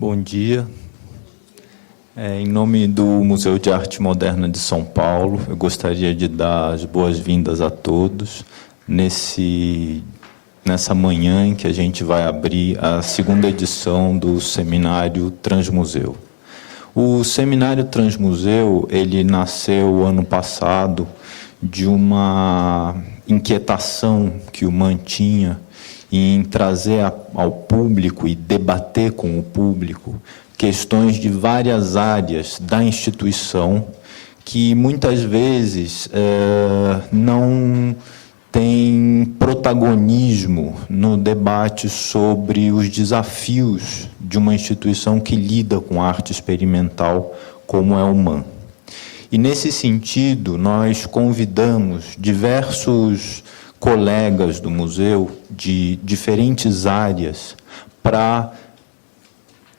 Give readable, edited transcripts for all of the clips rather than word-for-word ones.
Bom dia. Em nome do Museu de Arte Moderna de São Paulo, eu gostaria de dar as boas-vindas a todos nessa manhã em que a gente vai abrir a segunda edição do Seminário Transmuseu. O Seminário Transmuseu, ele nasceu ano passado de uma inquietação que o mantinha em trazer ao público e debater com o público questões de várias áreas da instituição que muitas vezes não têm protagonismo no debate sobre os desafios de uma instituição que lida com arte experimental como é o MAM. E, nesse sentido, nós convidamos diversos colegas do museu de diferentes áreas para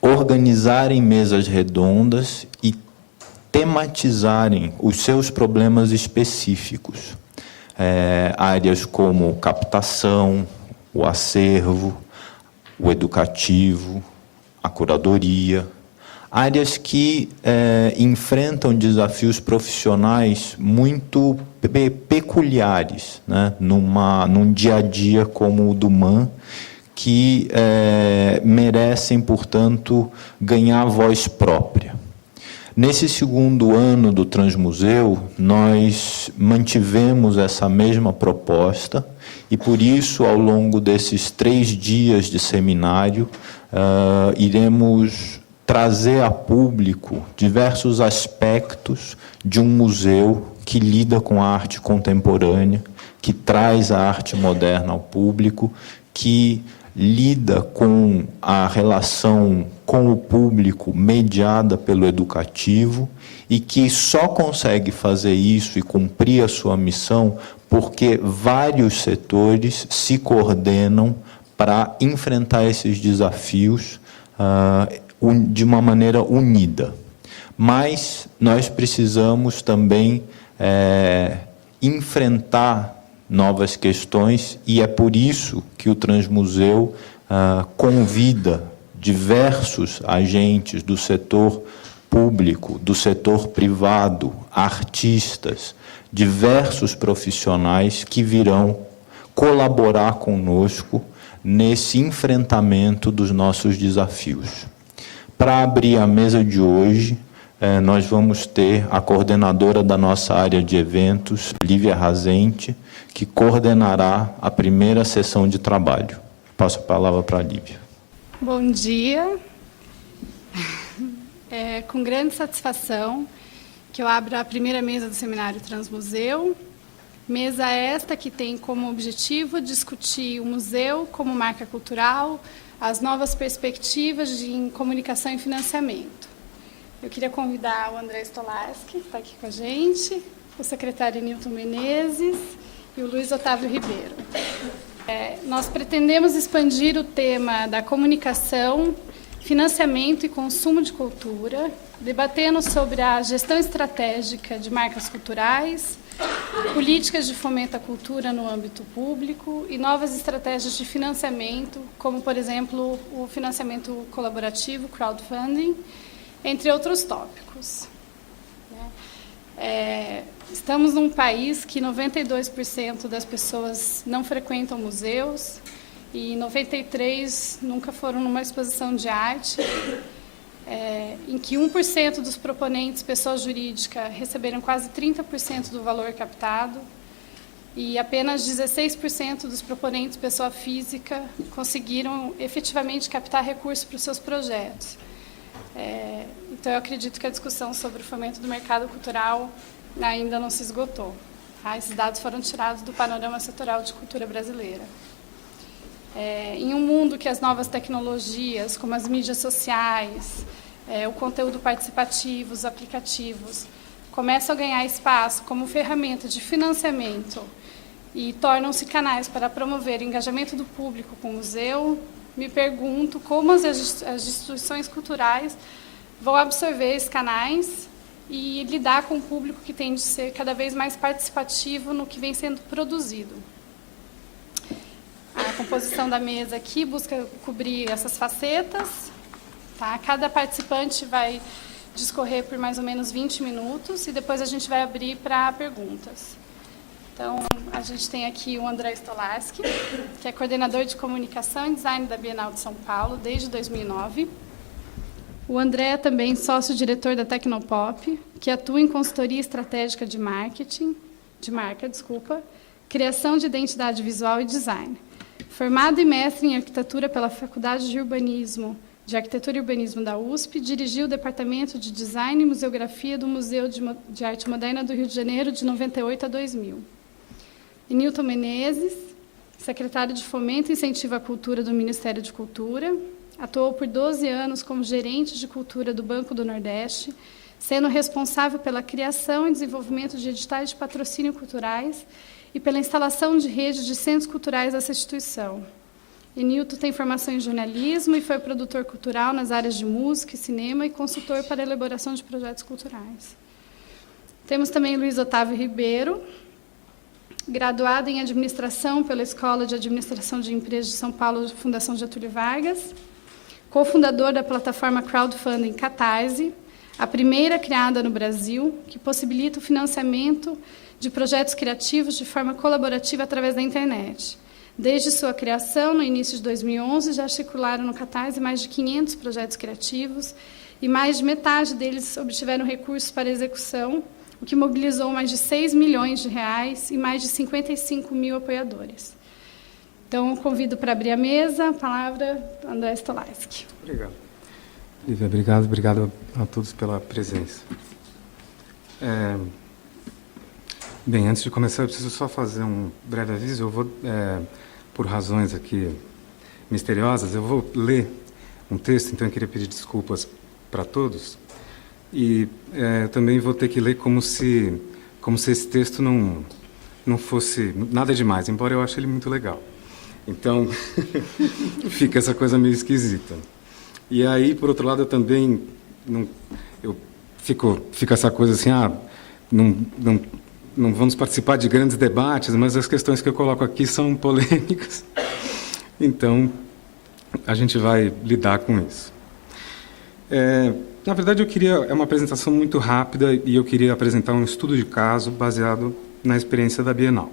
organizarem mesas redondas e tematizarem os seus problemas específicos. Áreas como captação, o acervo, o educativo, a curadoria, áreas que enfrentam desafios profissionais muito peculiares, né, num dia a dia como o do MAM, que merecem, portanto, ganhar voz própria. Nesse segundo ano do Transmuseu, nós mantivemos essa mesma proposta e, por isso, ao longo desses 3 dias de seminário, iremos trazer a público diversos aspectos de um museu que lida com a arte contemporânea, que traz a arte moderna ao público, que lida com a relação com o público mediada pelo educativo e que só consegue fazer isso e cumprir a sua missão porque vários setores se coordenam para enfrentar esses desafios de uma maneira unida. Mas nós precisamos também enfrentar novas questões e é por isso que o Transmuseu convida diversos agentes do setor público, do setor privado, artistas, diversos profissionais que virão colaborar conosco nesse enfrentamento dos nossos desafios. Para abrir a mesa de hoje, nós vamos ter a coordenadora da nossa área de eventos, Lívia Razente, que coordenará a primeira sessão de trabalho. Passo a palavra para a Lívia. Bom dia. É com grande satisfação que eu abro a primeira mesa do Seminário Transmuseu. Mesa esta que tem como objetivo discutir o museu como marca cultural, as novas perspectivas em comunicação e financiamento. Eu queria convidar o André Stolarski, que está aqui com a gente, o secretário Nilton Menezes e o Luiz Otávio Ribeiro. Nós pretendemos expandir o tema da comunicação, financiamento e consumo de cultura, debatendo sobre a gestão estratégica de marcas culturais, políticas de fomento à cultura no âmbito público e novas estratégias de financiamento, como, por exemplo, o financiamento colaborativo, crowdfunding, entre outros tópicos. Estamos num país que 92% das pessoas não frequentam museus e 93% nunca foram numa exposição de arte, em que 1% dos proponentes, pessoa jurídica, receberam quase 30% do valor captado e apenas 16% dos proponentes, pessoa física, conseguiram efetivamente captar recursos para os seus projetos. Então, eu acredito que a discussão sobre o fomento do mercado cultural ainda não se esgotou. Esses dados foram tirados do panorama setorial de cultura brasileira. Em um mundo que as novas tecnologias, como as mídias sociais, o conteúdo participativo, os aplicativos, começam a ganhar espaço como ferramenta de financiamento e tornam-se canais para promover o engajamento do público com o museu, me pergunto como as instituições culturais vão absorver esses canais e lidar com o público que tem de ser cada vez mais participativo no que vem sendo produzido. A composição da mesa aqui busca cobrir essas facetas. Tá? Cada participante vai discorrer por mais ou menos 20 minutos e depois a gente vai abrir para perguntas. Então, a gente tem aqui o André Stolarski, que é coordenador de comunicação e design da Bienal de São Paulo desde 2009. O André é também sócio-diretor da Tecnopop, que atua em consultoria estratégica de marca, criação de identidade visual e design. Formado e mestre em arquitetura pela Faculdade de Arquitetura e Urbanismo da USP, dirigiu o Departamento de Design e Museografia do Museu de Arte Moderna do Rio de Janeiro de 98 a 2000. E Nilton Menezes, secretário de Fomento e Incentivo à Cultura do Ministério de Cultura, atuou por 12 anos como gerente de cultura do Banco do Nordeste, sendo responsável pela criação e desenvolvimento de editais de patrocínio culturais e pela instalação de redes de centros culturais dessa instituição. E Nilton tem formação em jornalismo e foi produtor cultural nas áreas de música e cinema e consultor para a elaboração de projetos culturais. Temos também Luiz Otávio Ribeiro, graduado em administração pela Escola de Administração de Empresas de São Paulo, Fundação Getúlio Vargas, cofundador da plataforma crowdfunding Catarse, a primeira criada no Brasil, que possibilita o financiamento de projetos criativos de forma colaborativa através da internet. Desde sua criação, no início de 2011, já circularam no Catarse mais de 500 projetos criativos e mais de metade deles obtiveram recursos para execução, o que mobilizou mais de 6 milhões de reais e mais de 55 mil apoiadores. Então, eu convido para abrir a mesa, a palavra André Stolarski. Obrigado. Lívia, obrigado a todos pela presença. Bem, antes de começar, eu preciso só fazer um breve aviso. Eu vou, por razões aqui misteriosas, eu vou ler um texto, então eu queria pedir desculpas para todos. E também vou ter que ler como se esse texto não fosse nada demais, embora eu ache ele muito legal. Então, fica essa coisa meio esquisita. E aí, por outro lado, eu também fica essa coisa assim, não vamos participar de grandes debates, mas as questões que eu coloco aqui são polêmicas. Então, a gente vai lidar com isso. Na verdade, é uma apresentação muito rápida e eu queria apresentar um estudo de caso baseado na experiência da Bienal.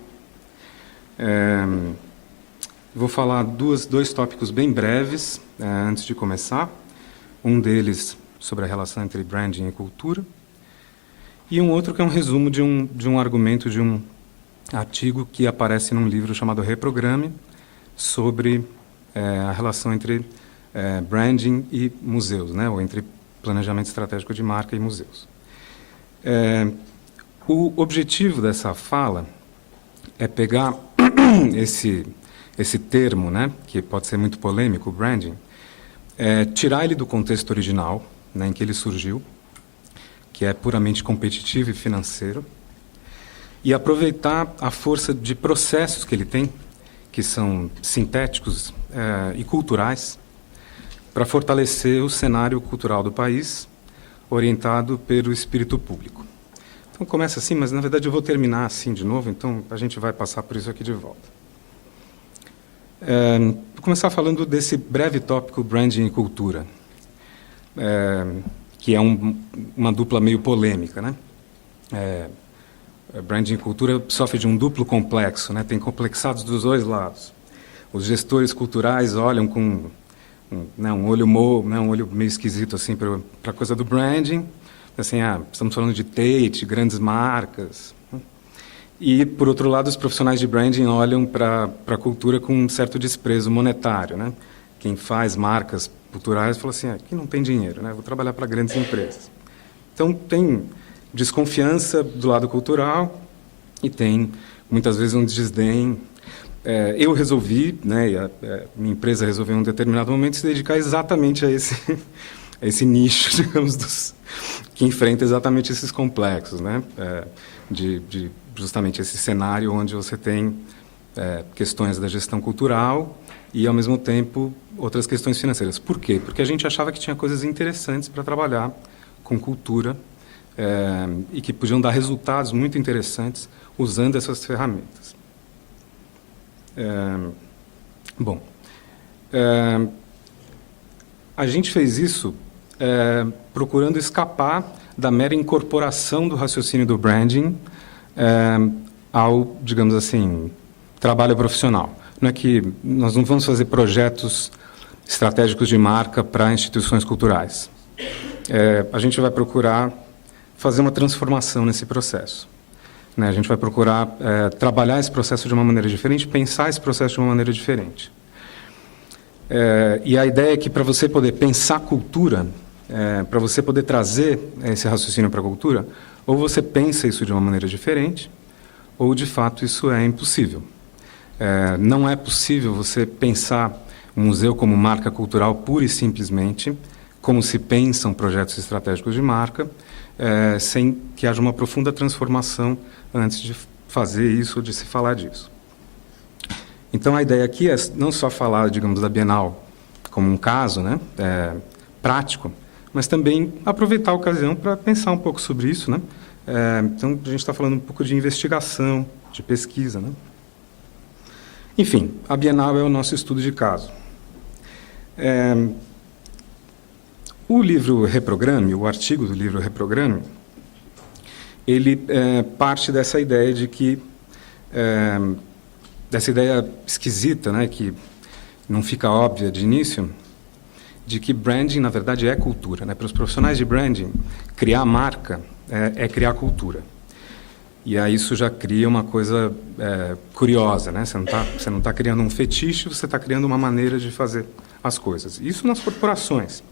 Vou falar dois tópicos bem breves antes de começar. Um deles sobre a relação entre branding e cultura. E um outro que é um resumo de um argumento de um artigo que aparece num livro chamado Reprograme, sobre a relação entre branding e museus, né? Ou entre planejamento estratégico de marca e museus. O objetivo dessa fala é pegar esse termo, né, que pode ser muito polêmico, o branding, tirar ele do contexto original, né, em que ele surgiu, que é puramente competitivo e financeiro, e aproveitar a força de processos que ele tem, que são sintéticos e culturais, para fortalecer o cenário cultural do país, orientado pelo espírito público. Então, começa assim, mas, na verdade, eu vou terminar assim de novo, então a gente vai passar por isso aqui de volta. Vou começar falando desse breve tópico branding e cultura, que é uma dupla meio polêmica, né? Branding e cultura sofre de um duplo complexo, né? Tem complexados dos dois lados. Os gestores culturais olham com um olho meio esquisito assim para a coisa do branding, assim, estamos falando de Tate, grandes marcas. E, por outro lado, os profissionais de branding olham para a cultura com um certo desprezo monetário, né? Quem faz marcas culturais fala assim, aqui não tem dinheiro, né? Vou trabalhar para grandes empresas. Então, tem desconfiança do lado cultural e tem, muitas vezes, um desdém. Eu resolvi, né, e a minha empresa resolveu em um determinado momento se dedicar exatamente a esse nicho, digamos, que enfrenta exatamente esses complexos, né? De justamente esse cenário onde você tem questões da gestão cultural e, ao mesmo tempo, outras questões financeiras. Por quê? Porque a gente achava que tinha coisas interessantes para trabalhar com cultura e que podiam dar resultados muito interessantes usando essas ferramentas. A gente fez isso procurando escapar da mera incorporação do raciocínio do branding ao, digamos assim, trabalho profissional. Não é que nós não vamos fazer projetos estratégicos de marca para instituições culturais. A gente vai procurar fazer uma transformação nesse processo. A gente vai procurar trabalhar esse processo de uma maneira diferente, pensar esse processo de uma maneira diferente. E a ideia é que, para você poder pensar cultura, para você poder trazer esse raciocínio para a cultura, ou você pensa isso de uma maneira diferente, ou, de fato, isso é impossível. Não é possível você pensar um museu como marca cultural pura e simplesmente, como se pensam projetos estratégicos de marca, sem que haja uma profunda transformação antes de fazer isso, de se falar disso. Então, a ideia aqui é não só falar, digamos, da Bienal como um caso, né, prático, mas também aproveitar a ocasião para pensar um pouco sobre isso, né? Então, a gente está falando um pouco de investigação, de pesquisa, né? Enfim, a Bienal é o nosso estudo de caso. O livro Reprograme, o artigo do livro Reprograme, ele parte dessa ideia de que dessa ideia esquisita, né, que não fica óbvia de início, de que branding, na verdade, é cultura, né? Para os profissionais de branding, criar marca é criar cultura. E aí isso já cria uma coisa curiosa, né? Você não está criando um fetiche, você está criando uma maneira de fazer as coisas. Isso nas corporações.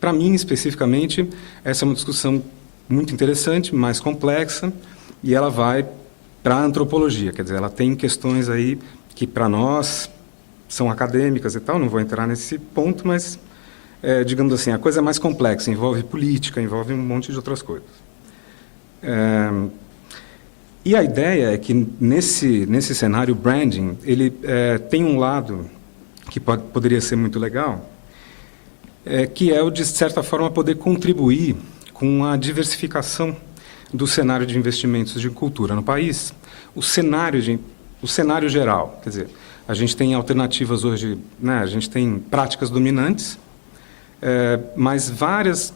Para mim, especificamente, essa é uma discussão muito interessante, mais complexa, e ela vai para a antropologia, quer dizer, ela tem questões aí que, para nós, são acadêmicas e tal, não vou entrar nesse ponto, mas, digamos assim, a coisa é mais complexa, envolve política, envolve um monte de outras coisas. E a ideia é que, nesse cenário, o branding, ele tem um lado que poderia ser muito legal, que é o de certa forma, poder contribuir com a diversificação do cenário de investimentos de cultura no país. O cenário geral, quer dizer, a gente tem alternativas hoje, né, a gente tem práticas dominantes, mas várias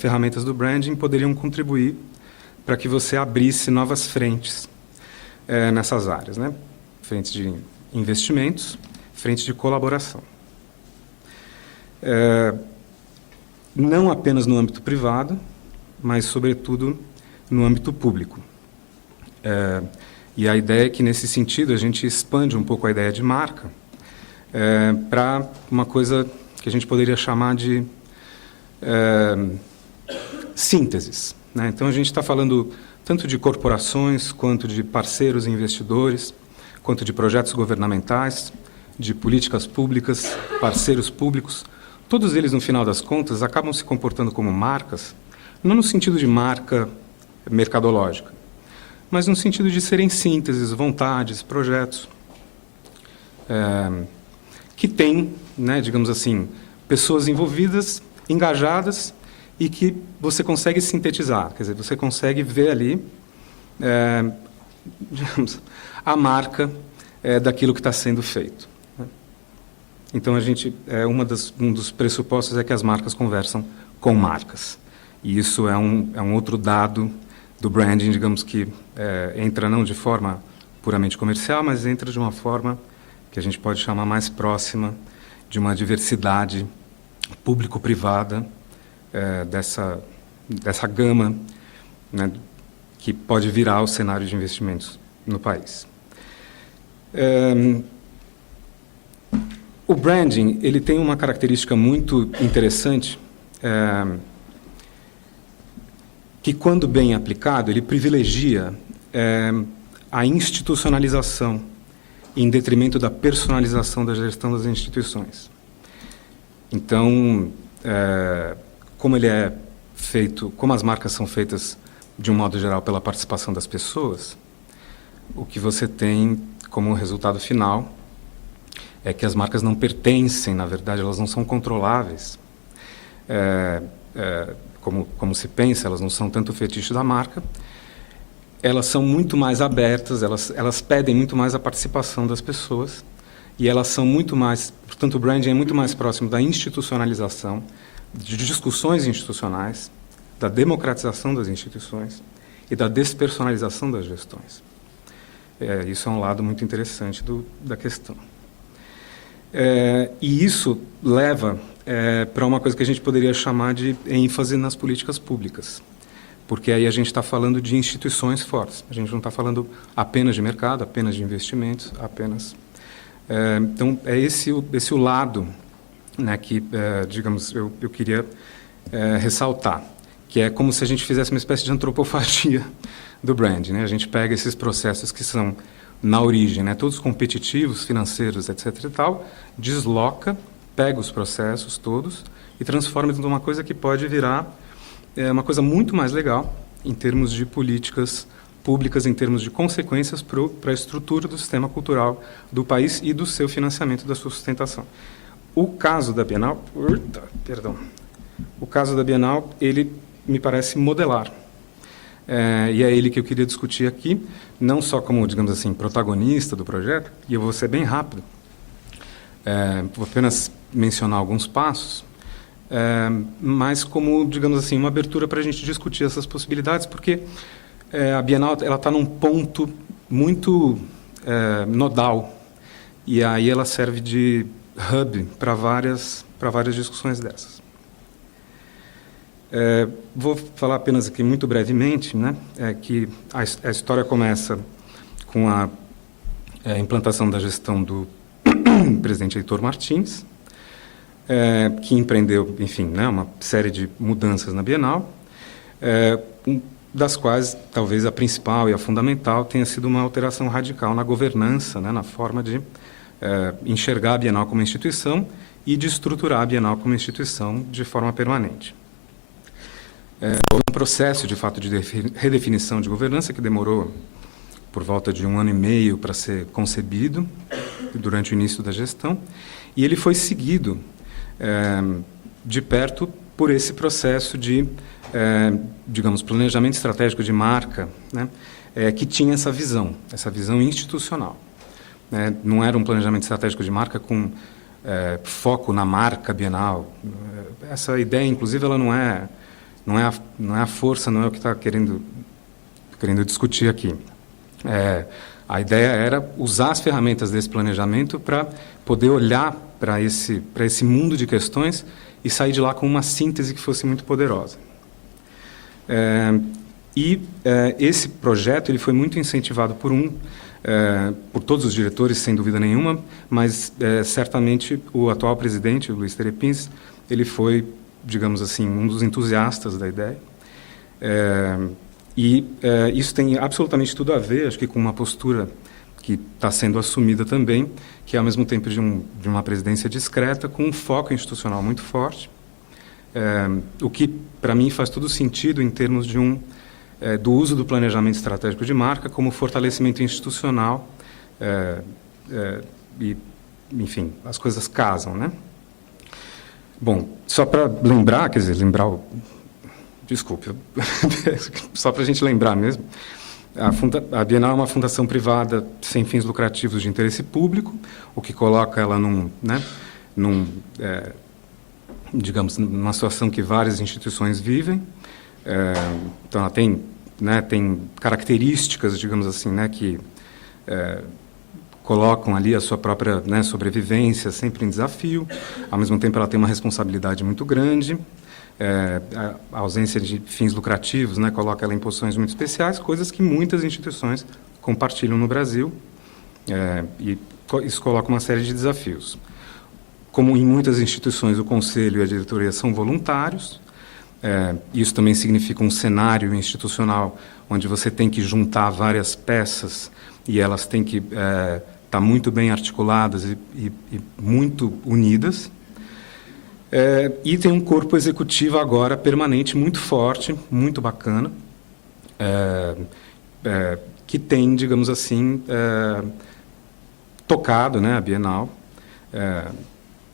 ferramentas do branding poderiam contribuir para que você abrisse novas frentes nessas áreas, né? Frentes de investimentos, frentes de colaboração. Não apenas no âmbito privado, mas, sobretudo, no âmbito público. E a ideia é que, nesse sentido, a gente expande um pouco a ideia de marca para uma coisa que a gente poderia chamar de sínteses, né? Então, a gente está falando tanto de corporações, quanto de parceiros e investidores, quanto de projetos governamentais, de políticas públicas, parceiros públicos. Todos eles, no final das contas, acabam se comportando como marcas, não no sentido de marca mercadológica, mas no sentido de serem sínteses, vontades, projetos, que têm, né, digamos assim, pessoas envolvidas, engajadas, e que você consegue sintetizar, quer dizer, você consegue ver ali, digamos, a marca daquilo que está sendo feito. Né? Então, um dos pressupostos é que as marcas conversam com marcas. E isso é um outro dado do branding, digamos que entra não de forma puramente comercial, mas entra de uma forma que a gente pode chamar mais próxima de uma diversidade público-privada dessa gama, né, que pode virar o cenário de investimentos no país. O branding ele tem uma característica muito interessante, que, quando bem aplicado, ele privilegia a institucionalização em detrimento da personalização da gestão das instituições. Então, como ele é feito, como as marcas são feitas de um modo geral pela participação das pessoas, o que você tem como resultado final é que as marcas não pertencem, na verdade, elas não são controláveis. Como se pensa, elas não são tanto fetiche da marca, elas são muito mais abertas, elas pedem muito mais a participação das pessoas, e elas são muito mais, portanto, o branding é muito mais próximo da institucionalização, de discussões institucionais, da democratização das instituições e da despersonalização das gestões. Isso é um lado muito interessante da questão. E isso leva para uma coisa que a gente poderia chamar de ênfase nas políticas públicas, porque aí a gente está falando de instituições fortes. A gente não está falando apenas de mercado, apenas de investimentos, apenas... então, é esse o lado, né, que, digamos, eu queria ressaltar, que é como se a gente fizesse uma espécie de antropofagia do brand, né? A gente pega esses processos que são, na origem, né, todos competitivos, financeiros, etc. e tal, desloca, pega os processos todos e transforma em uma coisa que pode virar uma coisa muito mais legal em termos de políticas públicas, em termos de consequências para a estrutura do sistema cultural do país e do seu financiamento, da sua sustentação. O caso da Bienal, ele me parece modelar. E é ele que eu queria discutir aqui, não só como, digamos assim, protagonista do projeto, e eu vou ser bem rápido, vou apenas mencionar alguns passos, mas como, digamos assim, uma abertura para a gente discutir essas possibilidades, porque a Bienal está num ponto muito nodal, e aí ela serve de hub para várias discussões dessas. Vou falar apenas aqui muito brevemente, né, que a história começa com a implantação da gestão do presidente Heitor Martins, que empreendeu, enfim, né, uma série de mudanças na Bienal, das quais talvez a principal e a fundamental tenha sido uma alteração radical na governança, né, na forma de enxergar a Bienal como instituição e de estruturar a Bienal como instituição de forma permanente. Houve um processo, de fato, de redefinição de governança que demorou por volta de 1 ano e meio para ser concebido durante o início da gestão, e ele foi seguido de perto por esse processo de, digamos, planejamento estratégico de marca, né, que tinha essa visão institucional. Não era um planejamento estratégico de marca com foco na marca Bienal. Essa ideia, inclusive, ela não é a força, não é o que está querendo discutir aqui. A ideia era usar as ferramentas desse planejamento para poder olhar para esse mundo de questões e sair de lá com uma síntese que fosse muito poderosa. Esse projeto ele foi muito incentivado por todos os diretores, sem dúvida nenhuma, mas certamente o atual presidente, o Luiz Terepins, ele foi, digamos assim, um dos entusiastas da ideia. Isso tem absolutamente tudo a ver, acho que, com uma postura que está sendo assumida também, que é, ao mesmo tempo, de uma presidência discreta, com um foco institucional muito forte, o que, para mim, faz todo sentido em termos do uso do planejamento estratégico de marca como fortalecimento institucional, enfim, as coisas casam, né? Bom, só para lembrar, desculpe, só para a gente lembrar mesmo, a Bienal é uma fundação privada sem fins lucrativos de interesse público, o que coloca ela digamos, numa situação que várias instituições vivem. Então, ela tem características, digamos assim, né, que colocam ali a sua própria, né, sobrevivência sempre em desafio. Ao mesmo tempo, ela tem uma responsabilidade muito grande. A ausência de fins lucrativos, né, coloca ela em posições muito especiais, coisas que muitas instituições compartilham no Brasil, e isso coloca uma série de desafios. Como em muitas instituições, o conselho e a diretoria são voluntários. Isso também significa um cenário institucional onde você tem que juntar várias peças e elas têm que estar muito bem articuladas e muito unidas. E tem um corpo executivo agora permanente, muito forte, muito bacana, que tem, digamos assim, tocado, né, a Bienal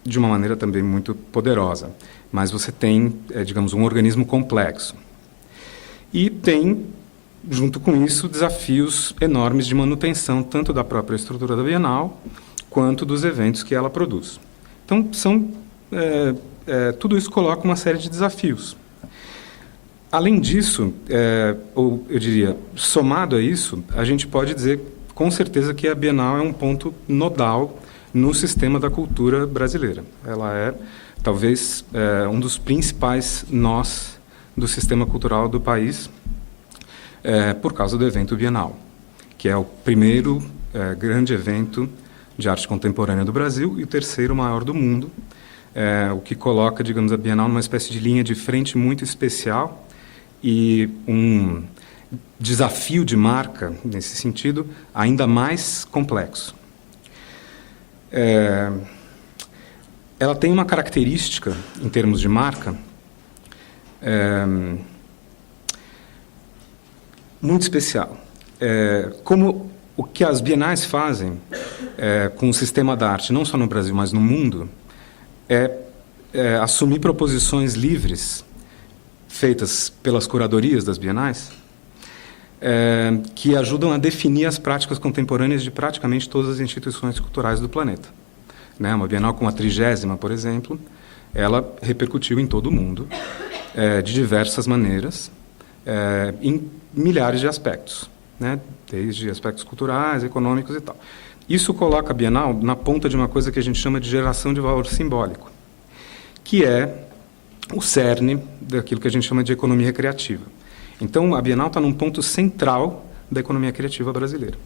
de uma maneira também muito poderosa. Mas você tem, digamos, um organismo complexo. E tem, junto com isso, desafios enormes de manutenção, tanto da própria estrutura da Bienal, quanto dos eventos que ela produz. Então, tudo isso coloca uma série de desafios. Além disso, ou eu diria, somado a isso, a gente pode dizer com certeza que a Bienal é um ponto nodal no sistema da cultura brasileira. Ela é, talvez, um dos principais nós do sistema cultural do país, por causa do evento Bienal, que é o primeiro grande evento de arte contemporânea do Brasil e o terceiro maior do mundo, o que coloca, digamos, a Bienal numa espécie de linha de frente muito especial e um desafio de marca, nesse sentido, ainda mais complexo. Ela tem uma característica, em termos de marca, muito especial. Como o que as bienais fazem com o sistema da arte, não só no Brasil, mas no mundo, é assumir proposições livres, feitas pelas curadorias das bienais, que ajudam a definir as práticas contemporâneas de praticamente todas as instituições culturais do planeta. Uma Bienal como a 30ª, por exemplo, ela repercutiu em todo o mundo, de diversas maneiras, em milhares de aspectos, desde aspectos culturais, econômicos e tal. Isso coloca a Bienal na ponta de uma coisa que a gente chama de geração de valor simbólico, que é o cerne daquilo que a gente chama de economia criativa. Então, a Bienal está num ponto central da economia criativa brasileira.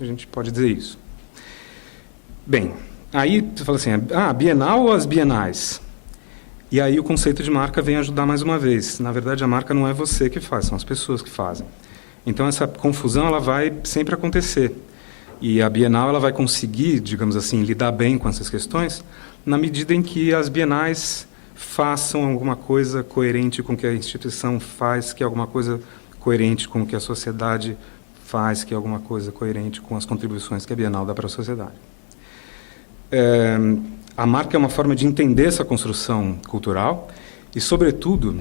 A gente pode dizer isso. Bem, aí você fala assim, a Bienal ou as bienais? E aí o conceito de marca vem ajudar mais uma vez. Na verdade, a marca não é você que faz, são as pessoas que fazem. Então, essa confusão ela vai sempre acontecer. E a Bienal ela vai conseguir, digamos assim, lidar bem com essas questões na medida em que as bienais façam alguma coisa coerente com o que a instituição faz, que é alguma coisa coerente com o que a sociedade faz, que é alguma coisa coerente com as contribuições que a Bienal dá para a sociedade. A marca é uma forma de entender essa construção cultural e, sobretudo,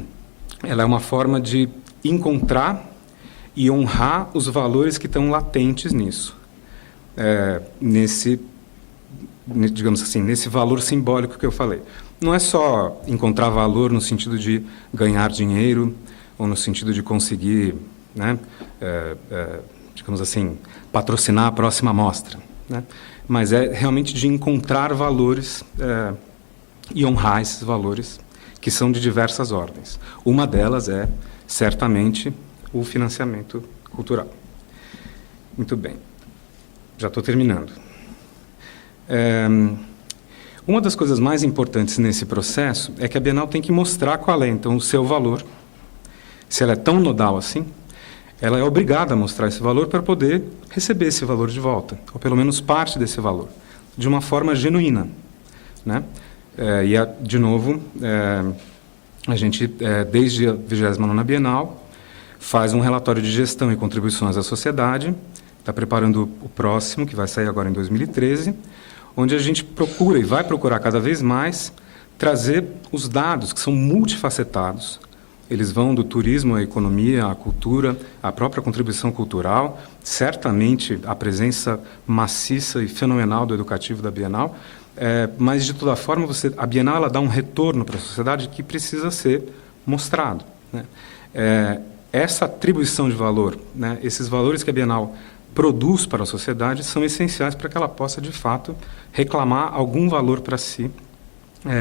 ela é uma forma de encontrar e honrar os valores que estão latentes nisso, digamos assim, nesse valor simbólico que eu falei. Não é só encontrar valor no sentido de ganhar dinheiro ou no sentido de conseguir, digamos assim, patrocinar a próxima mostra, mas é realmente de encontrar valores e honrar esses valores que são de diversas ordens. Uma delas é, certamente, o financiamento cultural. Muito bem. Já estou terminando. Uma das coisas mais importantes nesse processo é que a Bienal tem que mostrar qual é, então, o seu valor. Se ela é tão nodal assim, ela é obrigada a mostrar esse valor para poder receber esse valor de volta, ou pelo menos parte desse valor, de uma forma genuína. De novo, a gente, desde a 29ª Bienal, faz um relatório de gestão e contribuições à sociedade, está preparando o próximo, que vai sair agora em 2013, onde a gente procura e vai procurar cada vez mais trazer os dados que são multifacetados. Eles vão do turismo à economia, à cultura, à própria contribuição cultural, certamente a presença maciça e fenomenal do educativo da Bienal, mas, de toda forma, a Bienal ela dá um retorno para a sociedade que precisa ser mostrado. Essa atribuição de valor, esses valores que a Bienal produz para a sociedade são essenciais para que ela possa, de fato, reclamar algum valor para si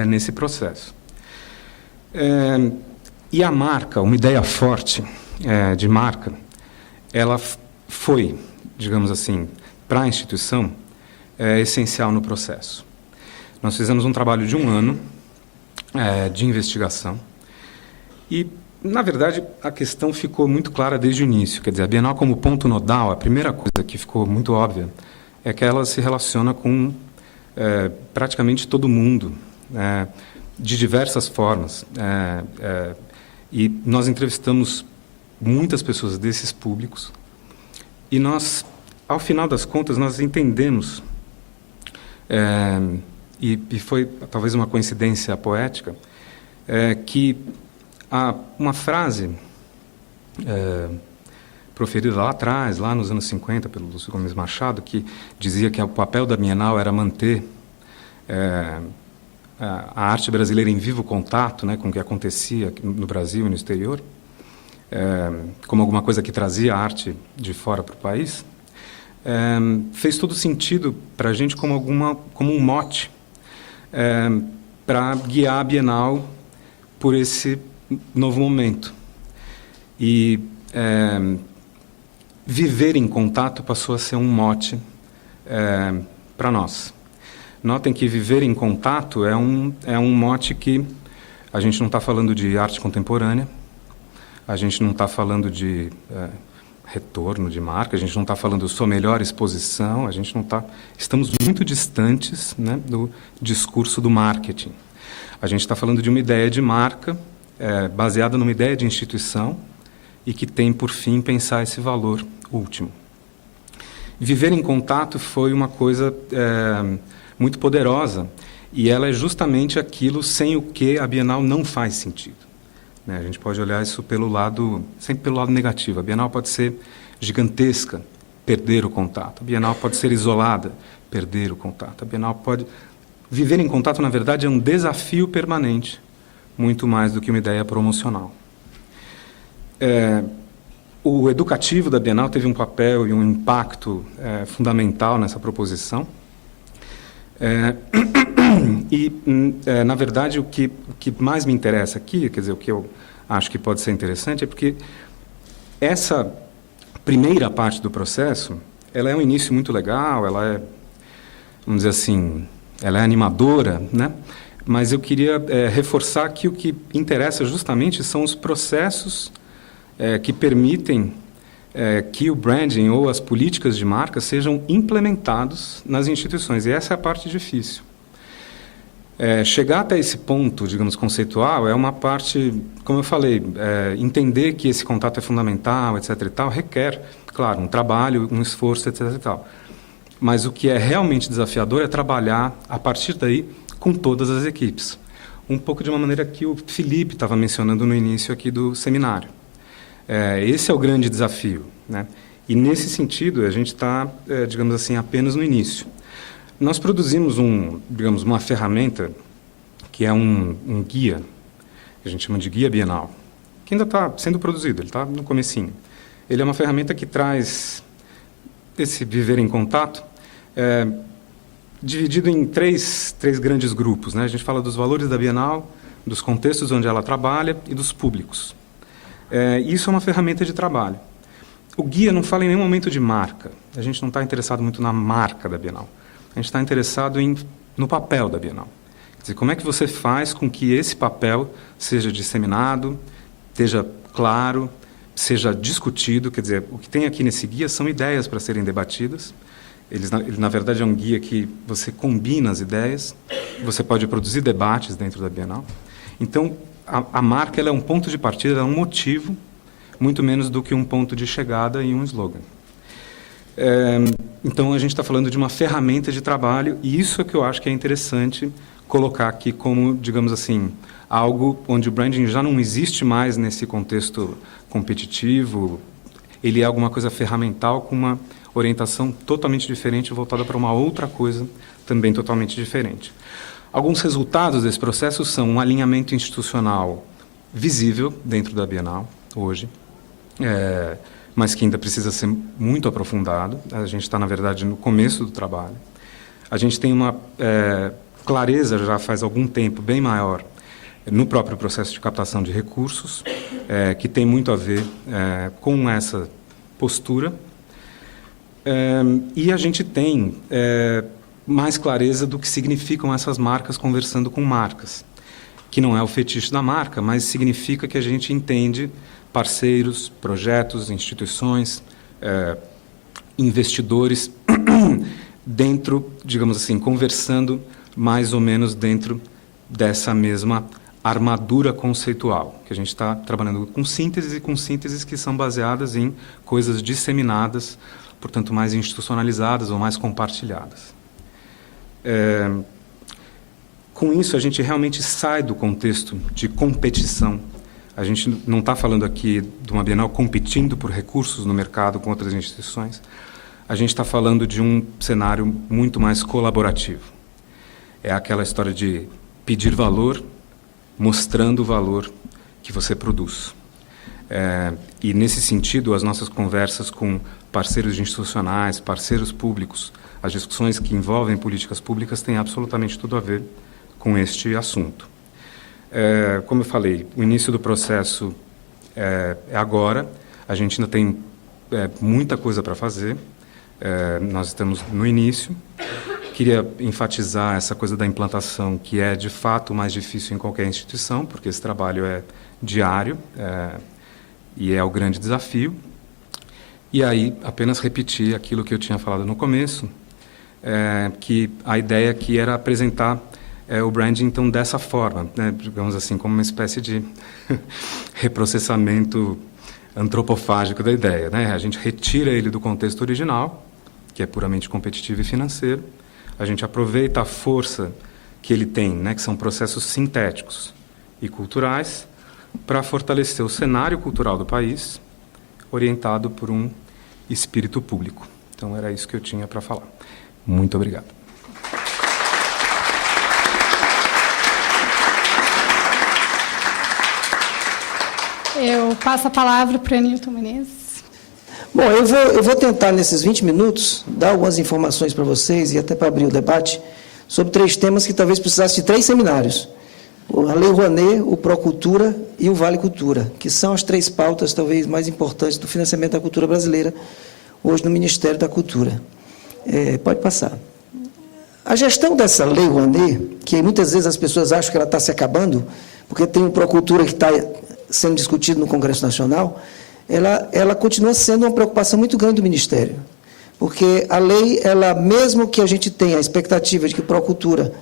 nesse processo. E a marca, uma ideia forte de marca, ela foi, digamos assim, para a instituição, essencial no processo. Nós fizemos um trabalho de 1 ano de investigação e, na verdade, a questão ficou muito clara desde o início. Quer dizer, a Bienal como ponto nodal, a primeira coisa que ficou muito óbvia é que ela se relaciona com praticamente todo mundo, de diversas formas. E nós entrevistamos muitas pessoas desses públicos e nós, ao final das contas, nós entendemos, e foi talvez uma coincidência poética, que uma frase proferida lá atrás, lá nos anos 50, pelo Lúcio Gomes Machado, que dizia que o papel da Bienal era manter a arte brasileira em vivo contato, né, com o que acontecia no Brasil e no exterior, como alguma coisa que trazia a arte de fora para o país, fez todo sentido para a gente como um mote para guiar a Bienal por esse novo momento. E viver em contato passou a ser um mote para nós. Notem que viver em contato é um mote que a gente não está falando de arte contemporânea, a gente não está falando de retorno de marca, a gente não está falando sua melhor exposição, a gente não está... Estamos muito distantes, né, do discurso do marketing. A gente está falando de uma ideia de marca baseada numa ideia de instituição e que tem, por fim, pensar esse valor último. Viver em contato foi uma coisa muito poderosa, e ela é justamente aquilo sem o que a Bienal não faz sentido. A gente pode olhar isso sempre pelo lado negativo. A Bienal pode ser gigantesca, perder o contato. A Bienal pode ser isolada, perder o contato. A Bienal pode... Viver em contato, na verdade, é um desafio permanente, muito mais do que uma ideia promocional. O educativo da Bienal teve um papel e um impacto fundamental nessa proposição. Na verdade, o que mais me interessa aqui, quer dizer, o que eu acho que pode ser interessante, é porque essa primeira parte do processo, ela é um início muito legal, ela é, vamos dizer assim, ela é animadora, né? Mas eu queria reforçar que o que interessa justamente são os processos que permitem que o branding ou as políticas de marca sejam implementados nas instituições. E essa é a parte difícil. Chegar até esse ponto, digamos, conceitual, é uma parte, como eu falei, entender que esse contato é fundamental, etc. e tal, requer, claro, um trabalho, um esforço, etc. e tal. Mas o que é realmente desafiador é trabalhar, a partir daí, com todas as equipes. Um pouco de uma maneira que o Felipe estava mencionando no início aqui do seminário. Esse é o grande desafio, né? E, nesse sentido, a gente está, digamos assim, apenas no início. Nós produzimos uma ferramenta que é um guia, que a gente chama de Guia Bienal, que ainda está sendo produzido, ele está no comecinho. Ele é uma ferramenta que traz esse viver em contato, dividido em três grandes grupos, né? A gente fala dos valores da Bienal, dos contextos onde ela trabalha e dos públicos. Isso é uma ferramenta de trabalho. O guia não fala em nenhum momento de marca. A gente não está interessado muito na marca da Bienal. A gente está interessado no papel da Bienal. Quer dizer, como é que você faz com que esse papel seja disseminado, esteja claro, seja discutido. Quer dizer, o que tem aqui nesse guia são ideias para serem debatidas. Ele, na verdade, é um guia que você combina as ideias, você pode produzir debates dentro da Bienal. Então, a marca ela é um ponto de partida, ela é um motivo, muito menos do que um ponto de chegada e um slogan. Então, a gente está falando de uma ferramenta de trabalho, e isso é que eu acho que é interessante colocar aqui como, digamos assim, algo onde o branding já não existe mais nesse contexto competitivo, ele é alguma coisa ferramental com uma orientação totalmente diferente, voltada para uma outra coisa também totalmente diferente. Alguns resultados desse processo são um alinhamento institucional visível dentro da Bienal, hoje, mas que ainda precisa ser muito aprofundado. A gente está, na verdade, no começo do trabalho. A gente tem uma clareza, já faz algum tempo, bem maior, no próprio processo de captação de recursos, que tem muito a ver com essa postura. E a gente tem mais clareza do que significam essas marcas conversando com marcas, que não é o fetiche da marca, mas significa que a gente entende parceiros, projetos, instituições, investidores dentro, digamos assim, conversando mais ou menos dentro dessa mesma armadura conceitual, que a gente está trabalhando com sínteses e com sínteses que são baseadas em coisas disseminadas, portanto, mais institucionalizadas ou mais compartilhadas. Com isso, a gente realmente sai do contexto de competição A gente não está falando aqui de uma Bienal competindo por recursos no mercado com outras instituições. A gente está falando de um cenário muito mais colaborativo. É aquela história de pedir valor, mostrando o valor que você produz. E, nesse sentido, as nossas conversas com parceiros institucionais, parceiros públicos, as discussões que envolvem políticas públicas têm absolutamente tudo a ver com este assunto. Como eu falei, o início do processo é agora. A gente ainda tem muita coisa para fazer. Nós estamos no início. Queria enfatizar essa coisa da implantação, que é, de fato, mais difícil em qualquer instituição, porque esse trabalho é diário e é o grande desafio. E aí, apenas repetir aquilo que eu tinha falado no começo, que a ideia aqui era apresentar o branding, então, dessa forma, né, digamos assim, como uma espécie de reprocessamento antropofágico da ideia, né? A gente retira ele do contexto original, que é puramente competitivo e financeiro, a gente aproveita a força que ele tem, né, que são processos sintéticos e culturais, para fortalecer o cenário cultural do país, orientado por um espírito público. Então, era isso que eu tinha para falar. Muito obrigado. Eu passo a palavra para o Anilton Menezes. Bom, eu vou tentar, nesses 20 minutos, dar algumas informações para vocês, e até para abrir o debate, sobre 3 temas que talvez precisassem de 3 seminários. A Lei Rouanet, o Procultura e o Vale Cultura, que são as 3 pautas, talvez, mais importantes do financiamento da cultura brasileira, hoje no Ministério da Cultura. Pode passar. A gestão dessa Lei Rouanet, que muitas vezes as pessoas acham que ela está se acabando, porque tem o Procultura que está sendo discutido no Congresso Nacional, ela continua sendo uma preocupação muito grande do Ministério. Porque a lei, mesmo que a gente tenha a expectativa de que o Procultura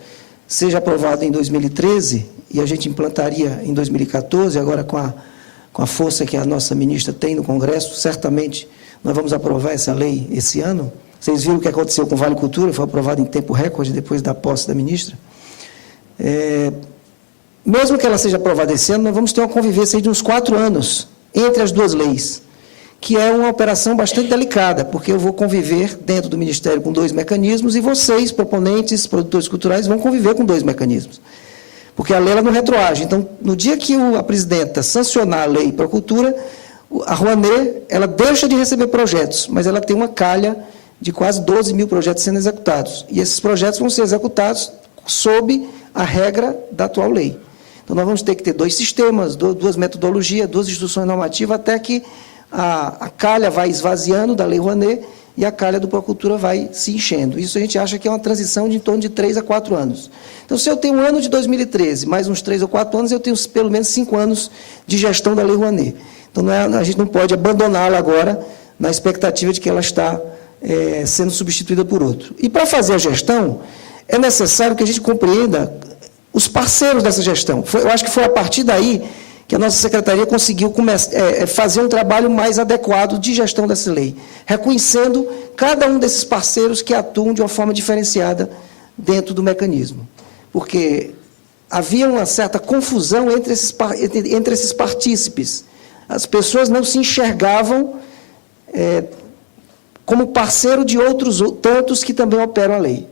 seja aprovado em 2013, e a gente implantaria em 2014, agora com a força que a nossa ministra tem no Congresso, certamente nós vamos aprovar essa lei esse ano. Vocês viram o que aconteceu com o Vale Cultura, foi aprovado em tempo recorde depois da posse da ministra. Mesmo que ela seja aprovada esse ano, nós vamos ter uma convivência de uns 4 anos entre as 2 leis, que é uma operação bastante delicada, porque eu vou conviver dentro do Ministério com 2 mecanismos e vocês, proponentes, produtores culturais, vão conviver com 2 mecanismos. Porque a lei ela não retroage. Então, no dia que a presidenta sancionar a lei para a cultura, a Rouanet, ela deixa de receber projetos, mas ela tem uma calha de quase 12 mil projetos sendo executados. E esses projetos vão ser executados sob a regra da atual lei. Então, nós vamos ter que ter 2 sistemas, 2 metodologias, 2 instruções normativas, até que a calha vai esvaziando da Lei Rouanet e a calha do Procultura vai se enchendo. Isso a gente acha que é uma transição de em torno de 3 a 4 anos. Então, se eu tenho um ano de 2013, mais uns 3 ou 4 anos, eu tenho pelo menos 5 anos de gestão da Lei Rouanet. Então, a gente não pode abandoná-la agora na expectativa de que ela está sendo substituída por outro. E, para fazer a gestão, é necessário que a gente compreenda os parceiros dessa gestão. Eu acho que foi a partir daí que a nossa secretaria conseguiu fazer um trabalho mais adequado de gestão dessa lei, reconhecendo cada um desses parceiros que atuam de uma forma diferenciada dentro do mecanismo. Porque havia uma certa confusão entre esses partícipes. As pessoas não se enxergavam como parceiro de outros tantos que também operam a lei.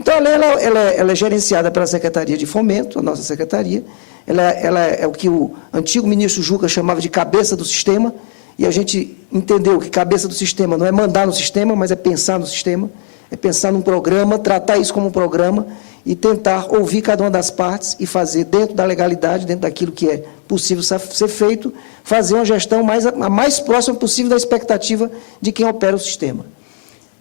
Então, a lei ela é gerenciada pela Secretaria de Fomento, a nossa secretaria. Ela é o que o antigo ministro Juca chamava de cabeça do sistema, e a gente entendeu que cabeça do sistema não é mandar no sistema, mas é pensar no sistema, é pensar num programa, tratar isso como um programa e tentar ouvir cada uma das partes e fazer, dentro da legalidade, dentro daquilo que é possível ser feito, fazer uma gestão a mais próxima possível da expectativa de quem opera o sistema.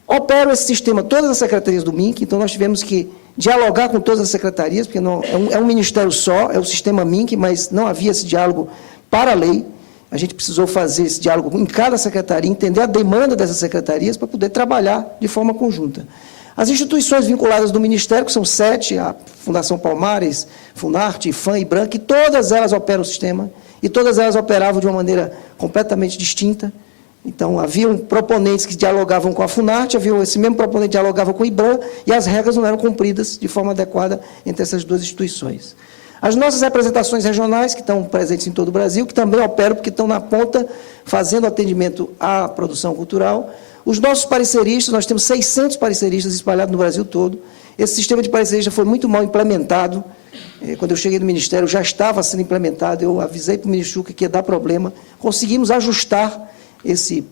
Opera esse sistema todas as secretarias do MINC, então nós tivemos que dialogar com todas as secretarias, porque não, é um ministério só, é o sistema MINC, mas não havia esse diálogo para a lei. A gente precisou fazer esse diálogo em cada secretaria, entender a demanda dessas secretarias para poder trabalhar de forma conjunta. As instituições vinculadas do Ministério, que são 7, a Fundação Palmares, Funarte, IFAM e IBRAM, que todas elas operam o sistema, e todas elas operavam de uma maneira completamente distinta. Então, haviam proponentes que dialogavam com a Funarte, esse mesmo proponente dialogava com o IBRAM, e as regras não eram cumpridas de forma adequada entre essas 2 instituições. As nossas representações regionais, que estão presentes em todo o Brasil, que também operam porque estão na ponta, fazendo atendimento à produção cultural. Os nossos pareceristas, nós temos 600 pareceristas espalhados no Brasil todo. Esse sistema de pareceristas foi muito mal implementado. Quando eu cheguei no Ministério, já estava sendo implementado, eu avisei para o ministro Chuca que ia dar problema. Conseguimos ajustar esse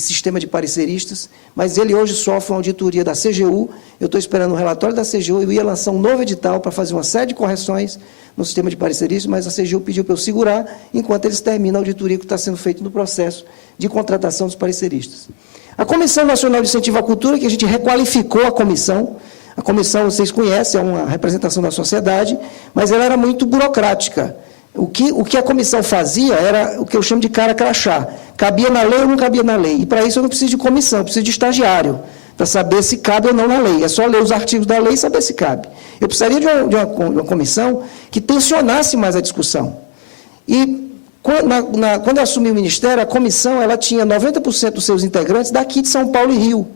sistema de pareceristas, mas ele hoje sofre uma auditoria da CGU. Eu estou esperando o relatório da CGU, eu ia lançar um novo edital para fazer uma série de correções no sistema de pareceristas, mas a CGU pediu para eu segurar, enquanto eles terminam a auditoria que está sendo feita no processo de contratação dos pareceristas. A Comissão Nacional de Incentivo à Cultura, que a gente requalificou a comissão, vocês conhecem, é uma representação da sociedade, mas ela era muito burocrática. O que a comissão fazia era o que eu chamo de cara crachá. Cabia na lei ou não cabia na lei? E, para isso, eu não preciso de comissão, eu preciso de estagiário, para saber se cabe ou não na lei. É só ler os artigos da lei e saber se cabe. Eu precisaria de uma comissão que tensionasse mais a discussão. E, quando eu assumi o Ministério, a comissão ela tinha 90% dos seus integrantes daqui de São Paulo e Rio.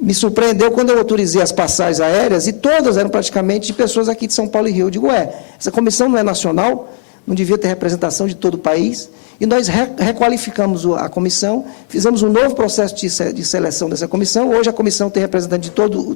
Me surpreendeu quando eu autorizei as passagens aéreas, e todas eram praticamente de pessoas aqui de São Paulo e Rio. Eu digo, essa comissão não é nacional, não devia ter representação de todo o país, e nós requalificamos a comissão, fizemos um novo processo de seleção dessa comissão. Hoje a comissão tem representante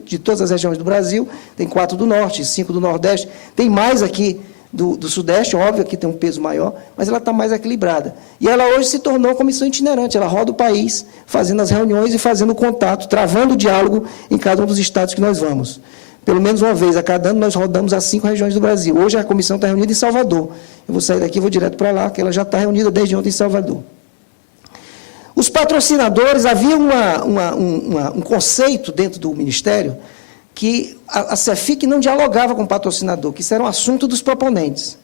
de todas as regiões do Brasil, tem 4 do Norte, 5 do Nordeste, tem mais aqui do Sudeste, óbvio que tem um peso maior, mas ela está mais equilibrada. E ela hoje se tornou uma comissão itinerante, ela roda o país, fazendo as reuniões e fazendo o contato, travando o diálogo em cada um dos estados que nós vamos. Pelo menos uma vez a cada ano, nós rodamos as 5 regiões do Brasil. Hoje a comissão está reunida em Salvador. Eu vou sair daqui e vou direto para lá, que ela já está reunida desde ontem em Salvador. Os patrocinadores, havia um conceito dentro do Ministério que a CEFIC não dialogava com o patrocinador, que isso era um assunto dos proponentes.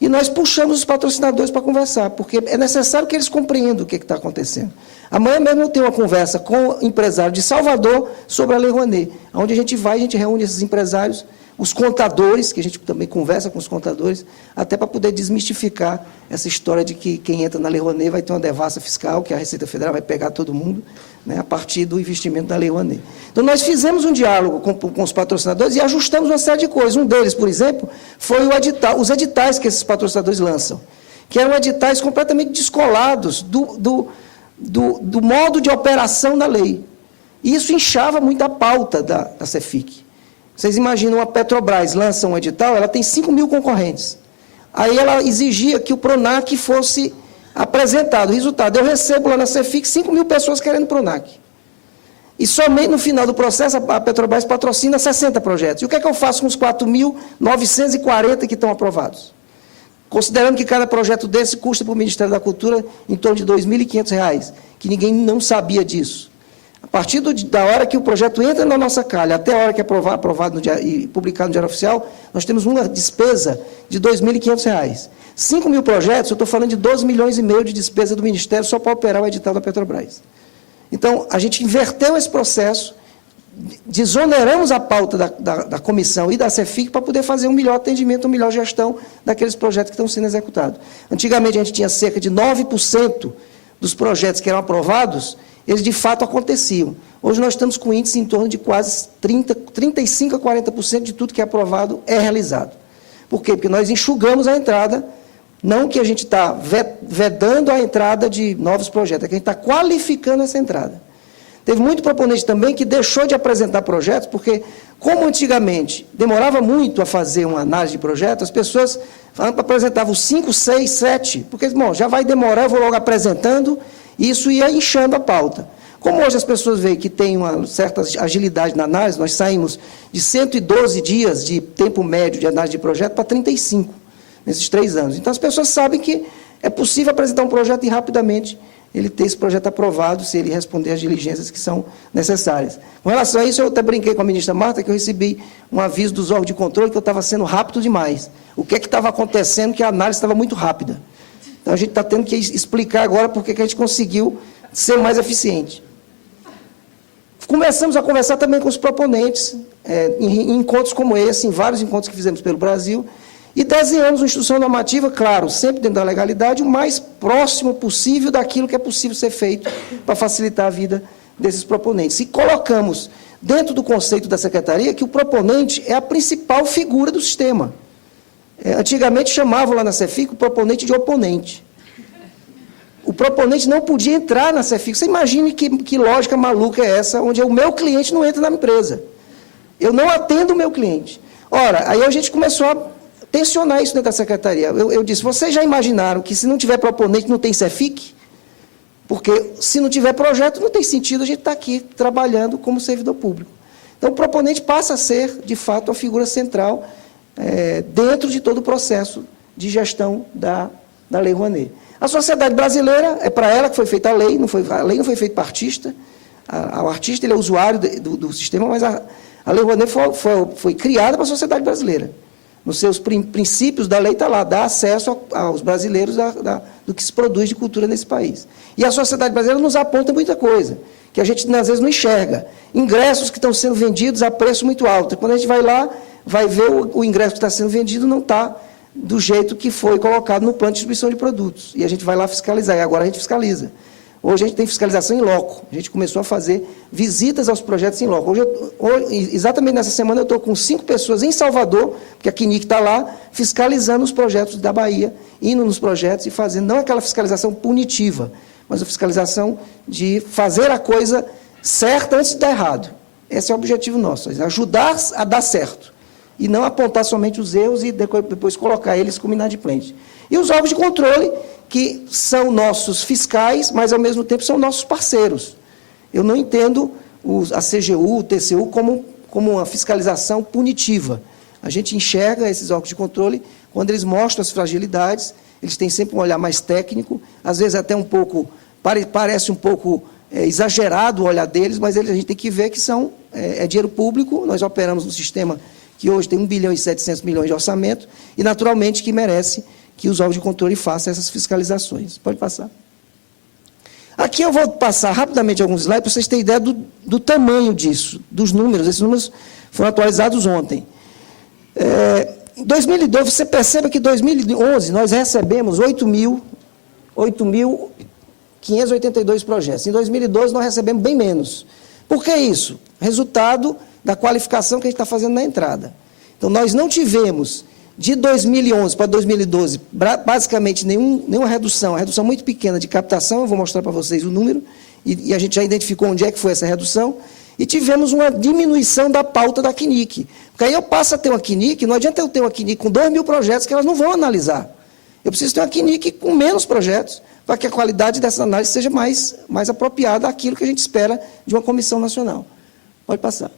E nós puxamos os patrocinadores para conversar, porque é necessário que eles compreendam o que está acontecendo. Amanhã mesmo eu tenho uma conversa com o empresário de Salvador sobre a Lei Rouanet, onde a gente reúne esses empresários, os contadores, que a gente também conversa com os contadores, até para poder desmistificar essa história de que quem entra na Lei Rouanet vai ter uma devassa fiscal, que a Receita Federal vai pegar todo mundo, né, a partir do investimento da Lei Rouanet. Então, nós fizemos um diálogo com os patrocinadores e ajustamos uma série de coisas. Um deles, por exemplo, foi os editais que esses patrocinadores lançam, que eram editais completamente descolados do modo de operação da lei. E isso inchava muito a pauta da CEFIC. Vocês imaginam, a Petrobras lança um edital, ela tem 5.000 concorrentes. Aí ela exigia que o PRONAC fosse apresentado. Resultado, eu recebo lá na CEFIC 5.000 pessoas querendo PRONAC. E somente no final do processo, a Petrobras patrocina 60 projetos. E o que é que eu faço com os 4.940 que estão aprovados? Considerando que cada projeto desse custa para o Ministério da Cultura em torno de R$ 2.500, que ninguém não sabia disso. A partir da hora que o projeto entra na nossa calha, até a hora que é aprovado e publicado no Diário Oficial, nós temos uma despesa de R$ 2.500. 5.000 projetos, eu estou falando de 12 milhões e meio de despesa do Ministério só para operar o edital da Petrobras. Então, a gente inverteu esse processo, desoneramos a pauta da comissão e da CEFIC para poder fazer um melhor atendimento, uma melhor gestão daqueles projetos que estão sendo executados. Antigamente, a gente tinha cerca de 9% dos projetos que eram aprovados, eles de fato aconteciam. Hoje nós estamos com índice em torno de quase 35% a 40% de tudo que é aprovado é realizado. Por quê? Porque nós enxugamos a entrada, não que a gente está vedando a entrada de novos projetos, é que a gente está qualificando essa entrada. Teve muito proponente também que deixou de apresentar projetos, porque, como antigamente demorava muito a fazer uma análise de projeto, as pessoas apresentavam 5, 6, 7, porque, bom, já vai demorar, eu vou logo apresentando, e isso ia inchando a pauta. Como hoje as pessoas veem que tem uma certa agilidade na análise, nós saímos de 112 dias de tempo médio de análise de projeto para 35, nesses 3 anos. Então, as pessoas sabem que é possível apresentar um projeto e, rapidamente, ele ter esse projeto aprovado, se ele responder às diligências que são necessárias. Com relação a isso, eu até brinquei com a ministra Marta, que eu recebi um aviso dos órgãos de controle que eu estava sendo rápido demais. O que é que estava acontecendo, que a análise estava muito rápida. Então, a gente está tendo que explicar agora por que a gente conseguiu ser mais eficiente. Começamos a conversar também com os proponentes, em encontros como esse, em vários encontros que fizemos pelo Brasil, e desenhamos uma instrução normativa, claro, sempre dentro da legalidade, o mais próximo possível daquilo que é possível ser feito para facilitar a vida desses proponentes. E colocamos dentro do conceito da Secretaria que o proponente é a principal figura do sistema. Antigamente chamavam lá na Cefic o proponente de oponente. O proponente não podia entrar na Cefic. Você imagine que lógica maluca é essa, onde o meu cliente não entra na empresa. Eu não atendo o meu cliente. Ora, aí a gente começou a tensionar isso dentro da secretaria. Eu disse, vocês já imaginaram que se não tiver proponente não tem Cefic? Porque se não tiver projeto, não tem sentido a gente estar aqui trabalhando como servidor público. Então, o proponente passa a ser, de fato, a figura central dentro de todo o processo de gestão da Lei Rouanet. A sociedade brasileira, é para ela que foi feita a lei não foi feita para artista. O artista ele é usuário do sistema, mas a Lei Rouanet foi criada para a sociedade brasileira. Nos seus princípios da lei está lá, dá acesso aos brasileiros do que se produz de cultura nesse país. E a sociedade brasileira nos aponta muita coisa, que a gente às vezes não enxerga. Ingressos que estão sendo vendidos a preço muito alto. Quando a gente vai lá, vai ver o ingresso que está sendo vendido não está do jeito que foi colocado no plano de distribuição de produtos. E a gente vai lá fiscalizar, e agora a gente fiscaliza. Hoje a gente tem fiscalização em loco. A gente começou a fazer visitas aos projetos em loco. Hoje, exatamente nessa semana, eu estou com 5 pessoas em Salvador, porque a CNIC está lá, fiscalizando os projetos da Bahia, indo nos projetos e fazendo, não aquela fiscalização punitiva, mas a fiscalização de fazer a coisa certa antes de dar errado. Esse é o objetivo nosso, ajudar a dar certo. E não apontar somente os erros e depois colocar eles como inadimplentes. E os órgãos de controle, que são nossos fiscais, mas, ao mesmo tempo, são nossos parceiros. Eu não entendo a CGU, o TCU, como uma fiscalização punitiva. A gente enxerga esses órgãos de controle quando eles mostram as fragilidades, eles têm sempre um olhar mais técnico, às vezes até um pouco, parece um pouco exagerado o olhar deles, mas a gente tem que ver que é dinheiro público, nós operamos um sistema que hoje tem 1 bilhão e 700 milhões de orçamento, e, naturalmente, que merece que os órgãos de controle façam essas fiscalizações. Pode passar. Aqui eu vou passar rapidamente alguns slides para vocês terem ideia do tamanho disso, dos números. Esses números foram atualizados ontem. Em 2012, você perceba que em 2011 nós recebemos 8.582 projetos. Em 2012 nós recebemos bem menos. Por que isso? Resultado da qualificação que a gente está fazendo na entrada. Então, nós não tivemos, de 2011 para 2012, basicamente nenhuma redução, uma redução muito pequena de captação, eu vou mostrar para vocês o número, e a gente já identificou onde é que foi essa redução, e tivemos uma diminuição da pauta da CNIC. Porque aí eu passo a ter uma CNIC, não adianta eu ter uma CNIC com 2.000 projetos que elas não vão analisar. Eu preciso ter uma CNIC com menos projetos, para que a qualidade dessa análise seja mais apropriada àquilo que a gente espera de uma comissão nacional. Pode passar.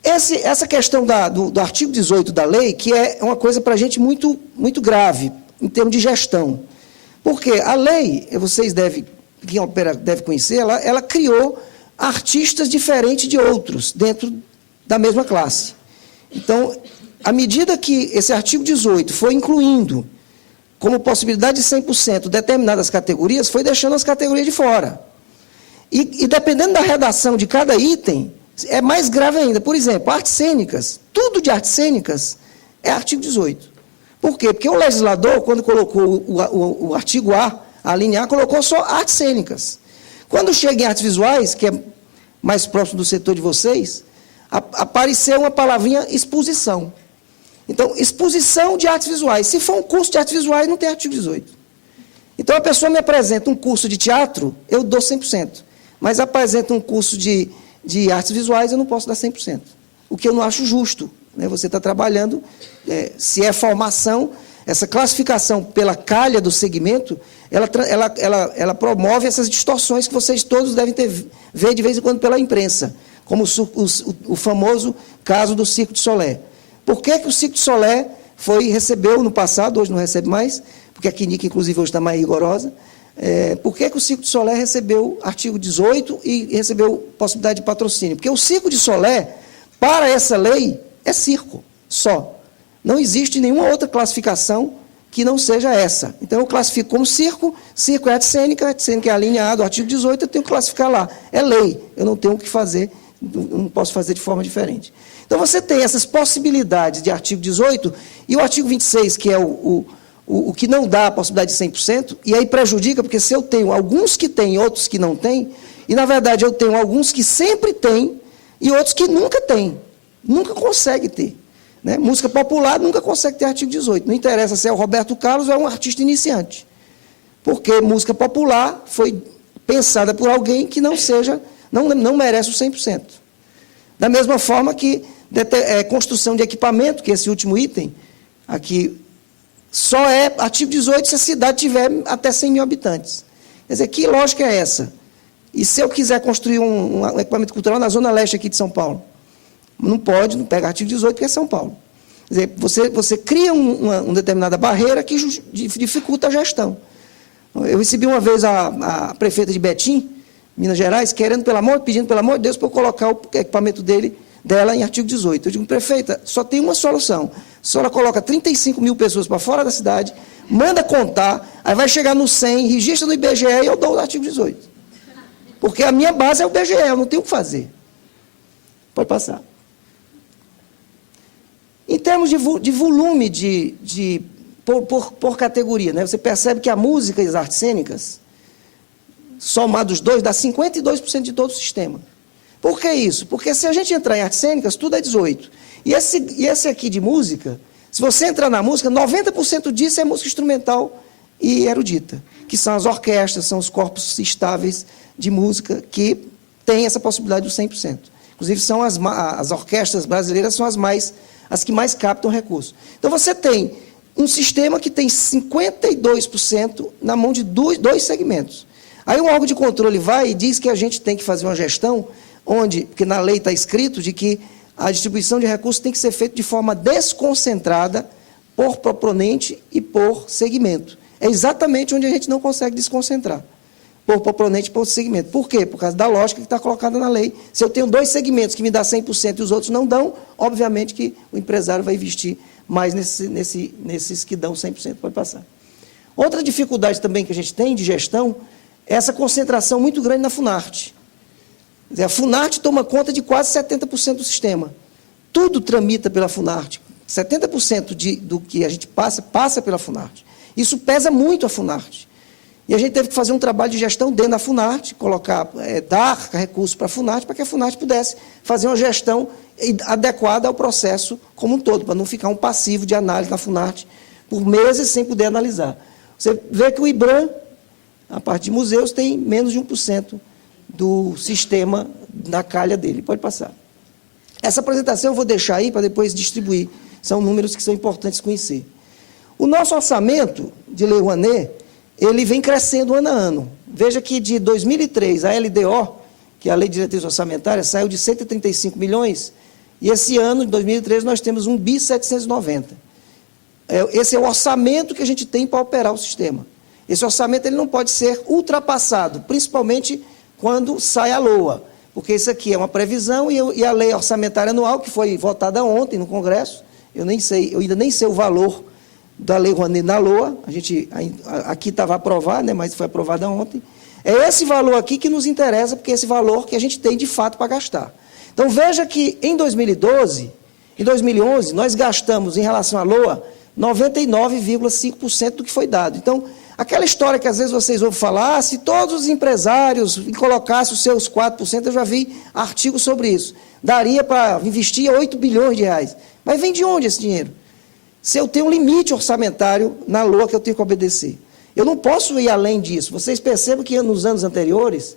Essa questão do artigo 18 da lei, que é uma coisa para a gente muito, muito grave, em termos de gestão. Porque a lei, vocês quem opera deve conhecer, ela criou artistas diferentes de outros, dentro da mesma classe. Então, à medida que esse artigo 18 foi incluindo, como possibilidade de 100%, determinadas categorias, foi deixando as categorias de fora. E dependendo da redação de cada item, é mais grave ainda. Por exemplo, artes cênicas, tudo de artes cênicas é artigo 18. Por quê? Porque o legislador, quando colocou o artigo a linha A, colocou só artes cênicas. Quando chega em artes visuais, que é mais próximo do setor de vocês, apareceu uma palavrinha exposição. Então, exposição de artes visuais. Se for um curso de artes visuais, não tem artigo 18. Então, a pessoa me apresenta um curso de teatro, eu dou 100%. Mas apresenta um curso de artes visuais, eu não posso dar 100%. O que eu não acho justo. Né? Você está trabalhando, se é formação, essa classificação pela calha do segmento, ela promove essas distorções que vocês todos devem ver de vez em quando pela imprensa, como o famoso caso do Circo de Solé. Por que o Circo de Solé recebeu no passado, hoje não recebe mais, porque a CNIC, inclusive, hoje está mais rigorosa, por que o Circo de Solé recebeu artigo 18 e recebeu possibilidade de patrocínio? Porque o Circo de Solé, para essa lei, é circo, só. Não existe nenhuma outra classificação que não seja essa. Então, eu classifico como circo é arte cênica é a linha A do artigo 18, eu tenho que classificar lá. É lei, eu não tenho o que fazer, não posso fazer de forma diferente. Então, você tem essas possibilidades de artigo 18 e o artigo 26, que é o que não dá a possibilidade de 100%, e aí prejudica, porque se eu tenho alguns que têm e outros que não têm, e, na verdade, eu tenho alguns que sempre têm e outros que nunca têm, nunca conseguem ter. Né? Música popular nunca consegue ter artigo 18. Não interessa se é o Roberto Carlos ou é um artista iniciante. Porque música popular foi pensada por alguém que não merece o 100%. Da mesma forma que construção de equipamento, que esse último item, aqui, só é artigo 18 se a cidade tiver até 100 mil habitantes. Quer dizer, que lógica é essa? E se eu quiser construir um equipamento cultural na zona leste aqui de São Paulo? Não pode, não pega artigo 18, porque é São Paulo. Quer dizer, você cria uma determinada barreira que dificulta a gestão. Eu recebi uma vez a prefeita de Betim, Minas Gerais, pedindo pelo amor de Deus para eu colocar o equipamento dela em artigo 18. Eu digo, prefeita, só tem uma solução. A senhora coloca 35 mil pessoas para fora da cidade, manda contar, aí vai chegar no 100, registra no IBGE e eu dou o artigo 18. Porque a minha base é o IBGE, eu não tenho o que fazer. Pode passar. Em termos de volume por categoria, né? Você percebe que a música e as artes cênicas, somados os dois, dá 52% de todo o sistema. Por que isso? Porque se a gente entrar em artes cênicas, tudo é 18%. E esse aqui de música, se você entrar na música, 90% disso é música instrumental e erudita, que são as orquestras, são os corpos estáveis de música que têm essa possibilidade do 100%. Inclusive, são as orquestras brasileiras são as que mais captam recursos. Então, você tem um sistema que tem 52% na mão de dois segmentos. Aí, um órgão de controle vai e diz que a gente tem que fazer uma gestão porque na lei está escrito de que a distribuição de recursos tem que ser feita de forma desconcentrada por proponente e por segmento. É exatamente onde a gente não consegue desconcentrar, por proponente e por segmento. Por quê? Por causa da lógica que está colocada na lei. Se eu tenho dois segmentos que me dão 100% e os outros não dão, obviamente que o empresário vai investir mais nesses que dão 100%. Pode passar. Outra dificuldade também que a gente tem de gestão é essa concentração muito grande na Funarte. A Funarte toma conta de quase 70% do sistema. Tudo tramita pela Funarte. 70% do que a gente passa pela Funarte. Isso pesa muito a Funarte. E a gente teve que fazer um trabalho de gestão dentro da Funarte, dar recursos para a Funarte, para que a Funarte pudesse fazer uma gestão adequada ao processo como um todo, para não ficar um passivo de análise na Funarte por meses sem poder analisar. Você vê que o IBRAM, a parte de museus, tem menos de 1% do sistema na calha dele. Pode passar. Essa apresentação eu vou deixar aí para depois distribuir. São números que são importantes conhecer. O nosso orçamento de Lei Rouanet, ele vem crescendo ano a ano. Veja que de 2003, a LDO, que é a Lei de Diretriz Orçamentária, saiu de 135 milhões, e esse ano, de 2013, nós temos 1.790. Esse é o orçamento que a gente tem para operar o sistema. Esse orçamento ele não pode ser ultrapassado, principalmente quando sai a LOA, porque isso aqui é uma previsão e a lei orçamentária anual, que foi votada ontem no Congresso, eu ainda nem sei o valor da Lei Rouanet na LOA, aqui estava aprovado, né, mas foi aprovada ontem. É esse valor aqui que nos interessa, porque é esse valor que a gente tem de fato para gastar. Então, veja que em 2011, nós gastamos, em relação à LOA, 99,5% do que foi dado. Então, aquela história que às vezes vocês ouvem falar, se todos os empresários colocassem os seus 4%, eu já vi artigos sobre isso, daria para investir 8 bilhões de reais. Mas vem de onde esse dinheiro? Se eu tenho um limite orçamentário na LOA que eu tenho que obedecer. Eu não posso ir além disso. Vocês percebem que nos anos anteriores,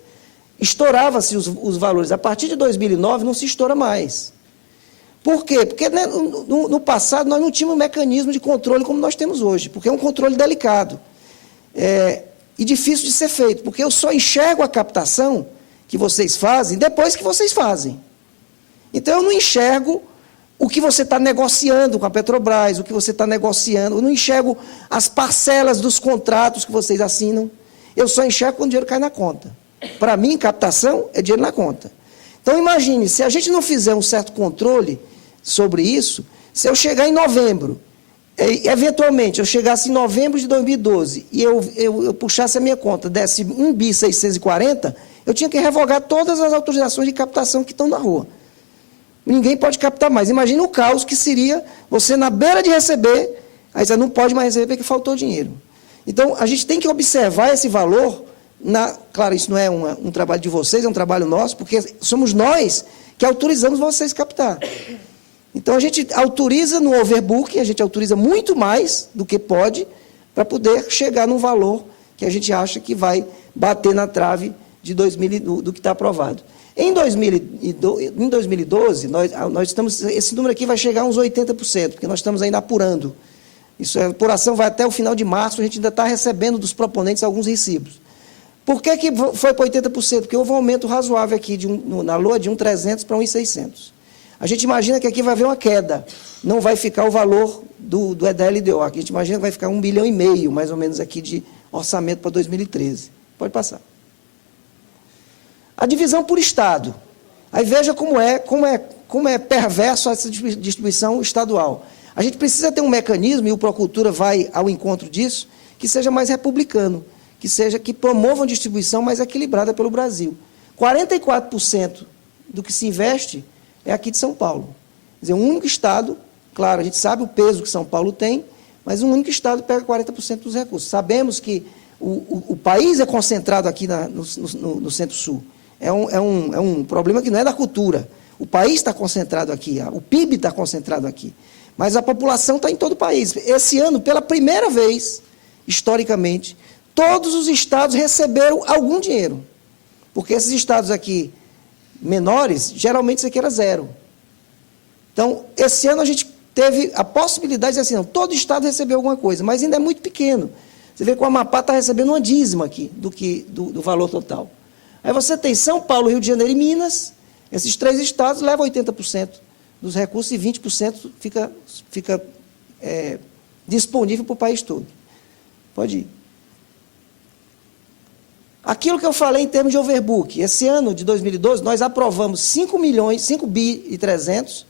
estourava-se os valores. A partir de 2009, não se estoura mais. Por quê? Porque né, no passado nós não tínhamos um mecanismo de controle como nós temos hoje, porque é um controle delicado. E difícil de ser feito, porque eu só enxergo a captação que vocês fazem depois que vocês fazem. Então, eu não enxergo o que você está negociando com a Petrobras, o que você está negociando, eu não enxergo as parcelas dos contratos que vocês assinam, eu só enxergo quando o dinheiro cai na conta. Para mim, captação é dinheiro na conta. Então, imagine, se a gente não fizer um certo controle sobre isso, se eu chegar em novembro, eventualmente, eu chegasse em novembro de 2012 e eu puxasse a minha conta, desse 1.640, eu tinha que revogar todas as autorizações de captação que estão na rua. Ninguém pode captar mais. Imagina o caos que seria você na beira de receber, aí você não pode mais receber porque faltou dinheiro. Então, a gente tem que observar esse valor, claro, isso não é um trabalho de vocês, é um trabalho nosso, porque somos nós que autorizamos vocês a captar. Então, a gente autoriza no overbooking, a gente autoriza muito mais do que pode, para poder chegar num valor que a gente acha que vai bater na trave de 2000, do que está aprovado. Em 2012, nós estamos, esse número aqui vai chegar a uns 80%, porque nós estamos ainda apurando. A apuração vai até o final de março, a gente ainda está recebendo dos proponentes alguns recibos. Por que foi para 80%? Porque houve um aumento razoável aqui na LOA de 1.300 para 1.600. A gente imagina que aqui vai haver uma queda, não vai ficar o valor do EDLDO. Aqui a gente imagina que vai ficar 1,5 bilhão, mais ou menos, aqui de orçamento para 2013. Pode passar. A divisão por Estado. Aí veja como é perverso essa distribuição estadual. A gente precisa ter um mecanismo, e o Procultura vai ao encontro disso, que seja mais republicano, que promova uma distribuição mais equilibrada pelo Brasil. 44% do que se investe é aqui de São Paulo. Quer dizer, um único Estado, claro, a gente sabe o peso que São Paulo tem, mas um único Estado pega 40% dos recursos. Sabemos que o país é concentrado aqui no Centro-Sul. É um problema que não é da cultura. O país está concentrado aqui, o PIB está concentrado aqui. Mas a população está em todo o país. Esse ano, pela primeira vez, historicamente, todos os estados receberam algum dinheiro. Porque esses estados aqui menores, geralmente isso aqui era zero. Então, esse ano a gente teve a possibilidade de dizer assim, não, todo estado recebeu alguma coisa, mas ainda é muito pequeno. Você vê que o Amapá está recebendo uma dízima aqui do valor total. Aí você tem São Paulo, Rio de Janeiro e Minas, esses 3 estados levam 80% dos recursos e 20% fica disponível para o país todo. Pode ir. Aquilo que eu falei em termos de overbook, esse ano de 2012, nós aprovamos 5 bi e 300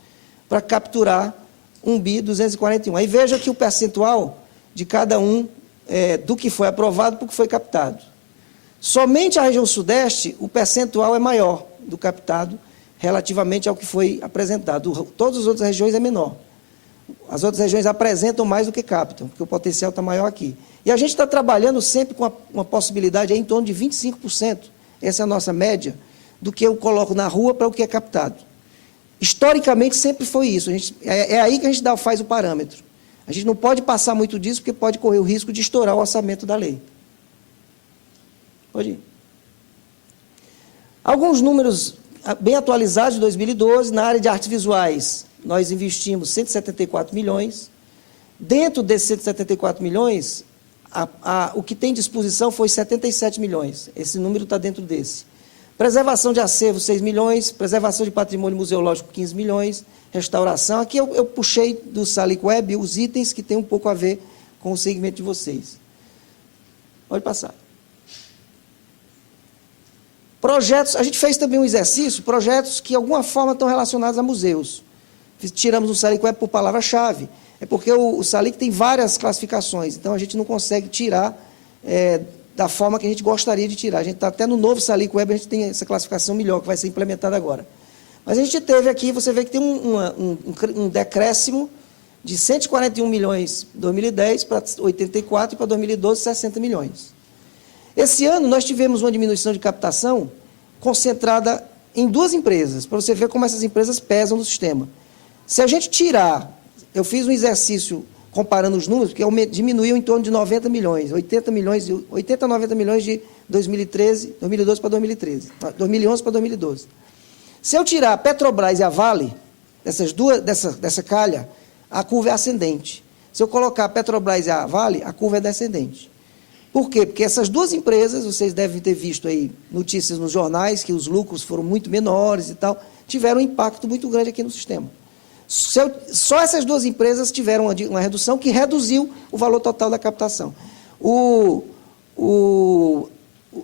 para capturar 1 bi 241. Aí veja que o percentual de cada um do que foi aprovado para o que foi captado. Somente a região sudeste, o percentual é maior do captado relativamente ao que foi apresentado. Todas as outras regiões é menor. As outras regiões apresentam mais do que captam, porque o potencial está maior aqui. E a gente está trabalhando sempre com uma possibilidade em torno de 25%, essa é a nossa média, do que eu coloco na rua para o que é captado. Historicamente, sempre foi isso. É aí que a gente faz o parâmetro. A gente não pode passar muito disso, porque pode correr o risco de estourar o orçamento da lei. Pode ir. Alguns números bem atualizados de 2012, na área de artes visuais, nós investimos 174 milhões. Dentro desses 174 milhões, o que tem disposição foi 77 milhões. Esse número está dentro desse. Preservação de acervo, 6 milhões. Preservação de patrimônio museológico, 15 milhões. Restauração. Aqui eu puxei do Salic Web os itens que têm um pouco a ver com o segmento de vocês. Pode passar. Projetos, a gente fez também um exercício, projetos que de alguma forma estão relacionados a museus. Tiramos o Salic Web por palavra-chave. É porque o Salic tem várias classificações, então a gente não consegue tirar da forma que a gente gostaria de tirar. A gente está até no novo Salic Web, a gente tem essa classificação melhor, que vai ser implementada agora. Mas a gente teve aqui, você vê que tem um decréscimo de 141 milhões em 2010 para 84 e para 2012, 60 milhões. Esse ano, nós tivemos uma diminuição de captação concentrada em 2 empresas, para você ver como essas empresas pesam no sistema. Se a gente tirar, eu fiz um exercício comparando os números, porque diminuiu em torno de 90 milhões, 80 a 90 milhões de 2012 para 2013, 2011 para 2012. Se eu tirar a Petrobras e a Vale, dessa calha, a curva é ascendente. Se eu colocar a Petrobras e a Vale, a curva é descendente. Por quê? Porque essas 2 empresas, vocês devem ter visto aí notícias nos jornais, que os lucros foram muito menores e tal, tiveram um impacto muito grande aqui no sistema. Só essas 2 empresas tiveram uma redução que reduziu o valor total da captação.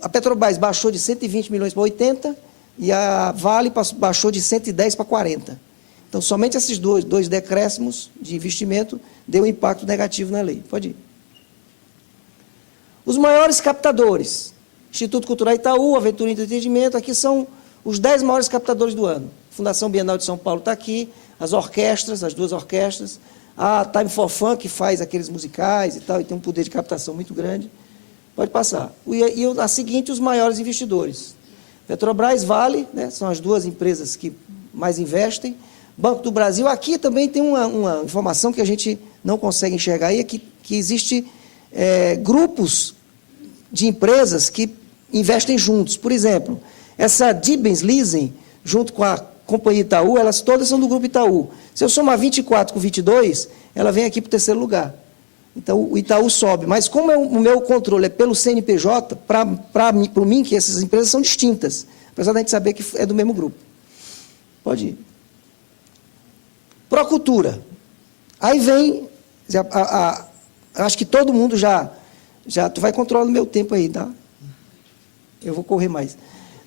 A Petrobras baixou de 120 milhões para 80 e a Vale baixou de 110 para 40. Então, somente esses dois decréscimos de investimento deu um impacto negativo na lei. Pode ir. Os maiores captadores, Instituto Cultural Itaú, Aventura e Entretenimento, aqui são os 10 maiores captadores do ano. A Fundação Bienal de São Paulo está aqui, as orquestras, as 2 orquestras, a Time for Fun, que faz aqueles musicais e tal, e tem um poder de captação muito grande. Pode passar. E a seguinte, os maiores investidores. Petrobras, Vale, né, são as 2 empresas que mais investem. Banco do Brasil. Aqui também tem uma informação que a gente não consegue enxergar aí, que existe grupos de empresas que investem juntos. Por exemplo, essa Dibens Leasing, junto com a Companhia Itaú, elas todas são do Grupo Itaú. Se eu somar 24 com 22, ela vem aqui para o terceiro lugar. Então, o Itaú sobe. Mas como o meu controle é pelo CNPJ, para mim, que essas empresas são distintas, apesar da gente saber que é do mesmo grupo. Pode ir. Procultura. Aí vem, acho que todo mundo já tu vai controlando o meu tempo aí, tá? Eu vou correr mais.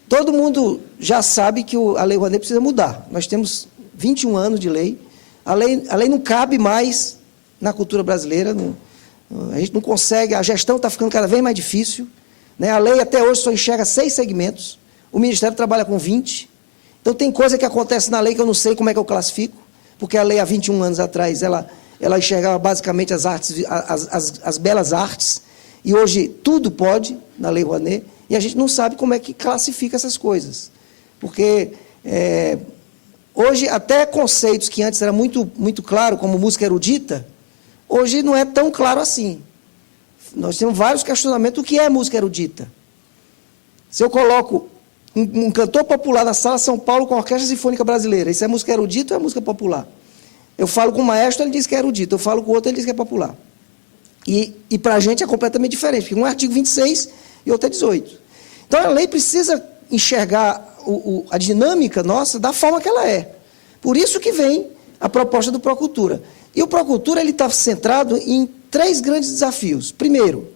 Todo mundo já sabe que a Lei Rouanet precisa mudar. Nós temos 21 anos de lei. A lei não cabe mais na cultura brasileira. A gente não consegue, a gestão está ficando cada vez mais difícil. Né? A lei até hoje só enxerga 6 segmentos. O Ministério trabalha com 20. Então, tem coisa que acontece na lei que eu não sei como é que eu classifico, porque a lei, há 21 anos atrás, ela enxergava basicamente as artes, as belas artes, e hoje tudo pode, na Lei Rouanet, e a gente não sabe como é que classifica essas coisas. Porque hoje, até conceitos que antes eram muito claros, como música erudita, hoje não é tão claro assim. Nós temos vários questionamentos do que é música erudita. Se eu coloco um cantor popular na Sala São Paulo com a Orquestra Sinfônica Brasileira, isso é música erudita ou é música popular? Eu falo com o maestro, ele diz que é erudito. Eu falo com o outro, ele diz que é popular. E para a gente é completamente diferente, porque um é artigo 26 e outro é 18. Então, a lei precisa enxergar a dinâmica nossa da forma que ela é. Por isso que vem a proposta do Procultura. E o Procultura está centrado em 3 grandes desafios. Primeiro,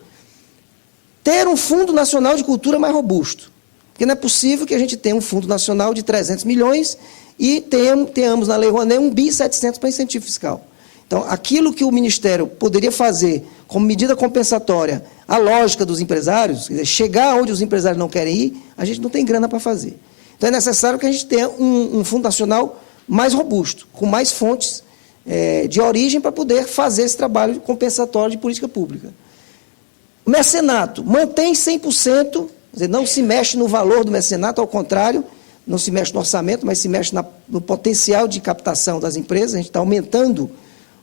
ter um Fundo Nacional de Cultura mais robusto. Porque não é possível que a gente tenha um Fundo Nacional de 300 milhões e tenhamos na Lei Rouanet 1,7 bi para incentivo fiscal. Então, aquilo que o Ministério poderia fazer como medida compensatória à lógica dos empresários, quer dizer, chegar onde os empresários não querem ir, a gente não tem grana para fazer. Então, é necessário que a gente tenha um Fundo Nacional mais robusto, com mais fontes de origem para poder fazer esse trabalho compensatório de política pública. O mecenato, mantém 100%, quer dizer, não se mexe no valor do mecenato, ao contrário, não se mexe no orçamento, mas se mexe no potencial de captação das empresas. A gente está aumentando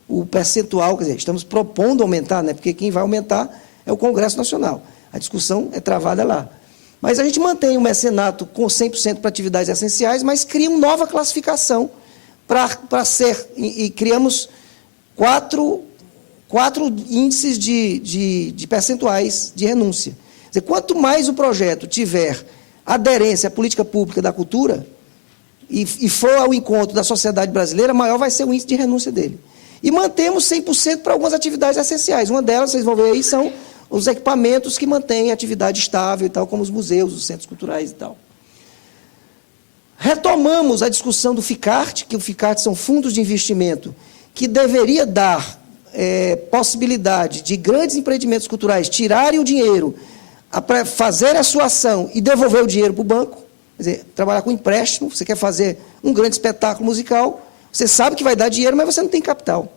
o percentual, quer dizer, estamos propondo aumentar, né, porque quem vai aumentar é o Congresso Nacional. A discussão é travada lá. Mas a gente mantém o mecenato com 100% para atividades essenciais, mas cria uma nova classificação para ser, e criamos quatro índices de percentuais de renúncia. Quer dizer, quanto mais o projeto tiver aderência à política pública da cultura e for ao encontro da sociedade brasileira, maior vai ser o índice de renúncia dele. E mantemos 100% para algumas atividades essenciais. Uma delas, vocês vão ver aí, são os equipamentos que mantêm atividade estável e tal, como os museus, os centros culturais e tal. Retomamos a discussão do FICART, que o FICART são fundos de investimento que deveria dar possibilidade de grandes empreendimentos culturais tirarem o dinheiro, fazer a sua ação e devolver o dinheiro para o banco. Quer dizer, trabalhar com empréstimo, você quer fazer um grande espetáculo musical, você sabe que vai dar dinheiro, mas você não tem capital.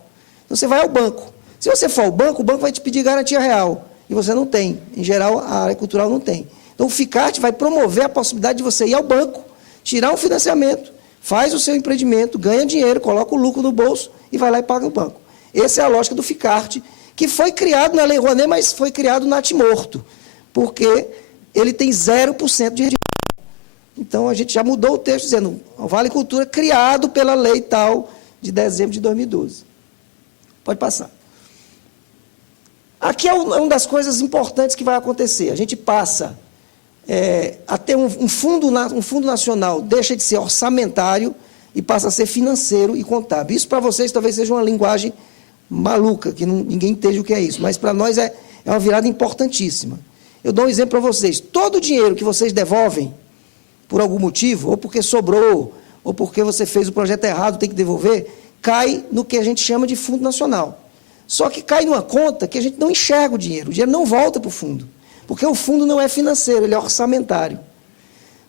Então, você vai ao banco. Se você for ao banco, o banco vai te pedir garantia real, e você não tem. Em geral, a área cultural não tem. Então, o FICART vai promover a possibilidade de você ir ao banco, tirar um financiamento, faz o seu empreendimento, ganha dinheiro, coloca o lucro no bolso e vai lá e paga o banco. Essa é a lógica do FICART, que foi criado na Lei Rouanet, mas foi criado natimorto, porque ele tem 0% de rendimento. Então, a gente já mudou o texto, dizendo, o Vale Cultura criado pela lei tal de dezembro de 2012. Pode passar. Aqui é uma das coisas importantes que vai acontecer. A gente passa a ter um fundo nacional, deixa de ser orçamentário e passa a ser financeiro e contábil. Isso, para vocês, talvez seja uma linguagem maluca, que ninguém entende o que é isso, mas para nós é uma virada importantíssima. Eu dou um exemplo para vocês. Todo o dinheiro que vocês devolvem, por algum motivo, ou porque sobrou, ou porque você fez o projeto errado, tem que devolver, cai no que a gente chama de Fundo Nacional. Só que cai numa conta que a gente não enxerga o dinheiro não volta para o fundo, porque o fundo não é financeiro, ele é orçamentário.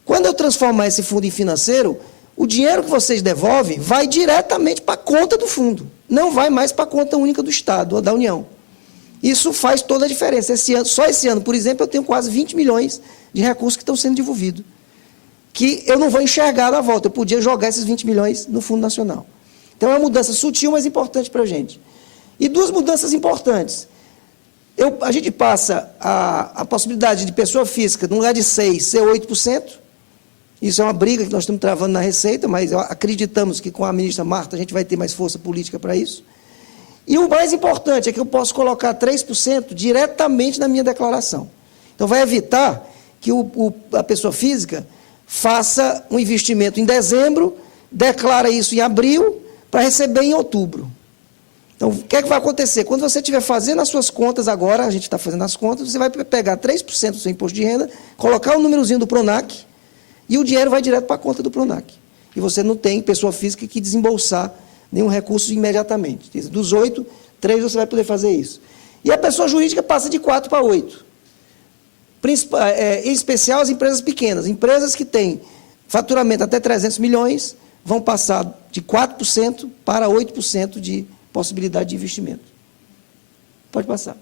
Quando eu transformar esse fundo em financeiro, o dinheiro que vocês devolvem vai diretamente para a conta do fundo, não vai mais para a conta única do Estado ou da União. Isso faz toda a diferença. Só esse ano, por exemplo, eu tenho quase 20 milhões de recursos que estão sendo devolvidos, que eu não vou enxergar na volta. Eu podia jogar esses 20 milhões no Fundo Nacional. Então, é uma mudança sutil, mas importante para a gente. E duas mudanças importantes. A gente passa a possibilidade de pessoa física, no lugar de 6%, ser 8%. Isso é uma briga que nós estamos travando na Receita, mas acreditamos que com a ministra Marta a gente vai ter mais força política para isso. E o mais importante é que eu posso colocar 3% diretamente na minha declaração. Então, vai evitar que a pessoa física faça um investimento em dezembro, declara isso em abril, para receber em outubro. Então, o que é que vai acontecer? Quando você estiver fazendo as suas contas agora, a gente está fazendo as contas, você vai pegar 3% do seu imposto de renda, colocar o númerozinho do PRONAC, e o dinheiro vai direto para a conta do PRONAC. E você não tem pessoa física que desembolsar nenhum recurso imediatamente. Dos 8, 3 você vai poder fazer isso. E a pessoa jurídica passa de 4 para 8. Em especial as empresas pequenas. Empresas que têm faturamento até 300 milhões vão passar de 4% para 8% de possibilidade de investimento. Pode passar.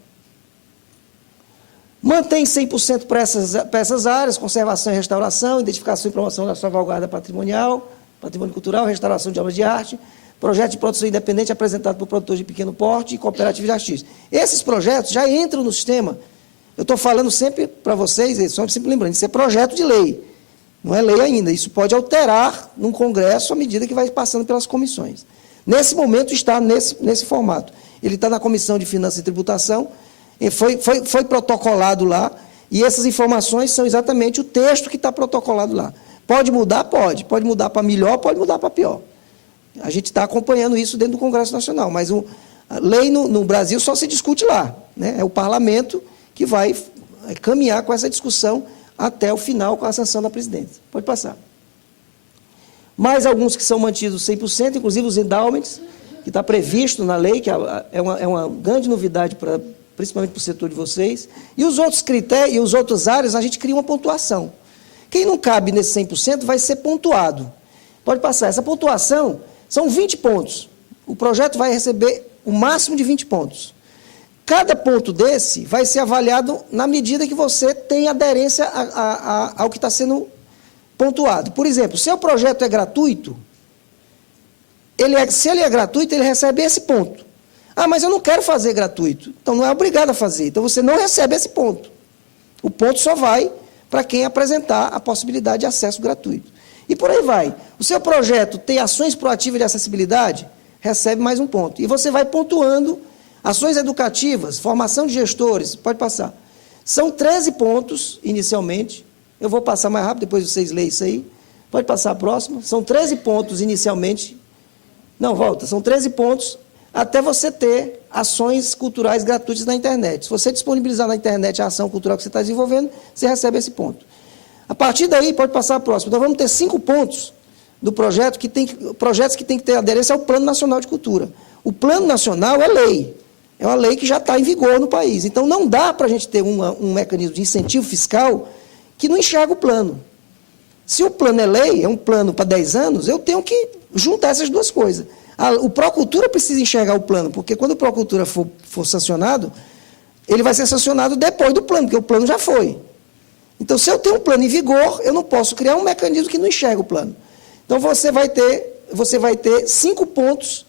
Mantém 100% para essas áreas, conservação e restauração, identificação e promoção da salvaguarda patrimonial, patrimônio cultural, restauração de obras de arte, projeto de produção independente apresentado por produtores de pequeno porte e cooperativa de artistas. Esses projetos já entram no sistema. Eu estou falando sempre para vocês, só sempre lembrando, isso é projeto de lei, não é lei ainda. Isso pode alterar num Congresso à medida que vai passando pelas comissões. Nesse momento está nesse formato. Ele está na Comissão de Finanças e Tributação, foi protocolado lá, e essas informações são exatamente o texto que está protocolado lá. Pode mudar? Pode. Pode mudar para melhor, pode mudar para pior. A gente está acompanhando isso dentro do Congresso Nacional, mas a lei no Brasil só se discute lá, né? É o parlamento que vai caminhar com essa discussão até o final com a sanção da presidência. Pode passar. Mais alguns que são mantidos 100%, inclusive os endowments, que está previsto na lei, que é uma grande novidade, principalmente para o setor de vocês. E os outros critérios, e os outros áreas, a gente cria uma pontuação. Quem não cabe nesse 100% vai ser pontuado. Pode passar. Essa pontuação são 20 pontos. O projeto vai receber o máximo de 20 pontos. Cada ponto desse vai ser avaliado na medida que você tem aderência ao que está sendo pontuado. Por exemplo, se o projeto é gratuito, se ele é gratuito, ele recebe esse ponto. Ah, mas eu não quero fazer gratuito. Então, não é obrigado a fazer. Então, você não recebe esse ponto. O ponto só vai para quem apresentar a possibilidade de acesso gratuito. E por aí vai. O seu projeto tem ações proativas de acessibilidade, recebe mais um ponto. E você vai pontuando ações educativas, formação de gestores, pode passar. São 13 pontos, inicialmente. Eu vou passar mais rápido, depois vocês leem isso aí. Pode passar a próxima. São 13 pontos, inicialmente. Não, volta. São 13 pontos até você ter ações culturais gratuitas na internet. Se você disponibilizar na internet a ação cultural que você está desenvolvendo, você recebe esse ponto. A partir daí, pode passar a próxima. Então, vamos ter 5 pontos do projeto, projetos que têm que ter aderência ao Plano Nacional de Cultura. O Plano Nacional é lei. É uma lei que já está em vigor no país. Então, não dá para a gente ter um mecanismo de incentivo fiscal que não enxerga o plano. Se o plano é lei, é um plano para 10 anos, eu tenho que juntar essas duas coisas. O Procultura precisa enxergar o plano, porque quando o Procultura for sancionado, ele vai ser sancionado depois do plano, porque o plano já foi. Então, se eu tenho um plano em vigor, eu não posso criar um mecanismo que não enxerga o plano. Então, você vai ter 5 pontos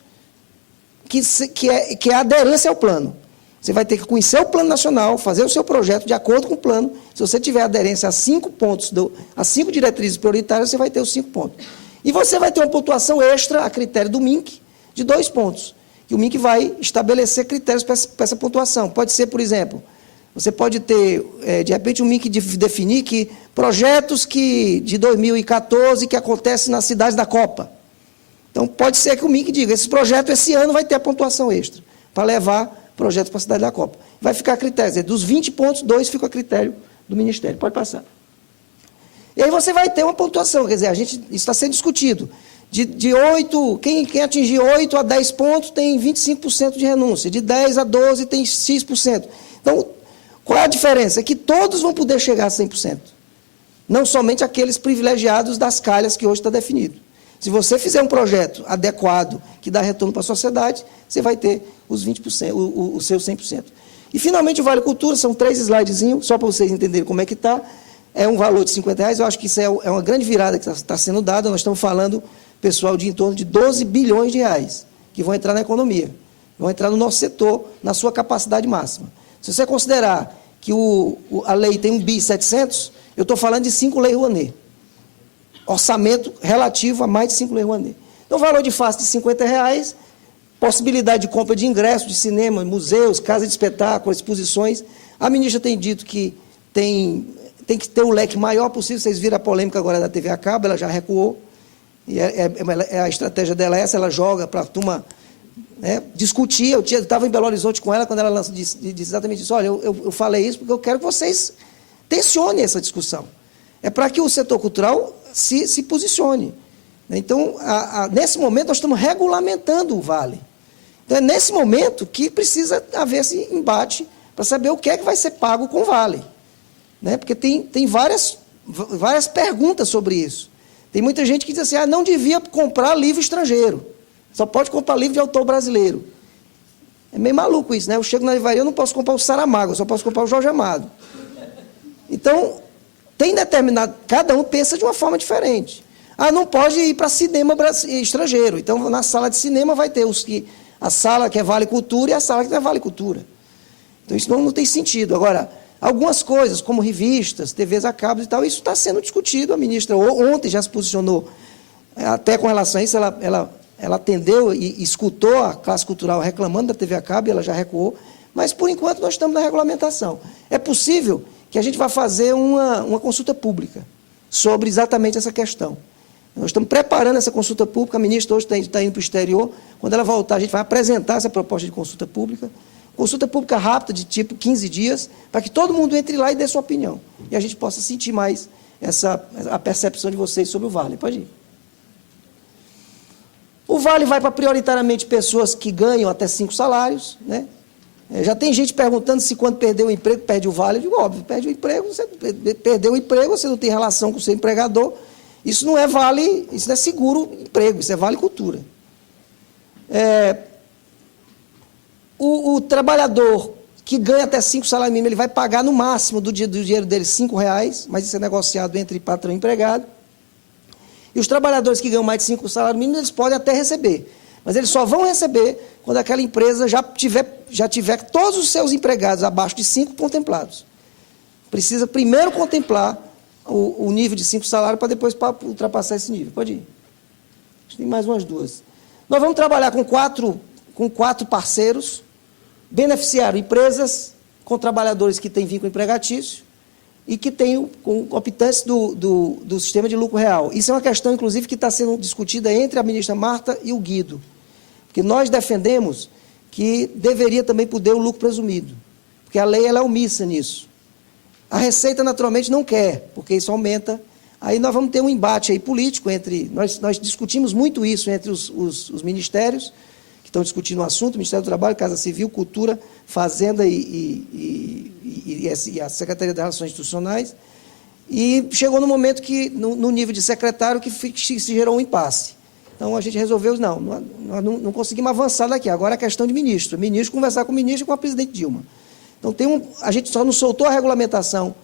que é a aderência ao plano. Você vai ter que conhecer o Plano Nacional, fazer o seu projeto de acordo com o plano. Se você tiver aderência a 5 pontos, a 5 diretrizes prioritárias, você vai ter os 5 pontos. E você vai ter uma pontuação extra a critério do MINC de 2 pontos. E o MINC vai estabelecer critérios para essa pontuação. Pode ser, por exemplo, você pode ter, de repente, o MINC definir que projetos de 2014 que acontecem nas cidades da Copa. Então, pode ser que o MINC diga, esse projeto esse ano vai ter a pontuação extra, para levar projetos para a cidade da Copa. Vai ficar a critério, dos 20 pontos, 2 fica a critério do Ministério. Pode passar. E aí você vai ter uma pontuação, quer dizer, isso está sendo discutido. De 8, quem atingir 8 a 10 pontos tem 25% de renúncia, de 10 a 12 tem X%. Então, qual é a diferença? É que todos vão poder chegar a 100%. Não somente aqueles privilegiados das calhas que hoje está definido. Se você fizer um projeto adequado, que dá retorno para a sociedade, você vai ter os 20%, o seu 100%. E, finalmente, o Vale Cultura, são 3 slidezinhos, só para vocês entenderem como é que está. É um valor de R$50. Eu acho que isso é uma grande virada que está sendo dada. Nós estamos falando pessoal de em torno de 12 bilhões de reais, que vão entrar na economia, vão entrar no nosso setor, na sua capacidade máxima. Se você considerar que a lei tem 1.700 bi, eu estou falando de 5 leis Rouanet. Orçamento relativo a mais de 5 leis Rouanet. Então, valor de face de R$50, possibilidade de compra de ingressos de cinema, museus, casa de espetáculo, exposições. A ministra tem dito que tem que ter o leque maior possível. Vocês viram a polêmica agora da TV a cabo, ela já recuou. E a estratégia dela é essa, ela joga para a turma, né, discutir. Eu estava em Belo Horizonte com ela, quando ela disse exatamente isso. Olha, eu falei isso porque eu quero que vocês tensionem essa discussão. É para que o setor cultural se posicione. Então, nesse momento, nós estamos regulamentando o Vale. Então, é nesse momento que precisa haver esse embate para saber o que é que vai ser pago com o Vale. Né? Porque tem várias perguntas sobre isso. Tem muita gente que diz assim, não devia comprar livro estrangeiro, só pode comprar livro de autor brasileiro. É meio maluco isso, né? Eu chego na livraria, eu não posso comprar o Saramago, eu só posso comprar o Jorge Amado. Então, tem determinado... Cada um pensa de uma forma diferente. Não pode ir para cinema estrangeiro. Então, na sala de cinema vai ter a sala que é Vale Cultura e a sala que não é Vale Cultura. Então, isso não tem sentido. Agora, algumas coisas, como revistas, TVs a cabo e tal, isso está sendo discutido. A ministra ontem já se posicionou, até com relação a isso, ela atendeu e escutou a classe cultural reclamando da TV a cabo, e ela já recuou, mas, por enquanto, nós estamos na regulamentação. É possível que a gente vá fazer uma consulta pública sobre exatamente essa questão. Nós estamos preparando essa consulta pública, a ministra hoje está indo para o exterior, quando ela voltar, a gente vai apresentar essa proposta de consulta pública rápida, de tipo 15 dias, para que todo mundo entre lá e dê sua opinião, e a gente possa sentir mais a percepção de vocês sobre o Vale. Pode ir. O Vale vai para, prioritariamente, pessoas que ganham até 5 salários, né? Já tem gente perguntando se quando perdeu o emprego, perde o Vale. Eu digo, óbvio, perde o emprego, você perdeu o emprego, você não tem relação com o seu empregador. Isso não é Vale, isso não é seguro emprego, isso é Vale Cultura. O trabalhador que ganha até 5 salários mínimos, ele vai pagar no máximo do dinheiro dele R$5, mas isso é negociado entre patrão e empregado. E os trabalhadores que ganham mais de 5 salários mínimos, eles podem até receber. Mas eles só vão receber quando aquela empresa já tiver todos os seus empregados abaixo de 5 contemplados. Precisa primeiro contemplar o nível de 5 salários para depois ultrapassar esse nível. Pode ir. Acho que tem mais umas 2. Nós vamos trabalhar com quatro parceiros, beneficiário, empresas com trabalhadores que têm vínculo empregatício e que têm optantes do sistema de lucro real. Isso é uma questão, inclusive, que está sendo discutida entre a ministra Marta e o Guido. Porque nós defendemos que deveria também poder o lucro presumido, porque a lei ela é omissa nisso. A Receita, naturalmente, não quer, porque isso aumenta. Aí nós vamos ter um embate aí político entre... Nós discutimos muito isso entre os ministérios que estão discutindo o assunto, Ministério do Trabalho, Casa Civil, Cultura, Fazenda e a Secretaria das Relações Institucionais. E chegou no momento que, no nível de secretário, que se gerou um impasse. Então, a gente resolveu, não conseguimos avançar daqui. Agora é questão de ministro. Ministro conversar com o ministro e com a presidente Dilma. Então, a gente só não soltou a regulamentação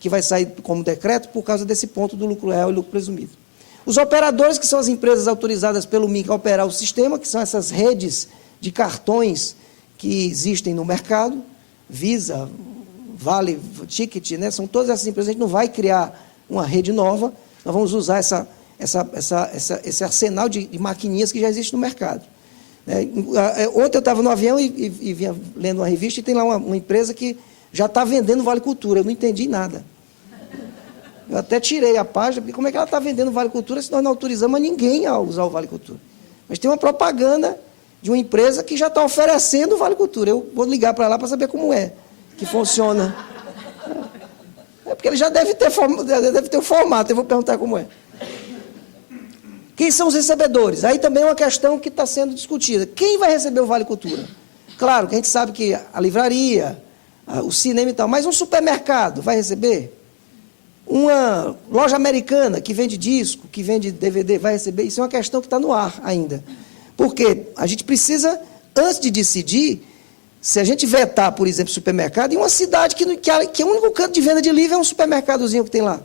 que vai sair como decreto por causa desse ponto do lucro real e lucro presumido. Os operadores, que são as empresas autorizadas pelo MINC a operar o sistema, que são essas redes de cartões que existem no mercado, Visa, Vale, Ticket, né? São todas essas empresas. A gente não vai criar uma rede nova, nós vamos usar esse arsenal de maquininhas que já existe no mercado. Ontem eu estava no avião e vinha lendo uma revista e tem lá uma empresa que já está vendendo Vale Cultura. Eu não entendi nada. Eu até tirei a página, porque como é que ela está vendendo Vale Cultura se nós não autorizamos a ninguém a usar o Vale Cultura? Mas tem uma propaganda de uma empresa que já está oferecendo o Vale Cultura. Eu vou ligar para lá para saber como é que funciona. Porque ele já deve ter o formato, eu vou perguntar como é. Quem são os recebedores? Aí também é uma questão que está sendo discutida. Quem vai receber o Vale Cultura? Claro que a gente sabe que a livraria, o cinema e tal, mas um supermercado vai receber? Uma loja americana que vende disco, que vende DVD, vai receber? Isso é uma questão que está no ar ainda. Porque a gente precisa, antes de decidir, se a gente vetar, por exemplo, supermercado, em uma cidade que o único canto de venda de livro é um supermercadozinho que tem lá.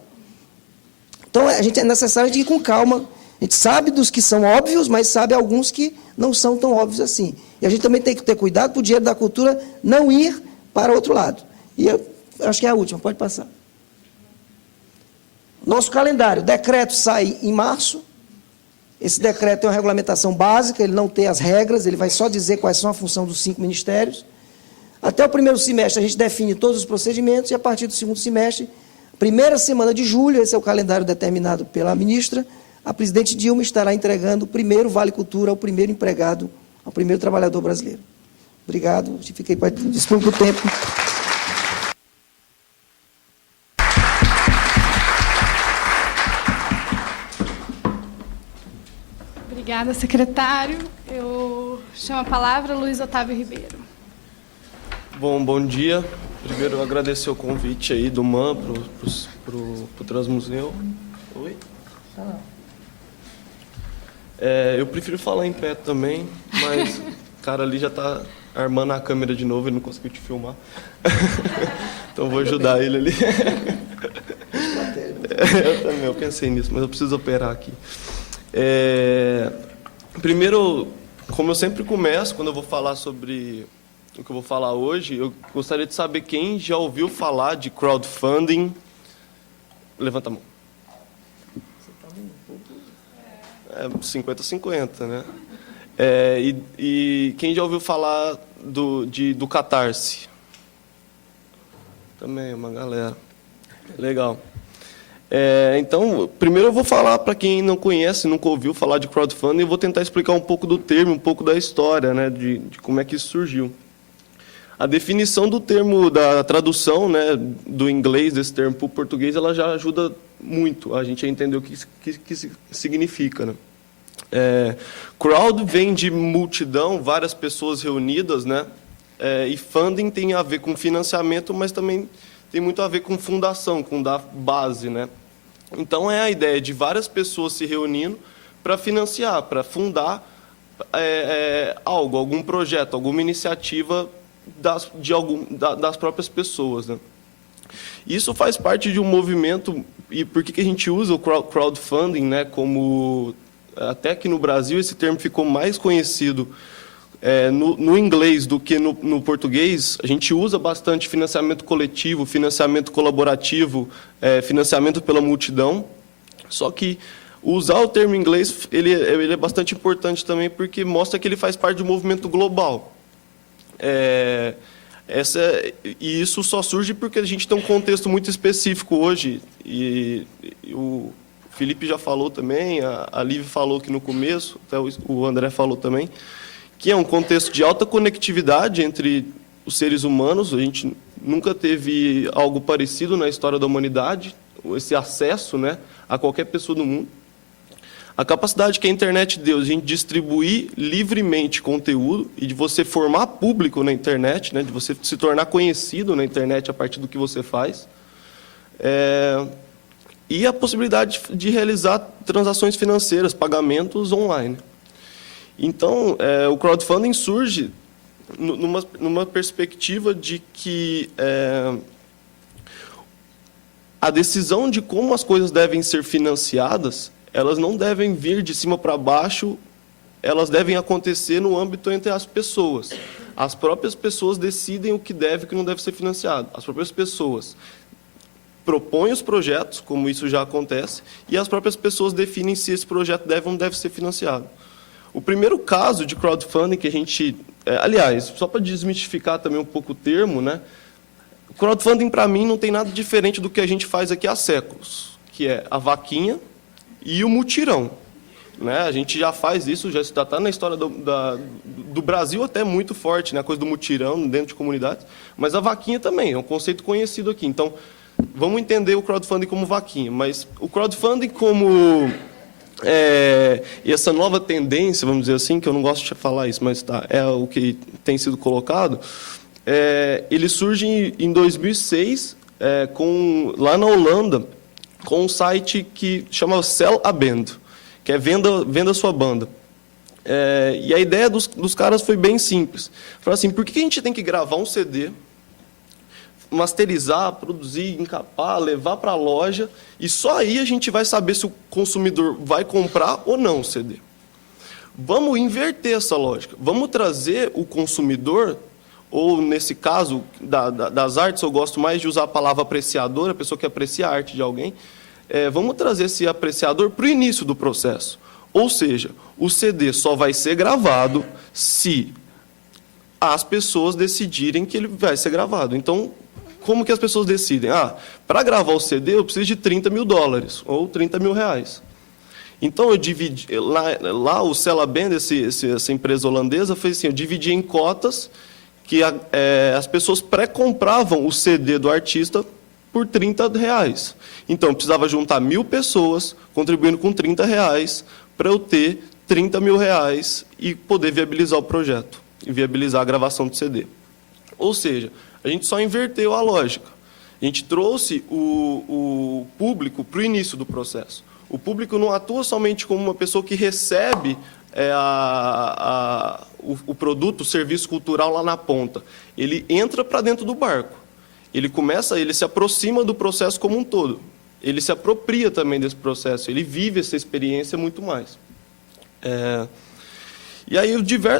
Então, é necessário ir com calma, A gente sabe dos que são óbvios, mas sabe alguns que não são tão óbvios assim. E a gente também tem que ter cuidado para o dinheiro da cultura não ir para outro lado. E eu acho que é a última, pode passar. Nosso calendário, o decreto sai em março. Esse decreto tem uma regulamentação básica, ele não tem as regras, ele vai só dizer quais são a função dos 5 ministérios. Até o primeiro semestre a gente define todos os procedimentos e a partir do segundo semestre, primeira semana de julho, esse é o calendário determinado pela ministra, a presidente Dilma estará entregando o primeiro Vale Cultura ao primeiro empregado, ao primeiro trabalhador brasileiro. Obrigado, fiquei para desculpa o tempo. Obrigada, secretário. Eu chamo a palavra Luiz Otávio Ribeiro. Bom dia. Primeiro, eu agradecer o convite aí do MAN para o Transmuseu. Oi? Eu prefiro falar em pé também, mas o cara ali já está armando a câmera de novo e não conseguiu te filmar. Então, vou ajudar ele ali. Eu também, eu pensei nisso, mas eu preciso operar aqui. Primeiro, como eu sempre começo, quando eu vou falar sobre o que eu vou falar hoje, eu gostaria de saber quem já ouviu falar de crowdfunding. Levanta a mão. 50-50, né? E quem já ouviu falar do Catarse? Também, uma galera. Legal. Então, primeiro eu vou falar para quem não conhece, nunca ouviu falar de crowdfunding, eu vou tentar explicar um pouco do termo, um pouco da história, né, de como é que isso surgiu. A definição do termo, da tradução, né, do inglês desse termo para o português, ela já ajuda muito a gente a entender o que significa, né? Crowd vem de multidão, várias pessoas reunidas, né? E funding tem a ver com financiamento, mas também tem muito a ver com fundação, com dar base, né? Então, é a ideia de várias pessoas se reunindo para financiar, para fundar algo, algum projeto, alguma iniciativa das próprias pessoas, né? Isso faz parte de um movimento, e por que a gente usa o crowdfunding, né, como, até que no Brasil esse termo ficou mais conhecido no inglês do que no português. A gente usa bastante financiamento coletivo, financiamento colaborativo, financiamento pela multidão, só que usar o termo em inglês ele é bastante importante também porque mostra que ele faz parte de um movimento global. E isso só surge porque a gente tem um contexto muito específico hoje, e o Felipe já falou também, a Lívia falou aqui no começo, até o André falou também, que é um contexto de alta conectividade entre os seres humanos. A gente nunca teve algo parecido na história da humanidade, esse acesso, né, a qualquer pessoa do mundo. A capacidade que a internet deu de a gente distribuir livremente conteúdo e de você formar público na internet, né, de você se tornar conhecido na internet a partir do que você faz. E a possibilidade de realizar transações financeiras, pagamentos online. Então, o crowdfunding surge numa perspectiva de que a decisão de como as coisas devem ser financiadas, elas não devem vir de cima para baixo, elas devem acontecer no âmbito entre as pessoas. As próprias pessoas decidem o que deve e o que não deve ser financiado. As próprias pessoas propõem os projetos, como isso já acontece, e as próprias pessoas definem se esse projeto deve ou não deve ser financiado. O primeiro caso de crowdfunding que a gente... aliás, só para desmistificar também um pouco o termo, né? O crowdfunding, para mim, não tem nada diferente do que a gente faz aqui há séculos, que é a vaquinha e o mutirão, né? A gente já faz isso, já está na história do Brasil até muito forte, né? A coisa do mutirão dentro de comunidades, mas a vaquinha também é um conceito conhecido aqui. Então, vamos entender o crowdfunding como vaquinha, mas o crowdfunding como... e essa nova tendência, vamos dizer assim, que eu não gosto de falar isso, mas é o que tem sido colocado, ele surge em 2006, lá na Holanda, com um site que chama Sell a Band, que é venda sua banda. E a ideia dos caras foi bem simples. Falaram assim, por que a gente tem que gravar um CD, masterizar, produzir, encapar, levar para a loja, e só aí a gente vai saber se o consumidor vai comprar ou não o CD. Vamos inverter essa lógica. Vamos trazer o consumidor, ou nesse caso das artes, eu gosto mais de usar a palavra apreciador, a pessoa que aprecia a arte de alguém, vamos trazer esse apreciador para o início do processo. Ou seja, o CD só vai ser gravado se as pessoas decidirem que ele vai ser gravado. Então, como que as pessoas decidem? Para gravar o CD eu preciso de $30.000 ou R$30.000. Então, eu dividi, lá o Celaband, essa empresa holandesa, fez assim, eu dividi em cotas que as pessoas pré-compravam o CD do artista por R$30. Então, eu precisava juntar 1.000 pessoas contribuindo com R$30 para eu ter R$30.000 e poder viabilizar o projeto e viabilizar a gravação do CD. Ou seja, a gente só inverteu a lógica. A gente trouxe o público para o início do processo. O público não atua somente como uma pessoa que recebe o produto, o serviço cultural lá na ponta. Ele entra para dentro do barco. Ele se aproxima do processo como um todo. Ele se apropria também desse processo. Ele vive essa experiência muito mais. E aí,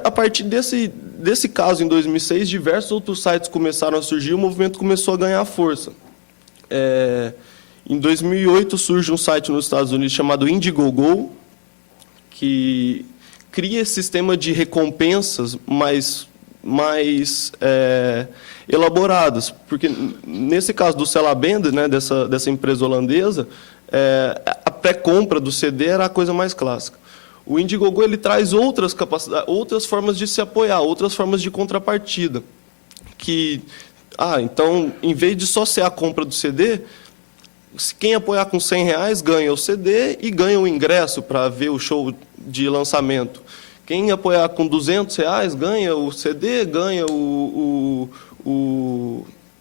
a partir desse caso, em 2006, diversos outros sites começaram a surgir, o movimento começou a ganhar força. Em 2008, surge um site nos Estados Unidos chamado Indiegogo, que cria esse sistema de recompensas mais elaboradas. Porque, nesse caso do Celaband, né, dessa empresa holandesa, a pré-compra do CD era a coisa mais clássica. O Indiegogo ele traz outras formas de se apoiar, outras formas de contrapartida. Então, em vez de só ser a compra do CD, quem apoiar com R$100 ganha o CD e ganha o ingresso para ver o show de lançamento. Quem apoiar com R$200 ganha o CD, ganha o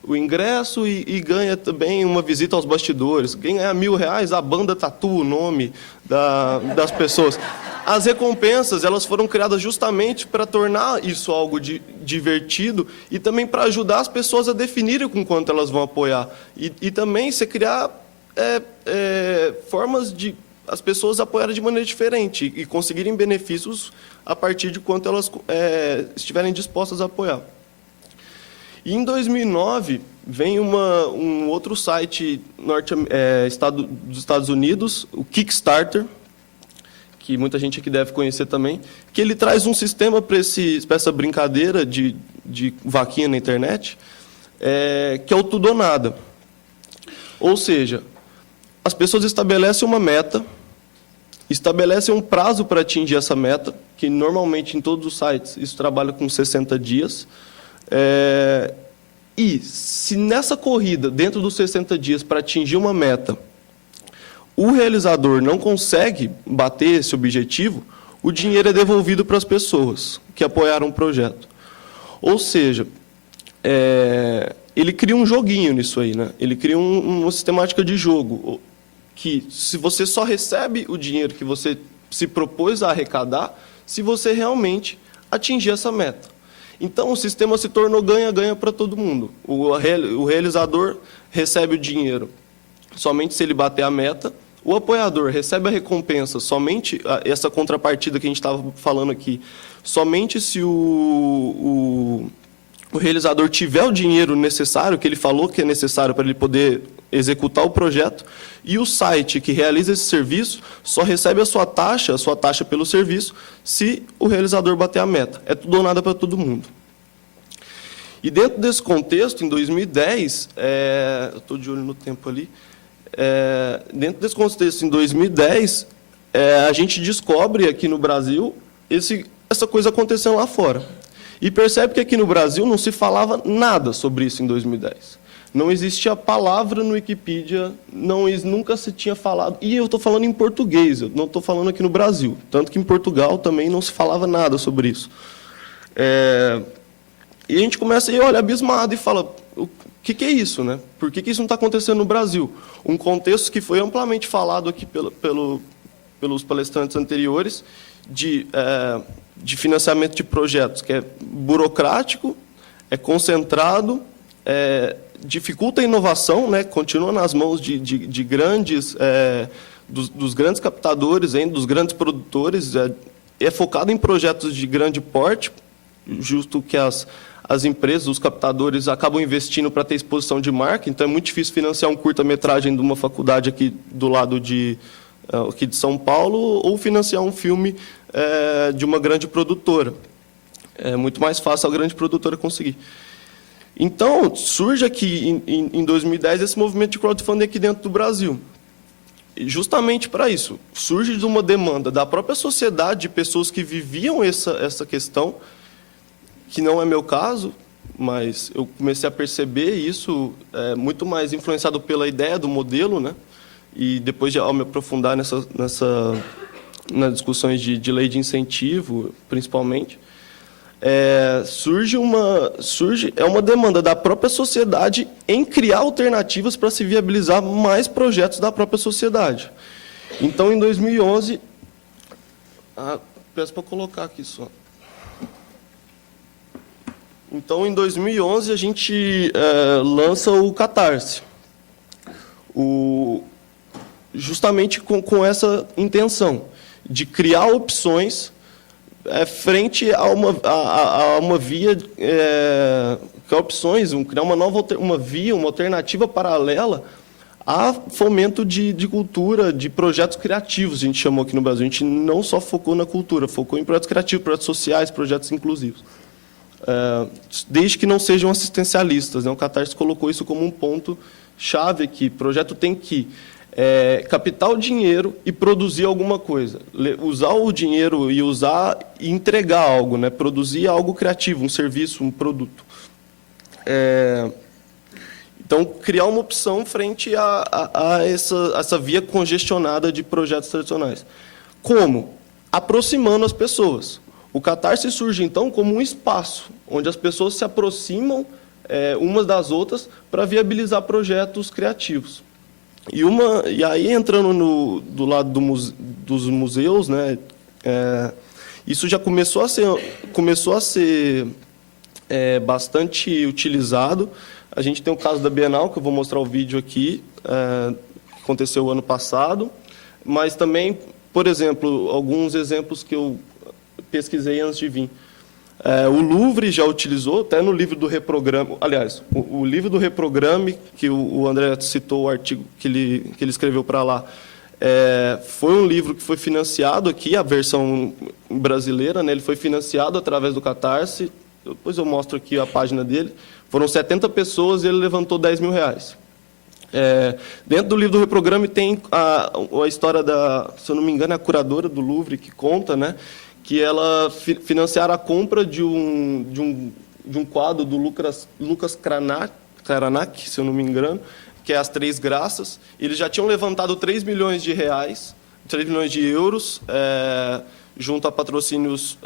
ingresso e ganha também uma visita aos bastidores. Quem ganhar R$1.000, a banda tatua o nome das pessoas. As recompensas elas foram criadas justamente para tornar isso algo divertido e também para ajudar as pessoas a definirem com quanto elas vão apoiar. E também se criar formas de as pessoas apoiarem de maneira diferente e conseguirem benefícios a partir de quanto elas estiverem dispostas a apoiar. E em 2009, vem um outro site dos Estados Unidos, o Kickstarter, que muita gente aqui deve conhecer também, que ele traz um sistema para essa brincadeira de vaquinha na internet, que é o tudo ou nada. Ou seja, as pessoas estabelecem uma meta, estabelecem um prazo para atingir essa meta, que normalmente em todos os sites isso trabalha com 60 dias, e se nessa corrida, dentro dos 60 dias, para atingir uma meta, o realizador não consegue bater esse objetivo, o dinheiro é devolvido para as pessoas que apoiaram o projeto. Ou seja, ele cria um joguinho nisso aí, né? Ele cria uma sistemática de jogo, que se você só recebe o dinheiro que você se propôs a arrecadar, se você realmente atingir essa meta. Então, o sistema se tornou ganha-ganha para todo mundo. O realizador recebe o dinheiro somente se ele bater a meta, o apoiador recebe a recompensa somente, essa contrapartida que a gente estava falando aqui, somente se o realizador tiver o dinheiro necessário, que ele falou que é necessário para ele poder executar o projeto, e o site que realiza esse serviço só recebe a sua taxa pelo serviço, se o realizador bater a meta. É tudo ou nada para todo mundo. E dentro desse contexto, em 2010, eu estou de olho no tempo ali, dentro desse contexto, em 2010, a gente descobre aqui no Brasil essa coisa acontecendo lá fora. E percebe que aqui no Brasil não se falava nada sobre isso em 2010. Não existia palavra no Wikipedia, nunca se tinha falado. E eu estou falando em português, eu não estou falando aqui no Brasil. Tanto que em Portugal também não se falava nada sobre isso. E a gente começa a olhar abismado e fala, o que é isso, né? Por que isso não está acontecendo no Brasil? Um contexto que foi amplamente falado aqui pelos palestrantes anteriores de financiamento de projetos, que é burocrático, é concentrado, dificulta a inovação, né? Continua nas mãos de grandes, dos grandes captadores, hein? Dos grandes produtores, é focado em projetos de grande porte, justo que as empresas, os captadores, acabam investindo para ter exposição de marca, então é muito difícil financiar um curta-metragem de uma faculdade aqui do lado aqui de São Paulo, ou financiar um filme de uma grande produtora. É muito mais fácil a grande produtora conseguir. Então, surge aqui, em 2010, esse movimento de crowdfunding aqui dentro do Brasil. E justamente para isso, surge de uma demanda da própria sociedade, de pessoas que viviam essa questão, que não é meu caso, mas eu comecei a perceber isso muito mais influenciado pela ideia do modelo, né? E depois, ao me aprofundar nas discussões de lei de incentivo, principalmente, surge uma demanda da própria sociedade em criar alternativas para se viabilizar mais projetos da própria sociedade. Então, em 2011, peço para colocar aqui só. Então, em 2011, a gente lança o Catarse, justamente com essa intenção de criar opções frente a uma via, criar opções, criar uma via, uma alternativa paralela a fomento de cultura, de projetos criativos, a gente chamou aqui no Brasil. A gente não só focou na cultura, focou em projetos criativos, projetos sociais, projetos inclusivos. Desde que não sejam assistencialistas, né? O Catarse colocou isso como um ponto-chave aqui. O projeto tem que captar o dinheiro e produzir alguma coisa. Usar o dinheiro e entregar algo, né? Produzir algo criativo, um serviço, um produto. Então, criar uma opção frente a essa via congestionada de projetos tradicionais. Como? Aproximando as pessoas. O Catarse surge, então, como um espaço onde as pessoas se aproximam umas das outras para viabilizar projetos criativos. E aí, entrando do lado dos museus, né, isso já começou a ser bastante utilizado. A gente tem o caso da Bienal, que eu vou mostrar o vídeo aqui, que aconteceu ano passado, mas também, por exemplo, alguns exemplos que eu pesquisei antes de vir. O Louvre já utilizou, até no livro do Reprograme, aliás, o livro do Reprograme, que o André citou, o artigo que ele escreveu para lá, foi um livro que foi financiado aqui, a versão brasileira, né, ele foi financiado através do Catarse, depois eu mostro aqui a página dele, foram 70 pessoas e ele levantou R$10 mil. Dentro do livro do Reprograme tem a história se eu não me engano, é a curadora do Louvre que conta, né, que ela financiara a compra de um quadro do Lucas Cranach, se eu não me engano, que é As Três Graças. Eles já tinham levantado R$3 milhões, 3 milhões de euros, junto a patrocínios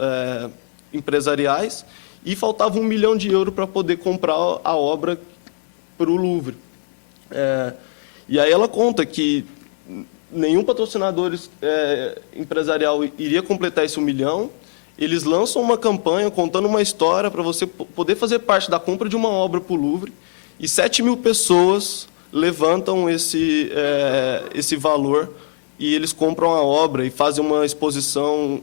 empresariais, e faltava €1 milhão para poder comprar a obra para o Louvre. E aí ela conta que nenhum patrocinador empresarial iria completar esse 1 milhão. Eles lançam uma campanha contando uma história para você poder fazer parte da compra de uma obra para o Louvre, e 7 mil pessoas levantam esse valor, e eles compram a obra e fazem uma exposição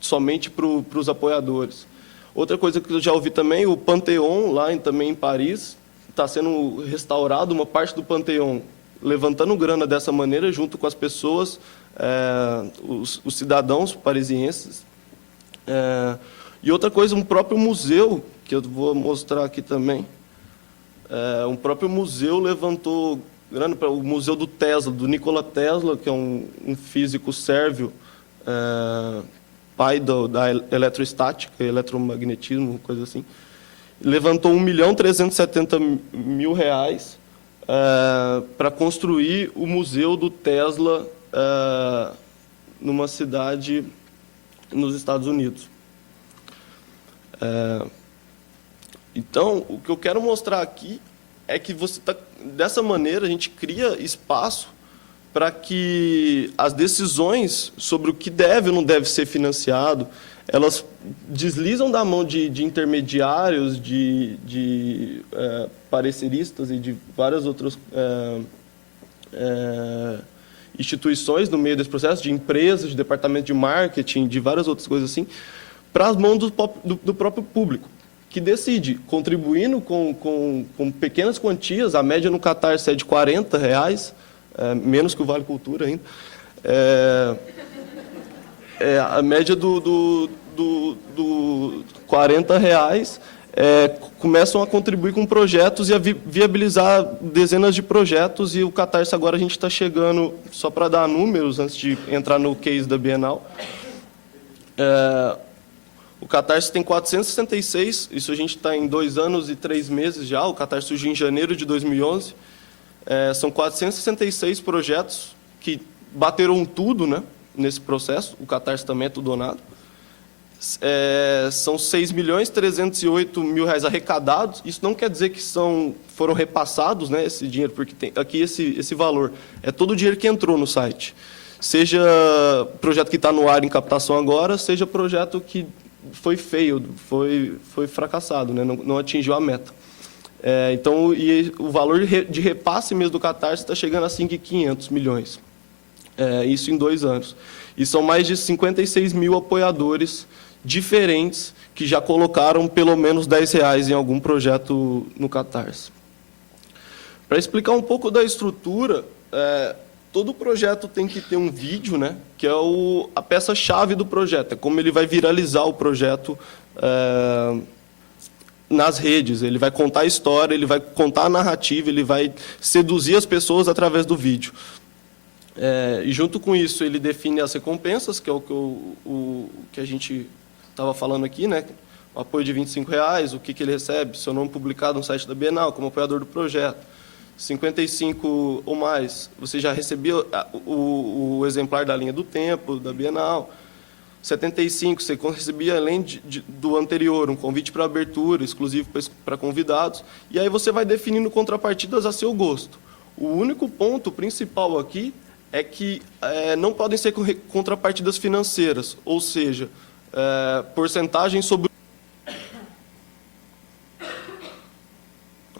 somente para os apoiadores. Outra coisa que eu já ouvi também, o Panteão, também em Paris, está sendo restaurado, uma parte do Panteão, levantando grana dessa maneira, junto com as pessoas, os cidadãos parisienses. E outra coisa, um próprio museu, que eu vou mostrar aqui também, um próprio museu levantou grana para o Museu do Tesla, do Nikola Tesla, que é um físico sérvio, pai da eletroestática, eletromagnetismo, coisa assim. Levantou R$1.370.000 para construir o Museu do Tesla numa cidade nos Estados Unidos. Então, o que eu quero mostrar aqui é que dessa maneira a gente cria espaço para que as decisões sobre o que deve ou não deve ser financiado, elas deslizam da mão de intermediários, de pareceristas e de várias outras instituições no meio desse processo, de empresas, de departamento de marketing, de várias outras coisas assim, para as mãos do próprio público, que decide, contribuindo com pequenas quantias. A média no Catarse é de R$40, menos que o Vale Cultura ainda. A média do R$40 começam a contribuir com projetos e a viabilizar dezenas de projetos, e o Catarse agora a gente está chegando, só para dar números, antes de entrar no case da Bienal, o Catarse tem 466, isso a gente está em 2 anos e 3 meses já, o Catarse surgiu em janeiro de 2011, são 466 projetos que bateram tudo, né, nesse processo, o Catarse também é tudo ou nada. São R$6.308.000 arrecadados. Isso não quer dizer que foram repassados, né, esse dinheiro, porque tem aqui esse valor. É todo o dinheiro que entrou no site. Seja projeto que está no ar em captação agora, seja projeto que foi foi fracassado, né, não atingiu a meta. Então, o valor de repasse mesmo do Catarse está chegando a 5.500 milhões. Isso em 2 anos. E são mais de 56 mil apoiadores diferentes que já colocaram pelo menos R$10 em algum projeto no Catarse. Para explicar um pouco da estrutura, todo projeto tem que ter um vídeo, né, que é a peça-chave do projeto, é como ele vai viralizar o projeto nas redes. Ele vai contar a história, ele vai contar a narrativa, ele vai seduzir as pessoas através do vídeo. E junto com isso ele define as recompensas, que é o que a gente estava falando aqui, né? O apoio de R$25, o que ele recebe, seu nome publicado no site da Bienal, como apoiador do projeto. 55 ou mais, você já recebia o exemplar da linha do tempo, da Bienal. 75, você recebia, além do anterior, um convite para abertura, exclusivo para convidados. E aí você vai definindo contrapartidas a seu gosto. O único ponto principal aqui é que não podem ser contrapartidas financeiras, ou seja, porcentagem sobre...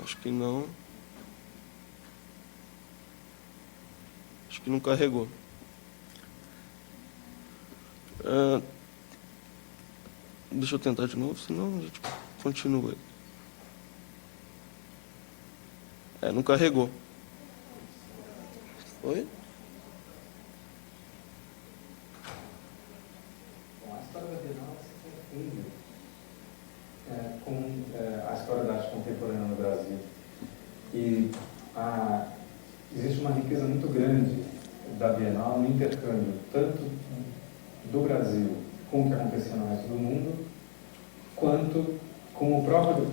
Acho que não. Acho que não carregou. Deixa eu tentar de novo, senão a gente continua. Não carregou. Oi? Com a história da arte contemporânea no Brasil. E existe uma riqueza muito grande da Bienal no intercâmbio, tanto do Brasil com o que acontecia no resto do mundo, quanto com o próprio...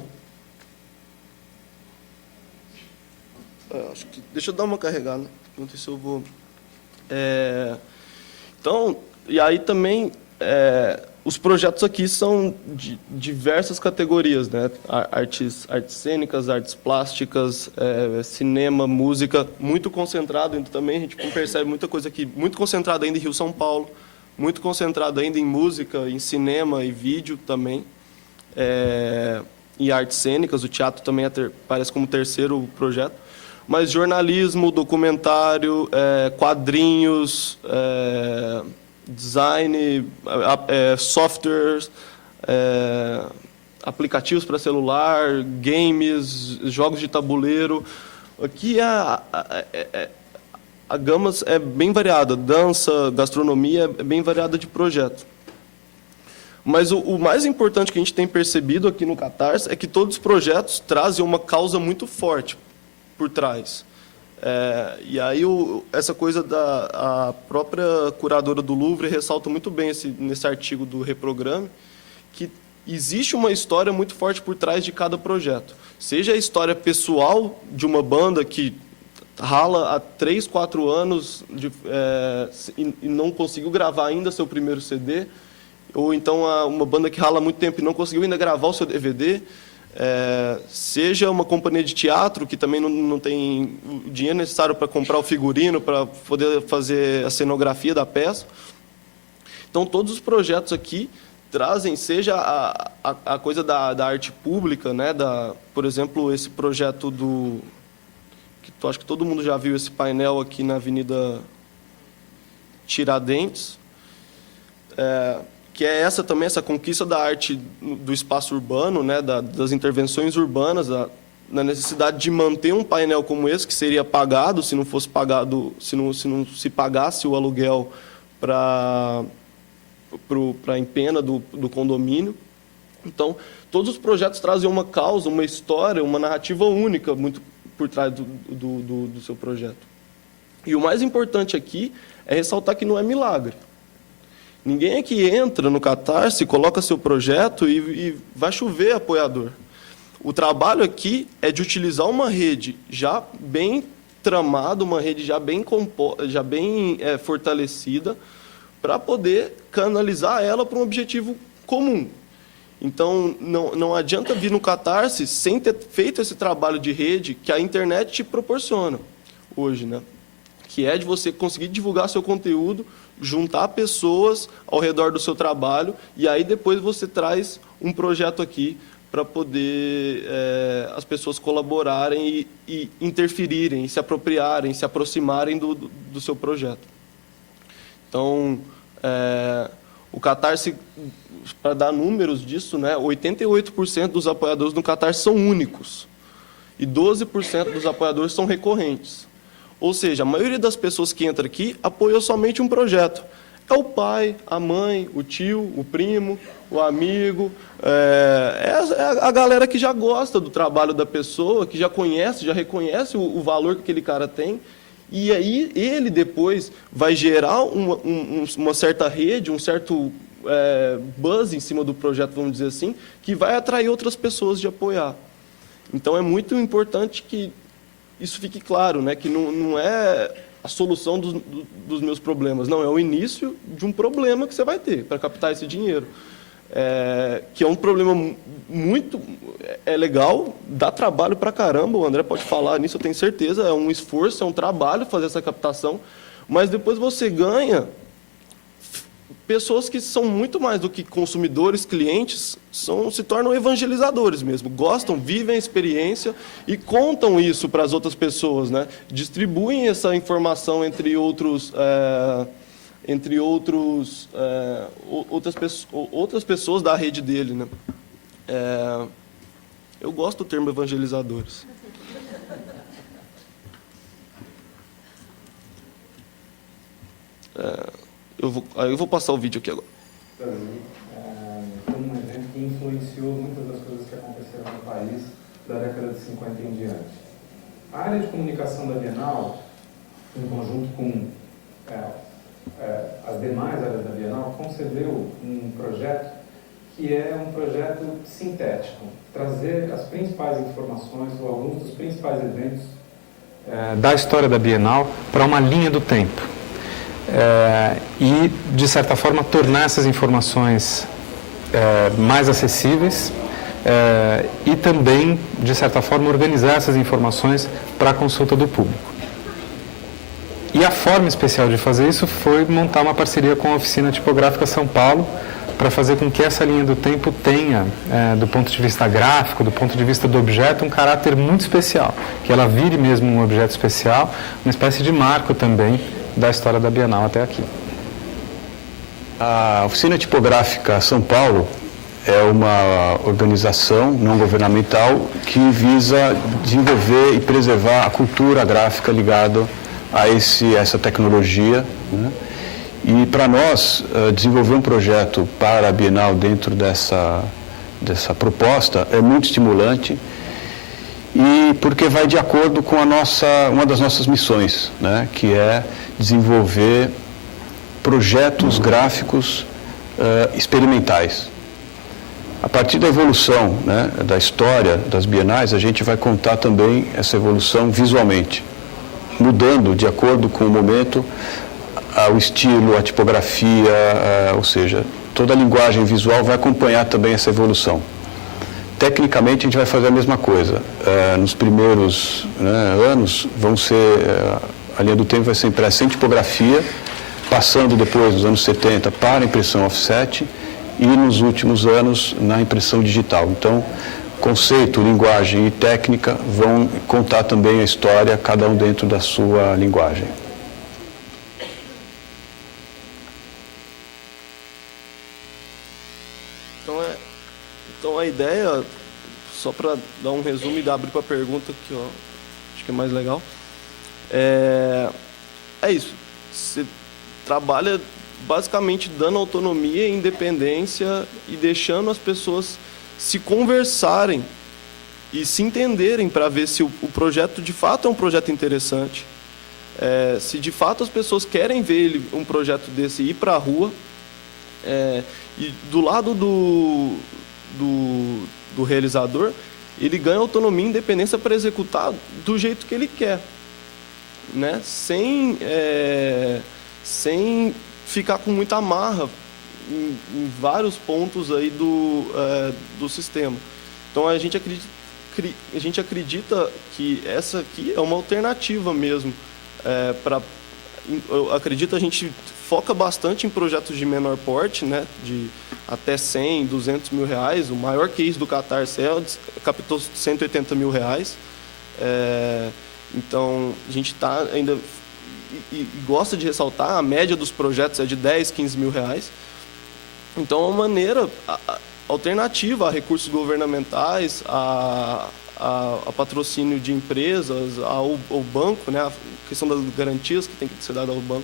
Acho que, deixa eu dar uma carregada, enquanto isso eu vou... Então, e aí também... os projetos aqui são de diversas categorias, né? Artes cênicas, artes plásticas, cinema, música, muito concentrado ainda também, a gente percebe muita coisa aqui, muito concentrado ainda em Rio, São Paulo, muito concentrado ainda em música, em cinema e vídeo também, e artes cênicas, o teatro também parece como terceiro projeto, mas jornalismo, documentário, quadrinhos, design, softwares, aplicativos para celular, games, jogos de tabuleiro. Aqui a gama é bem variada, dança, gastronomia, é bem variada de projeto. Mas o mais importante que a gente tem percebido aqui no Catarse é que todos os projetos trazem uma causa muito forte por trás. E aí essa coisa a própria curadora do Louvre ressalta muito bem nesse artigo do Reprograme, que existe uma história muito forte por trás de cada projeto. Seja a história pessoal de uma banda que rala há 3, 4 anos e não conseguiu gravar ainda seu primeiro CD, ou então uma banda que rala há muito tempo e não conseguiu ainda gravar o seu DVD, seja uma companhia de teatro que também não tem o dinheiro necessário para comprar o figurino, para poder fazer a cenografia da peça. Então, todos os projetos aqui trazem, seja a coisa da arte pública, né? Por exemplo, esse projeto que acho que todo mundo já viu esse painel aqui na Avenida Tiradentes, que é essa conquista da arte do espaço urbano, né? Das intervenções urbanas, na necessidade de manter um painel como esse, que seria pagado, se não fosse pagado, se não se pagasse o aluguel para empena do condomínio. Então, todos os projetos trazem uma causa, uma história, uma narrativa única muito por trás do seu projeto. E o mais importante aqui é ressaltar que não é milagre. Ninguém é que entra no Catarse, coloca seu projeto e vai chover apoiador. O trabalho aqui é de utilizar uma rede já bem tramada, uma rede já bem fortalecida, para poder canalizar ela para um objetivo comum. Então, não adianta vir no Catarse sem ter feito esse trabalho de rede que a internet te proporciona hoje, né? Que é de você conseguir divulgar seu conteúdo, juntar pessoas ao redor do seu trabalho, e aí depois você traz um projeto aqui para poder as pessoas colaborarem e interferirem, se apropriarem, se aproximarem do seu projeto. Então, o Catarse, para dar números disso, né, 88% dos apoiadores do Catarse são únicos e 12% dos apoiadores são recorrentes. Ou seja, a maioria das pessoas que entra aqui apoiou somente um projeto. É o pai, a mãe, o tio, o primo, o amigo, a galera que já gosta do trabalho da pessoa, que já conhece, já reconhece o valor que aquele cara tem. E aí ele depois vai gerar uma certa rede, um certo buzz em cima do projeto, vamos dizer assim, que vai atrair outras pessoas de apoiar. Então é muito importante que isso fique claro, né? Que não é a solução dos meus problemas, não, é o início de um problema que você vai ter para captar esse dinheiro. Que é um problema muito legal, dá trabalho para caramba, o André pode falar nisso, eu tenho certeza, é um esforço, é um trabalho fazer essa captação, mas depois você ganha pessoas que são muito mais do que consumidores, clientes, se tornam evangelizadores mesmo, gostam, vivem a experiência e contam isso para as outras pessoas, né? Distribuem essa informação entre outras pessoas da rede dele, né? Eu gosto do termo evangelizadores. Eu vou passar o vídeo aqui agora. Foi um evento que influenciou muitas das coisas que aconteceram no país da década de 50 em diante. A área de comunicação da Bienal, em conjunto com as demais áreas da Bienal, concebeu um projeto que é um projeto sintético, trazer as principais informações ou alguns dos principais eventos da história da Bienal para uma linha do tempo. E, de certa forma, tornar essas informações mais acessíveis e também, de certa forma, organizar essas informações para a consulta do público. E a forma especial de fazer isso foi montar uma parceria com a Oficina Tipográfica São Paulo para fazer com que essa linha do tempo tenha, do ponto de vista gráfico, do ponto de vista do objeto, um caráter muito especial, que ela vire mesmo um objeto especial, uma espécie de marco também da história da Bienal até aqui. A Oficina Tipográfica São Paulo é uma organização não governamental que visa desenvolver e preservar a cultura gráfica ligada a essa tecnologia, né? E para nós, desenvolver um projeto para a Bienal dentro dessa proposta é muito estimulante, e porque vai de acordo com uma das nossas missões, né? Que é desenvolver projetos gráficos experimentais. A partir da evolução, né, da história das bienais, a gente vai contar também essa evolução visualmente, mudando de acordo com o momento o estilo, a tipografia, ou seja, toda a linguagem visual vai acompanhar também essa evolução. Tecnicamente, a gente vai fazer a mesma coisa. Nos primeiros anos, a linha do tempo vai ser impressa sem tipografia, passando depois, nos anos 70, para a impressão offset, e, nos últimos anos, na impressão digital. Então, conceito, linguagem e técnica vão contar também a história, cada um dentro da sua linguagem. Então a ideia, só para dar um resumo e abrir para a pergunta, que eu acho que é mais legal, é isso. Você trabalha basicamente dando autonomia e independência e deixando as pessoas se conversarem e se entenderem para ver se o projeto de fato é um projeto interessante, se de fato as pessoas querem ver um projeto desse ir para a rua, e do lado do realizador, ele ganha autonomia e independência para executar do jeito que ele quer, né? Sem ficar com muita amarra em vários pontos aí do sistema. Então a gente acredita que essa aqui é uma alternativa mesmo. Eu acredito, a gente foca bastante em projetos de menor porte, né, de até 100, 200 mil reais. O maior case do Catarse captou 180 mil reais. Então, a gente está ainda... E gosta de ressaltar, a média dos projetos é de 10, 15 mil reais. Então, é uma maneira alternativa a recursos governamentais, a patrocínio de empresas, ao banco, né, a questão das garantias que tem que ser dada ao banco,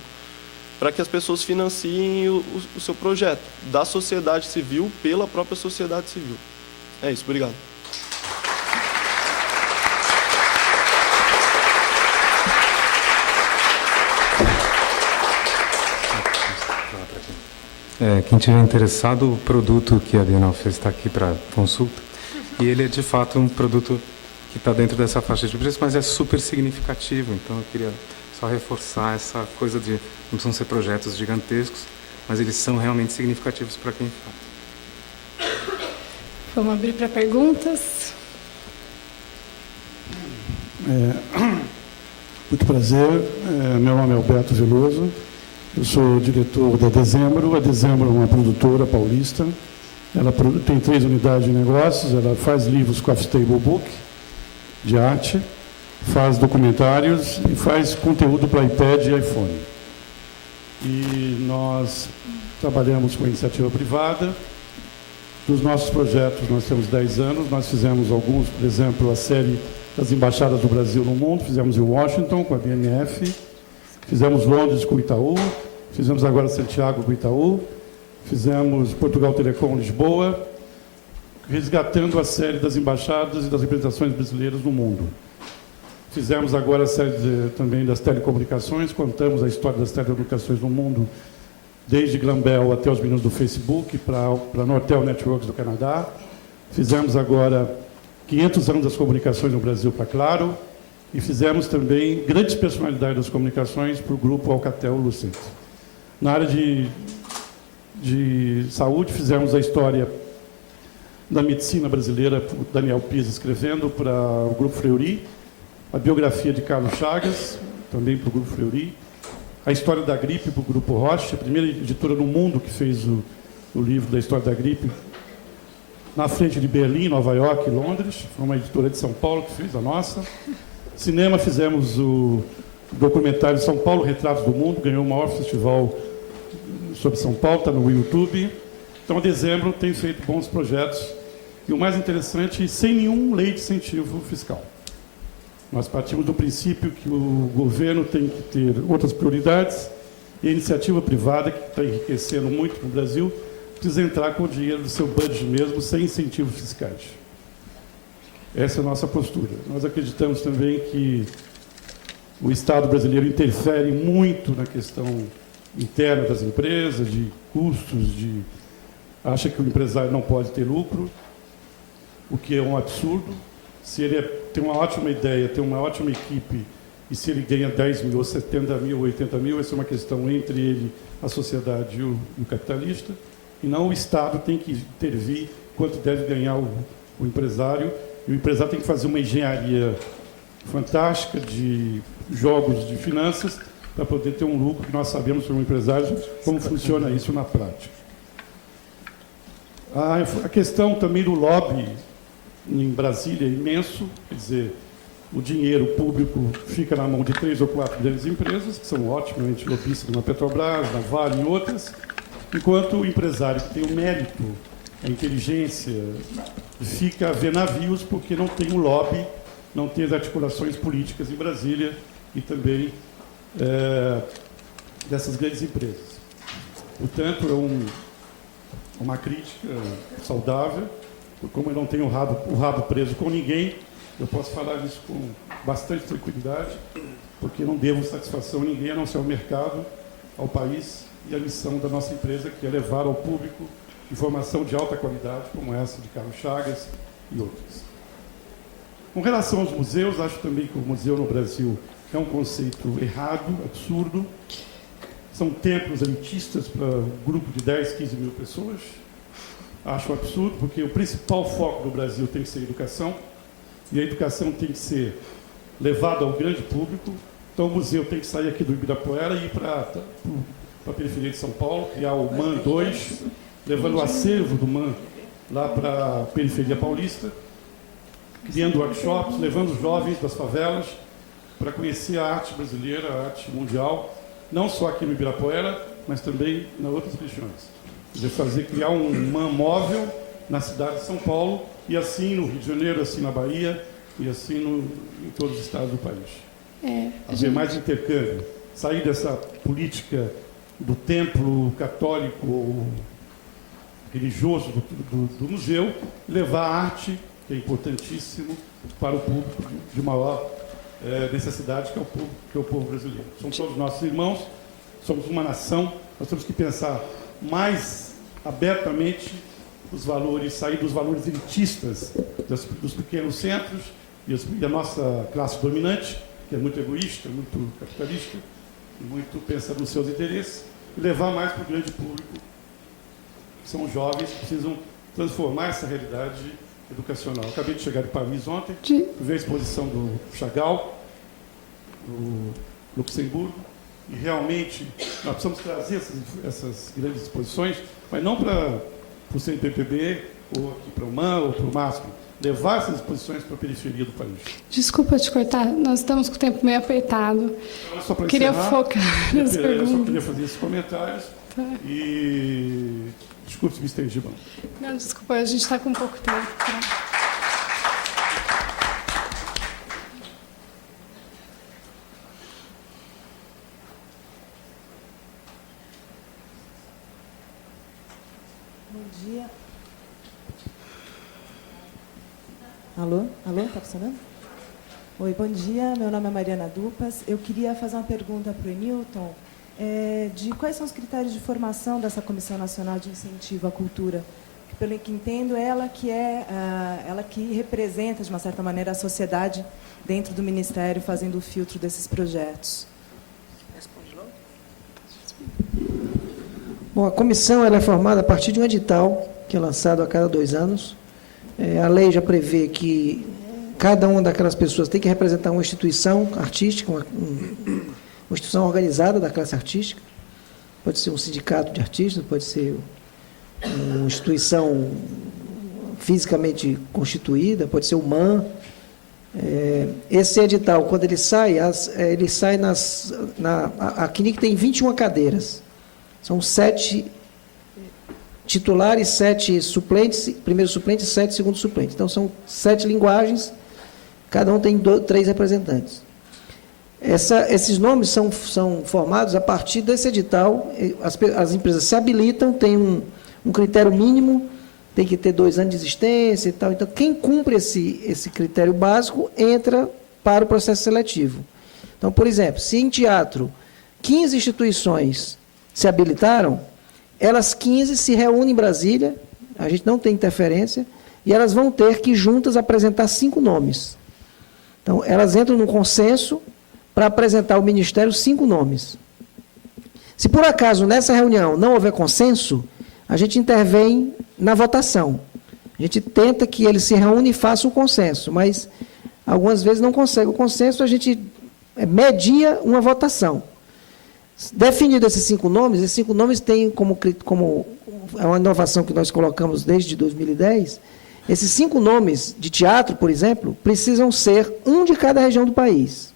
para que as pessoas financiem o seu projeto, da sociedade civil, pela própria sociedade civil. É isso, obrigado. Quem tiver interessado, o produto que a Bienal fez está aqui para consulta. E ele é, de fato, um produto que está dentro dessa faixa de preço, mas é super significativo. Então, eu queria só reforçar essa coisa de... Não precisam ser projetos gigantescos, mas eles são realmente significativos para quem faz. Vamos abrir para perguntas. Muito prazer. Meu nome é Alberto Veloso. Eu sou diretor da Dezembro. A Dezembro é uma produtora paulista. Ela tem 3 unidades de negócios. Ela faz livros com a Stable Book, de arte, faz documentários e faz conteúdo para iPad e iPhone. E nós trabalhamos com a iniciativa privada. Dos nossos projetos, nós temos 10 anos. Nós fizemos alguns, por exemplo, a série das Embaixadas do Brasil no Mundo. Fizemos em Washington, com a BNF. Fizemos Londres com o Itaú. Fizemos agora Santiago com o Itaú. Fizemos Portugal Telecom Lisboa, resgatando a série das embaixadas e das representações brasileiras no mundo. Fizemos agora a série também das telecomunicações, contamos a história das telecomunicações no mundo, desde Glambel até os meninos do Facebook, para a Nortel Networks do Canadá. Fizemos agora 500 anos das comunicações no Brasil para Claro, e fizemos também grandes personalidades das comunicações para o grupo Alcatel-Lucent. Na área de saúde, fizemos a história da medicina brasileira, o Daniel Pisa escrevendo para o Grupo Fleury, a biografia de Carlos Chagas, também para o Grupo Fleury, a história da gripe para o Grupo Roche, a primeira editora no mundo que fez o livro da história da gripe, na frente de Berlim, Nova York e Londres. Foi uma editora de São Paulo que fez a nossa. Cinema, fizemos o documentário São Paulo, Retratos do Mundo, ganhou o maior festival sobre São Paulo, está no YouTube. Então, a Dezembro tem feito bons projetos. E o mais interessante, sem nenhum lei de incentivo fiscal. Nós partimos do princípio que o governo tem que ter outras prioridades e a iniciativa privada, que está enriquecendo muito no Brasil, precisa entrar com o dinheiro do seu budget mesmo, sem incentivos fiscais. Essa é a nossa postura. Nós acreditamos também que o Estado brasileiro interfere muito na questão interna das empresas, de custos, acha que o empresário não pode ter lucro, o que é um absurdo. Se ele tem uma ótima ideia, tem uma ótima equipe, e se ele ganha 10 mil, ou 70 mil, ou 80 mil, essa é uma questão entre ele, a sociedade e o capitalista, e não o Estado tem que intervir quanto deve ganhar o empresário, e o empresário tem que fazer uma engenharia fantástica de jogos de finanças para poder ter um lucro, que nós sabemos como empresários como funciona isso na prática. A questão também do lobby em Brasília é imenso, quer dizer, o dinheiro público fica na mão de 3 ou 4 grandes empresas, que são otimamente lobistas na Petrobras, na Vale e outras, enquanto o empresário que tem o mérito, a inteligência, fica a ver navios porque não tem o lobby, não tem as articulações políticas em Brasília e também dessas grandes empresas. Portanto, é uma crítica saudável, como eu não tenho o rabo preso com ninguém, eu posso falar isso com bastante tranquilidade, porque não devo satisfação a ninguém, a não ser ao mercado, ao país e à missão da nossa empresa, que é levar ao público informação de alta qualidade, como essa de Carlos Chagas e outras. Com relação aos museus, acho também que o museu no Brasil é um conceito errado, absurdo. São templos elitistas para um grupo de 10, 15 mil pessoas. Acho absurdo, porque o principal foco do Brasil tem que ser a educação, e a educação tem que ser levada ao grande público. Então, o museu tem que sair aqui do Ibirapuera e ir para a periferia de São Paulo, criar o MAN 2, levando o acervo do MAN lá para a periferia paulista, criando workshops, levando os jovens das favelas para conhecer a arte brasileira, a arte mundial, não só aqui no Ibirapuera, mas também nas outras regiões. Quer dizer, criar um MAN móvel na cidade de São Paulo, e assim no Rio de Janeiro, assim na Bahia, e assim em todos os estados do país. Haver mais intercâmbio, sair dessa política do templo católico ou religioso do museu, e levar a arte, que é importantíssimo, para o público de maior necessidade, que é o povo brasileiro. São todos nossos irmãos, somos uma nação, nós temos que pensar mais abertamente os valores, sair dos valores elitistas dos pequenos centros e a nossa classe dominante, que é muito egoísta, muito capitalista, e muito pensa nos seus interesses, e levar mais para o grande público, que são jovens que precisam transformar essa realidade educacional. Eu acabei de chegar de Paris ontem, vi a exposição do Chagall, do Luxemburgo, e realmente nós precisamos trazer essas grandes exposições, mas não para o CNPPB, ou aqui para o MAN, ou para o MASP, levar essas exposições para a periferia do país. Desculpa te cortar, nós estamos com o tempo meio apertado. Só para queria encerrar, focar nas perguntas. Eu só queria fazer esses comentários. Tá. E desculpe se me estendi, mano. Não, desculpa, a gente está com pouco tempo. Tá? Bom dia. Alô? Alô? Está funcionando? Oi, bom dia. Meu nome é Mariana Dupas. Eu queria fazer uma pergunta para o Newton de quais são os critérios de formação dessa Comissão Nacional de Incentivo à Cultura. Pelo que entendo, ela que representa, de uma certa maneira, a sociedade dentro do Ministério, fazendo o filtro desses projetos. Responde logo. Bom, a comissão ela é formada a partir de um edital que é lançado a cada 2 anos. A lei já prevê que cada uma daquelas pessoas tem que representar uma instituição artística, uma instituição organizada da classe artística. Pode ser um sindicato de artistas, pode ser uma instituição fisicamente constituída, pode ser o MAN. Esse edital, quando ele sai a CNIC tem 21 cadeiras. São 7 titulares, 7 suplentes, primeiro suplente e 7 segundo suplente. Então, são 7 linguagens, cada um tem 3 representantes. Esses nomes são formados a partir desse edital. As empresas se habilitam, tem um critério mínimo, tem que ter 2 anos de existência e tal. Então, quem cumpre esse critério básico entra para o processo seletivo. Então, por exemplo, se em teatro 15 instituições se habilitaram, elas 15 se reúnem em Brasília, a gente não tem interferência, e elas vão ter que juntas apresentar 5 nomes. Então, elas entram num consenso para apresentar ao Ministério 5 nomes. Se por acaso nessa reunião não houver consenso, a gente intervém na votação. A gente tenta que eles se reúnem e façam o consenso, mas algumas vezes não consegue o consenso, a gente media uma votação. Definido esses 5 nomes têm como é uma inovação que nós colocamos desde 2010, esses 5 nomes de teatro, por exemplo, precisam ser um de cada região do país.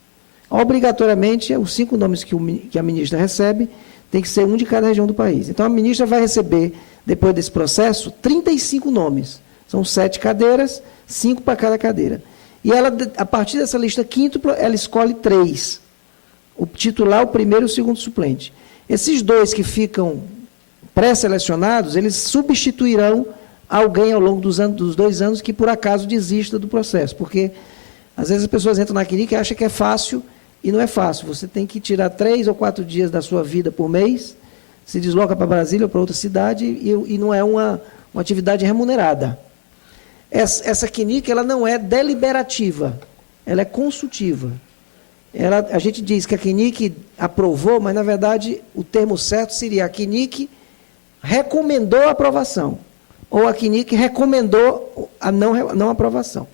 Obrigatoriamente, os 5 nomes que a ministra recebe tem que ser um de cada região do país. Então, a ministra vai receber, depois desse processo, 35 nomes. São 7 cadeiras, 5 para cada cadeira. E ela, a partir dessa lista quíntupla, ela escolhe 3. O titular, o primeiro e o segundo suplente. Esses 2 que ficam pré-selecionados, eles substituirão alguém ao longo dos 2 anos que, por acaso, desista do processo. Porque, às vezes, as pessoas entram na clínica e acham que é fácil, e não é fácil. Você tem que tirar 3 ou 4 dias da sua vida por mês, se desloca para Brasília ou para outra cidade, e não é uma atividade remunerada. Essa clínica, ela não é deliberativa, ela é consultiva. A gente diz que a CNIC aprovou, mas, na verdade, o termo certo seria a CNIC recomendou a aprovação, ou a CNIC recomendou a não aprovação.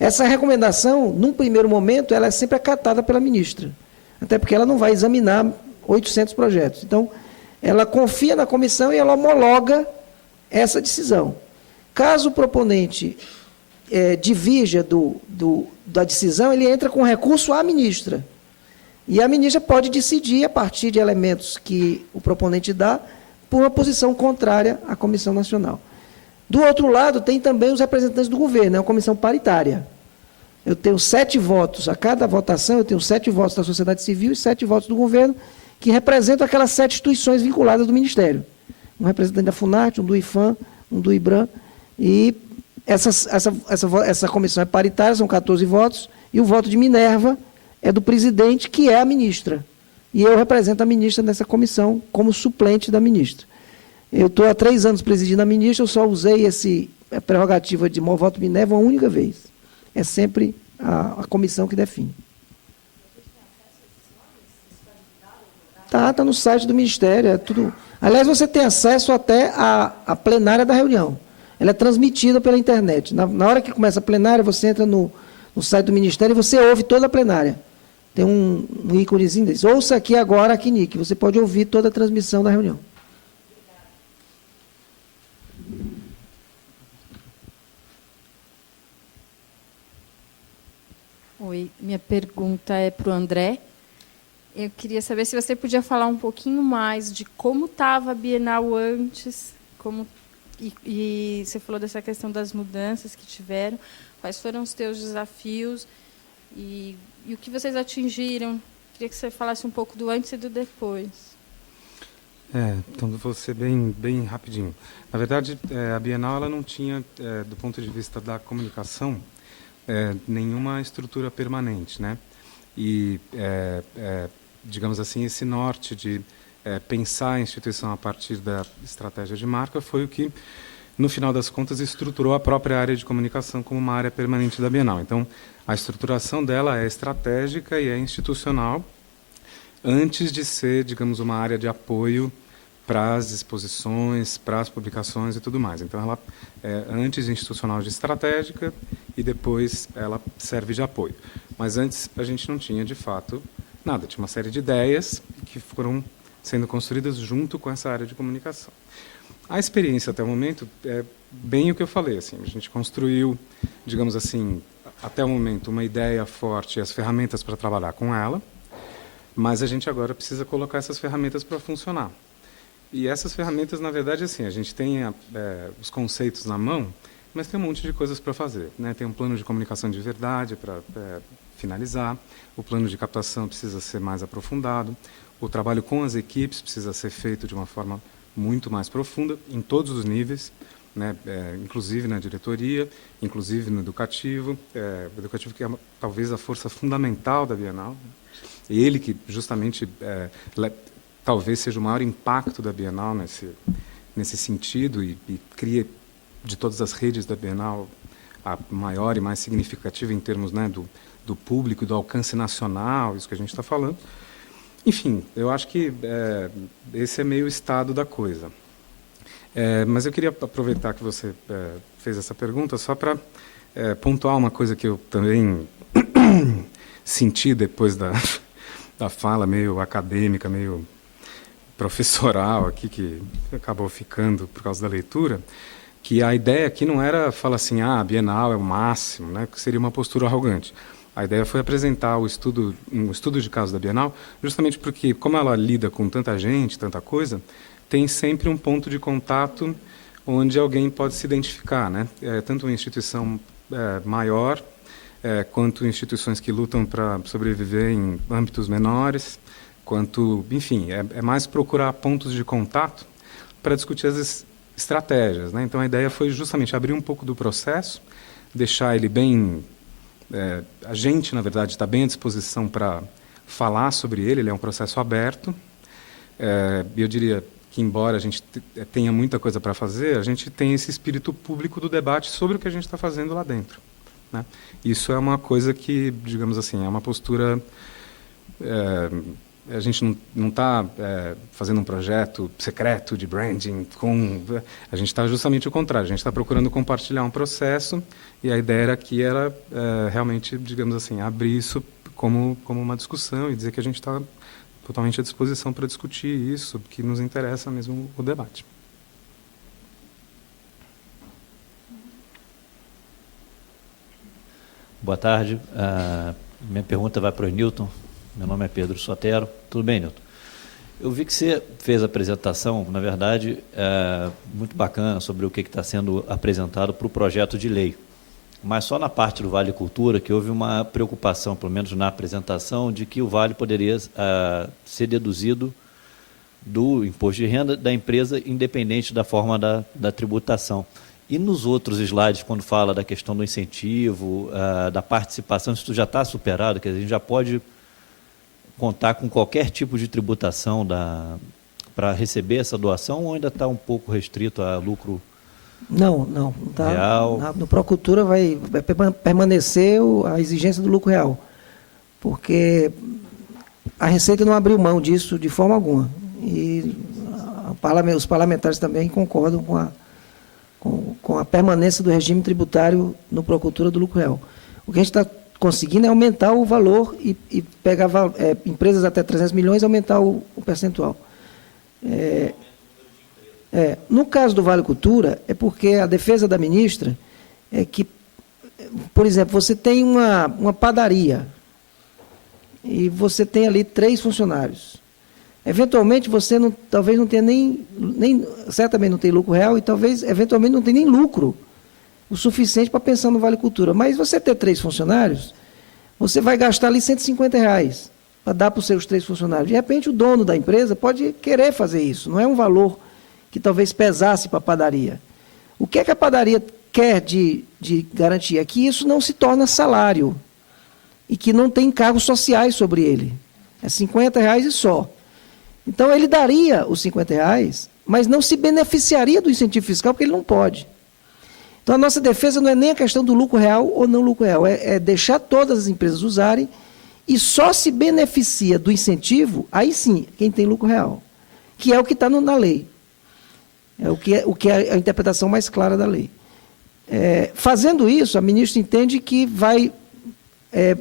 Essa recomendação, num primeiro momento, ela é sempre acatada pela ministra, até porque ela não vai examinar 800 projetos. Então, ela confia na comissão e ela homologa essa decisão. Caso o proponente divirja da decisão, ele entra com recurso à ministra. E a ministra pode decidir, a partir de elementos que o proponente dá, por uma posição contrária à Comissão Nacional. Do outro lado, tem também os representantes do governo, é uma comissão paritária. Eu tenho 7 votos, a cada votação eu tenho 7 votos da sociedade civil e 7 votos do governo, que representam aquelas 7 instituições vinculadas do Ministério. Um representante da FUNARTE, um do IFAM, um do IBRAM, e essa comissão é paritária, são 14 votos, e o voto de Minerva é do presidente, que é a ministra. E eu represento a ministra nessa comissão como suplente da ministra. Eu estou há 3 anos presidindo a ministra, eu só usei a prerrogativa de voto Minerva uma única vez. É sempre a comissão que define. Está no site do Ministério, é tudo. Aliás, você tem acesso até à plenária da reunião. Ela é transmitida pela internet. Na hora que começa a plenária, você entra no site do Ministério e você ouve toda a plenária. Tem um íconezinho desse. Ouça aqui agora a CNIC. Você pode ouvir toda a transmissão da reunião. Oi, minha pergunta é para o André. Eu queria saber se você podia falar um pouquinho mais de como estava a Bienal antes, e você falou dessa questão das mudanças que tiveram, quais foram os teus desafios e o que vocês atingiram. Queria que você falasse um pouco do antes e do depois. Então, vou ser bem rapidinho. Na verdade, a Bienal ela não tinha, do ponto de vista da comunicação, nenhuma estrutura permanente, né? E, digamos assim, esse norte de pensar a instituição a partir da estratégia de marca foi o que, no final das contas, estruturou a própria área de comunicação como uma área permanente da Bienal. Então, a estruturação dela é estratégica e é institucional, antes de ser, digamos, uma área de apoio para as exposições, para as publicações e tudo mais. Então, ela é antes institucional de estratégica e depois ela serve de apoio. Mas antes a gente não tinha, de fato, nada. Tinha uma série de ideias que foram sendo construídas junto com essa área de comunicação. A experiência até o momento é bem o que eu falei. Assim, a gente construiu, digamos assim, até o momento, uma ideia forte e as ferramentas para trabalhar com ela, mas a gente agora precisa colocar essas ferramentas para funcionar. E essas ferramentas, na verdade, assim, a gente tem os conceitos na mão, mas tem um monte de coisas para fazer, né? Tem um plano de comunicação de verdade para finalizar, o plano de captação precisa ser mais aprofundado, o trabalho com as equipes precisa ser feito de uma forma muito mais profunda, em todos os níveis, né? Inclusive na diretoria, inclusive no educativo, o educativo que é talvez a força fundamental da Bienal, ele que justamente talvez seja o maior impacto da Bienal nesse sentido e cria de todas as redes da Bienal a maior e mais significativa em termos, né, do público e do alcance nacional, isso que a gente está falando. Enfim, eu acho que esse é meio o estado da coisa. Mas eu queria aproveitar que você fez essa pergunta só para pontuar uma coisa que eu também senti depois da fala meio acadêmica, meio professoral aqui, que acabou ficando por causa da leitura, que a ideia aqui não era falar assim, a Bienal é o máximo, né, que seria uma postura arrogante. A ideia foi apresentar um estudo de caso da Bienal, justamente porque, como ela lida com tanta gente, tanta coisa, tem sempre um ponto de contato onde alguém pode se identificar, né? Tanto uma instituição maior, quanto instituições que lutam para sobreviver em âmbitos menores, quanto, enfim, é mais procurar pontos de contato para discutir as estratégias, né? Então, a ideia foi justamente abrir um pouco do processo, deixar ele bem... a gente, na verdade, está bem à disposição para falar sobre ele, ele é um processo aberto. Eu diria que, embora a gente tenha muita coisa para fazer, a gente tem esse espírito público do debate sobre o que a gente está fazendo lá dentro, né? Isso é uma coisa que, digamos assim, é uma postura... a gente não está fazendo um projeto secreto de branding, a gente está justamente o contrário, a gente está procurando compartilhar um processo, e a ideia aqui era realmente, digamos assim, abrir isso como uma discussão e dizer que a gente está totalmente à disposição para discutir isso, que nos interessa mesmo o debate. Boa tarde. Minha pergunta vai para o Newton. Meu nome é Pedro Sotero. Tudo bem, Newton? Eu vi que você fez a apresentação, na verdade, muito bacana sobre o que está sendo apresentado para o projeto de lei. Mas só na parte do Vale Cultura que houve uma preocupação, pelo menos na apresentação, de que o Vale poderia ser deduzido do imposto de renda da empresa, independente da forma da tributação. E nos outros slides, quando fala da questão do incentivo, da participação, isso já está superado, quer dizer, a gente já pode contar com qualquer tipo de tributação para receber essa doação, ou ainda está um pouco restrito a lucro? Não tá, real? No Procultura vai permanecer a exigência do lucro real, porque a Receita não abriu mão disso de forma alguma. E os parlamentares também concordam com a permanência do regime tributário no Procultura do lucro real. O que a gente está conseguindo é aumentar o valor e pegar empresas até 300 milhões e aumentar o percentual. No caso do Vale Cultura, é porque a defesa da ministra é que, por exemplo, você tem uma padaria e você tem ali 3 funcionários. Eventualmente, você talvez não tenha certamente não tem lucro real e talvez, eventualmente, não tenha nem lucro o suficiente para pensar no Vale Cultura. Mas você ter 3 funcionários, você vai gastar ali R$150 para dar para os seus 3 funcionários. De repente, o dono da empresa pode querer fazer isso, não é um valor que talvez pesasse para a padaria. O que é que a padaria quer de garantia? Que isso não se torna salário e que não tem encargos sociais sobre ele. É R$50 e só. Então, ele daria os R$50, mas não se beneficiaria do incentivo fiscal, porque ele não pode. Então, a nossa defesa não é nem a questão do lucro real ou não lucro real, é deixar todas as empresas usarem e só se beneficia do incentivo, aí sim, quem tem lucro real, que é o que está na lei. É o que é a interpretação mais clara da lei. Fazendo isso, a ministra entende que vai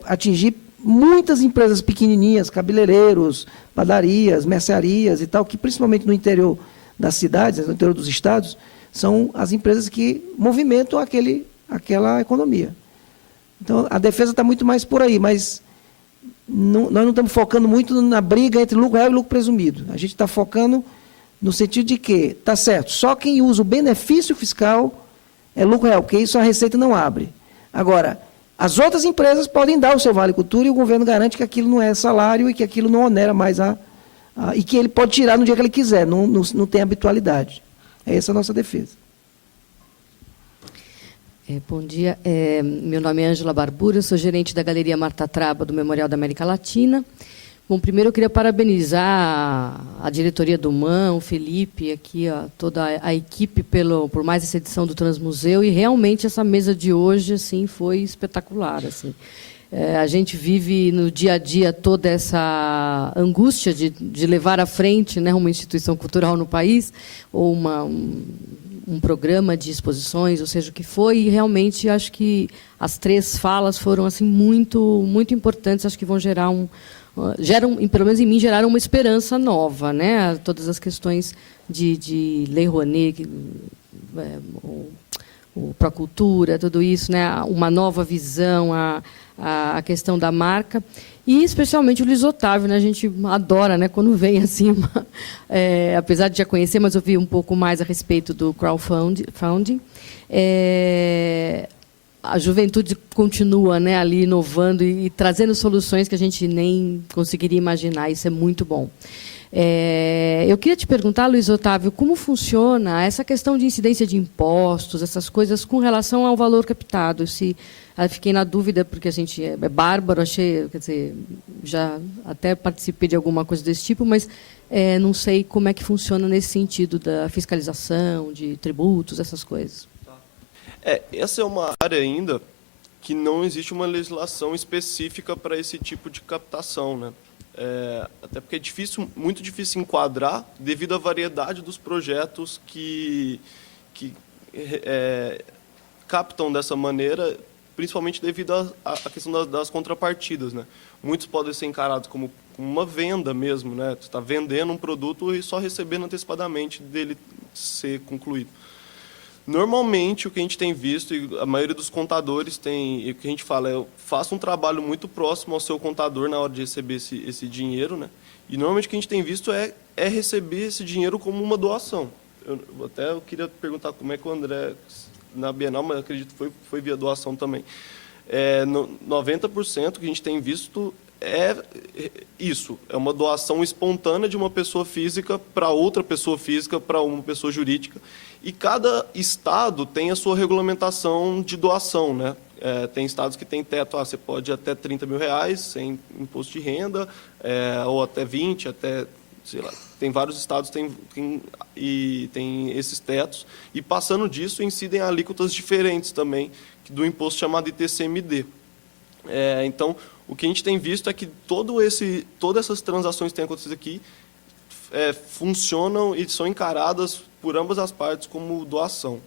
atingir muitas empresas pequenininhas, cabeleireiros, padarias, mercearias e tal, que principalmente no interior das cidades, no interior dos estados, são as empresas que movimentam aquela economia. Então, a defesa está muito mais por aí, mas nós não estamos focando muito na briga entre lucro real e lucro presumido. A gente está focando no sentido de que, está certo, só quem usa o benefício fiscal é lucro real, porque isso a Receita não abre. Agora, as outras empresas podem dar o seu Vale Cultura e o governo garante que aquilo não é salário e que aquilo não onera mais e que ele pode tirar no dia que ele quiser, não tem habitualidade. Essa é a nossa defesa. Bom dia, meu nome é Ângela Barbura, eu sou gerente da Galeria Marta Traba do Memorial da América Latina. Bom, primeiro eu queria parabenizar a diretoria do MAN, o Felipe, aqui, toda a equipe por mais essa edição do Transmuseu, e realmente essa mesa de hoje assim, foi espetacular. Assim. A gente vive no dia a dia toda essa angústia de levar à frente, né, uma instituição cultural no país, ou um programa de exposições, ou seja, o que foi, e realmente acho que as 3 falas foram assim, muito, muito importantes, acho que vão gerar um pelo menos em mim, geraram uma esperança nova, né? Todas as questões de Lei Rouanet, o Procultura, tudo isso, né? Uma nova visão, a questão da marca. E, especialmente, o Luiz Otávio, né? A gente adora, né, quando vem assim, apesar de já conhecer, mas ouvir um pouco mais a respeito do crowdfunding. A juventude continua, né, ali inovando e trazendo soluções que a gente nem conseguiria imaginar. Isso é muito bom. Eu queria te perguntar, Luiz Otávio, como funciona essa questão de incidência de impostos, essas coisas com relação ao valor captado. Fiquei na dúvida, porque a gente é bárbaro, quer dizer, já até participei de alguma coisa desse tipo, mas não sei como é que funciona nesse sentido da fiscalização, de tributos, essas coisas. Essa é uma área ainda que não existe uma legislação específica para esse tipo de captação, né? Até porque é muito difícil enquadrar devido à variedade dos projetos que captam dessa maneira, principalmente devido à questão das contrapartidas, né? Muitos podem ser encarados como uma venda mesmo, né? Você está vendendo um produto e só recebendo antecipadamente dele ser concluído. Normalmente, o que a gente tem visto, e a maioria dos contadores tem, e o que a gente fala faça um trabalho muito próximo ao seu contador na hora de receber esse dinheiro, né? E, normalmente, o que a gente tem visto é receber esse dinheiro como uma doação. Eu queria perguntar como é que o André, na Bienal, mas acredito que foi via doação também. 90% que a gente tem visto é isso, é uma doação espontânea de uma pessoa física para outra pessoa física, para uma pessoa jurídica. E cada estado tem a sua regulamentação de doação, né? Tem estados que tem teto, você pode ir até R$30 mil sem imposto de renda, ou até 20, até, sei lá, tem vários estados que tem esses tetos, e passando disso incidem alíquotas diferentes também do imposto chamado ITCMD. Então, o que a gente tem visto é que todas essas transações que têm acontecido aqui funcionam e são encaradas por ambas as partes como doação.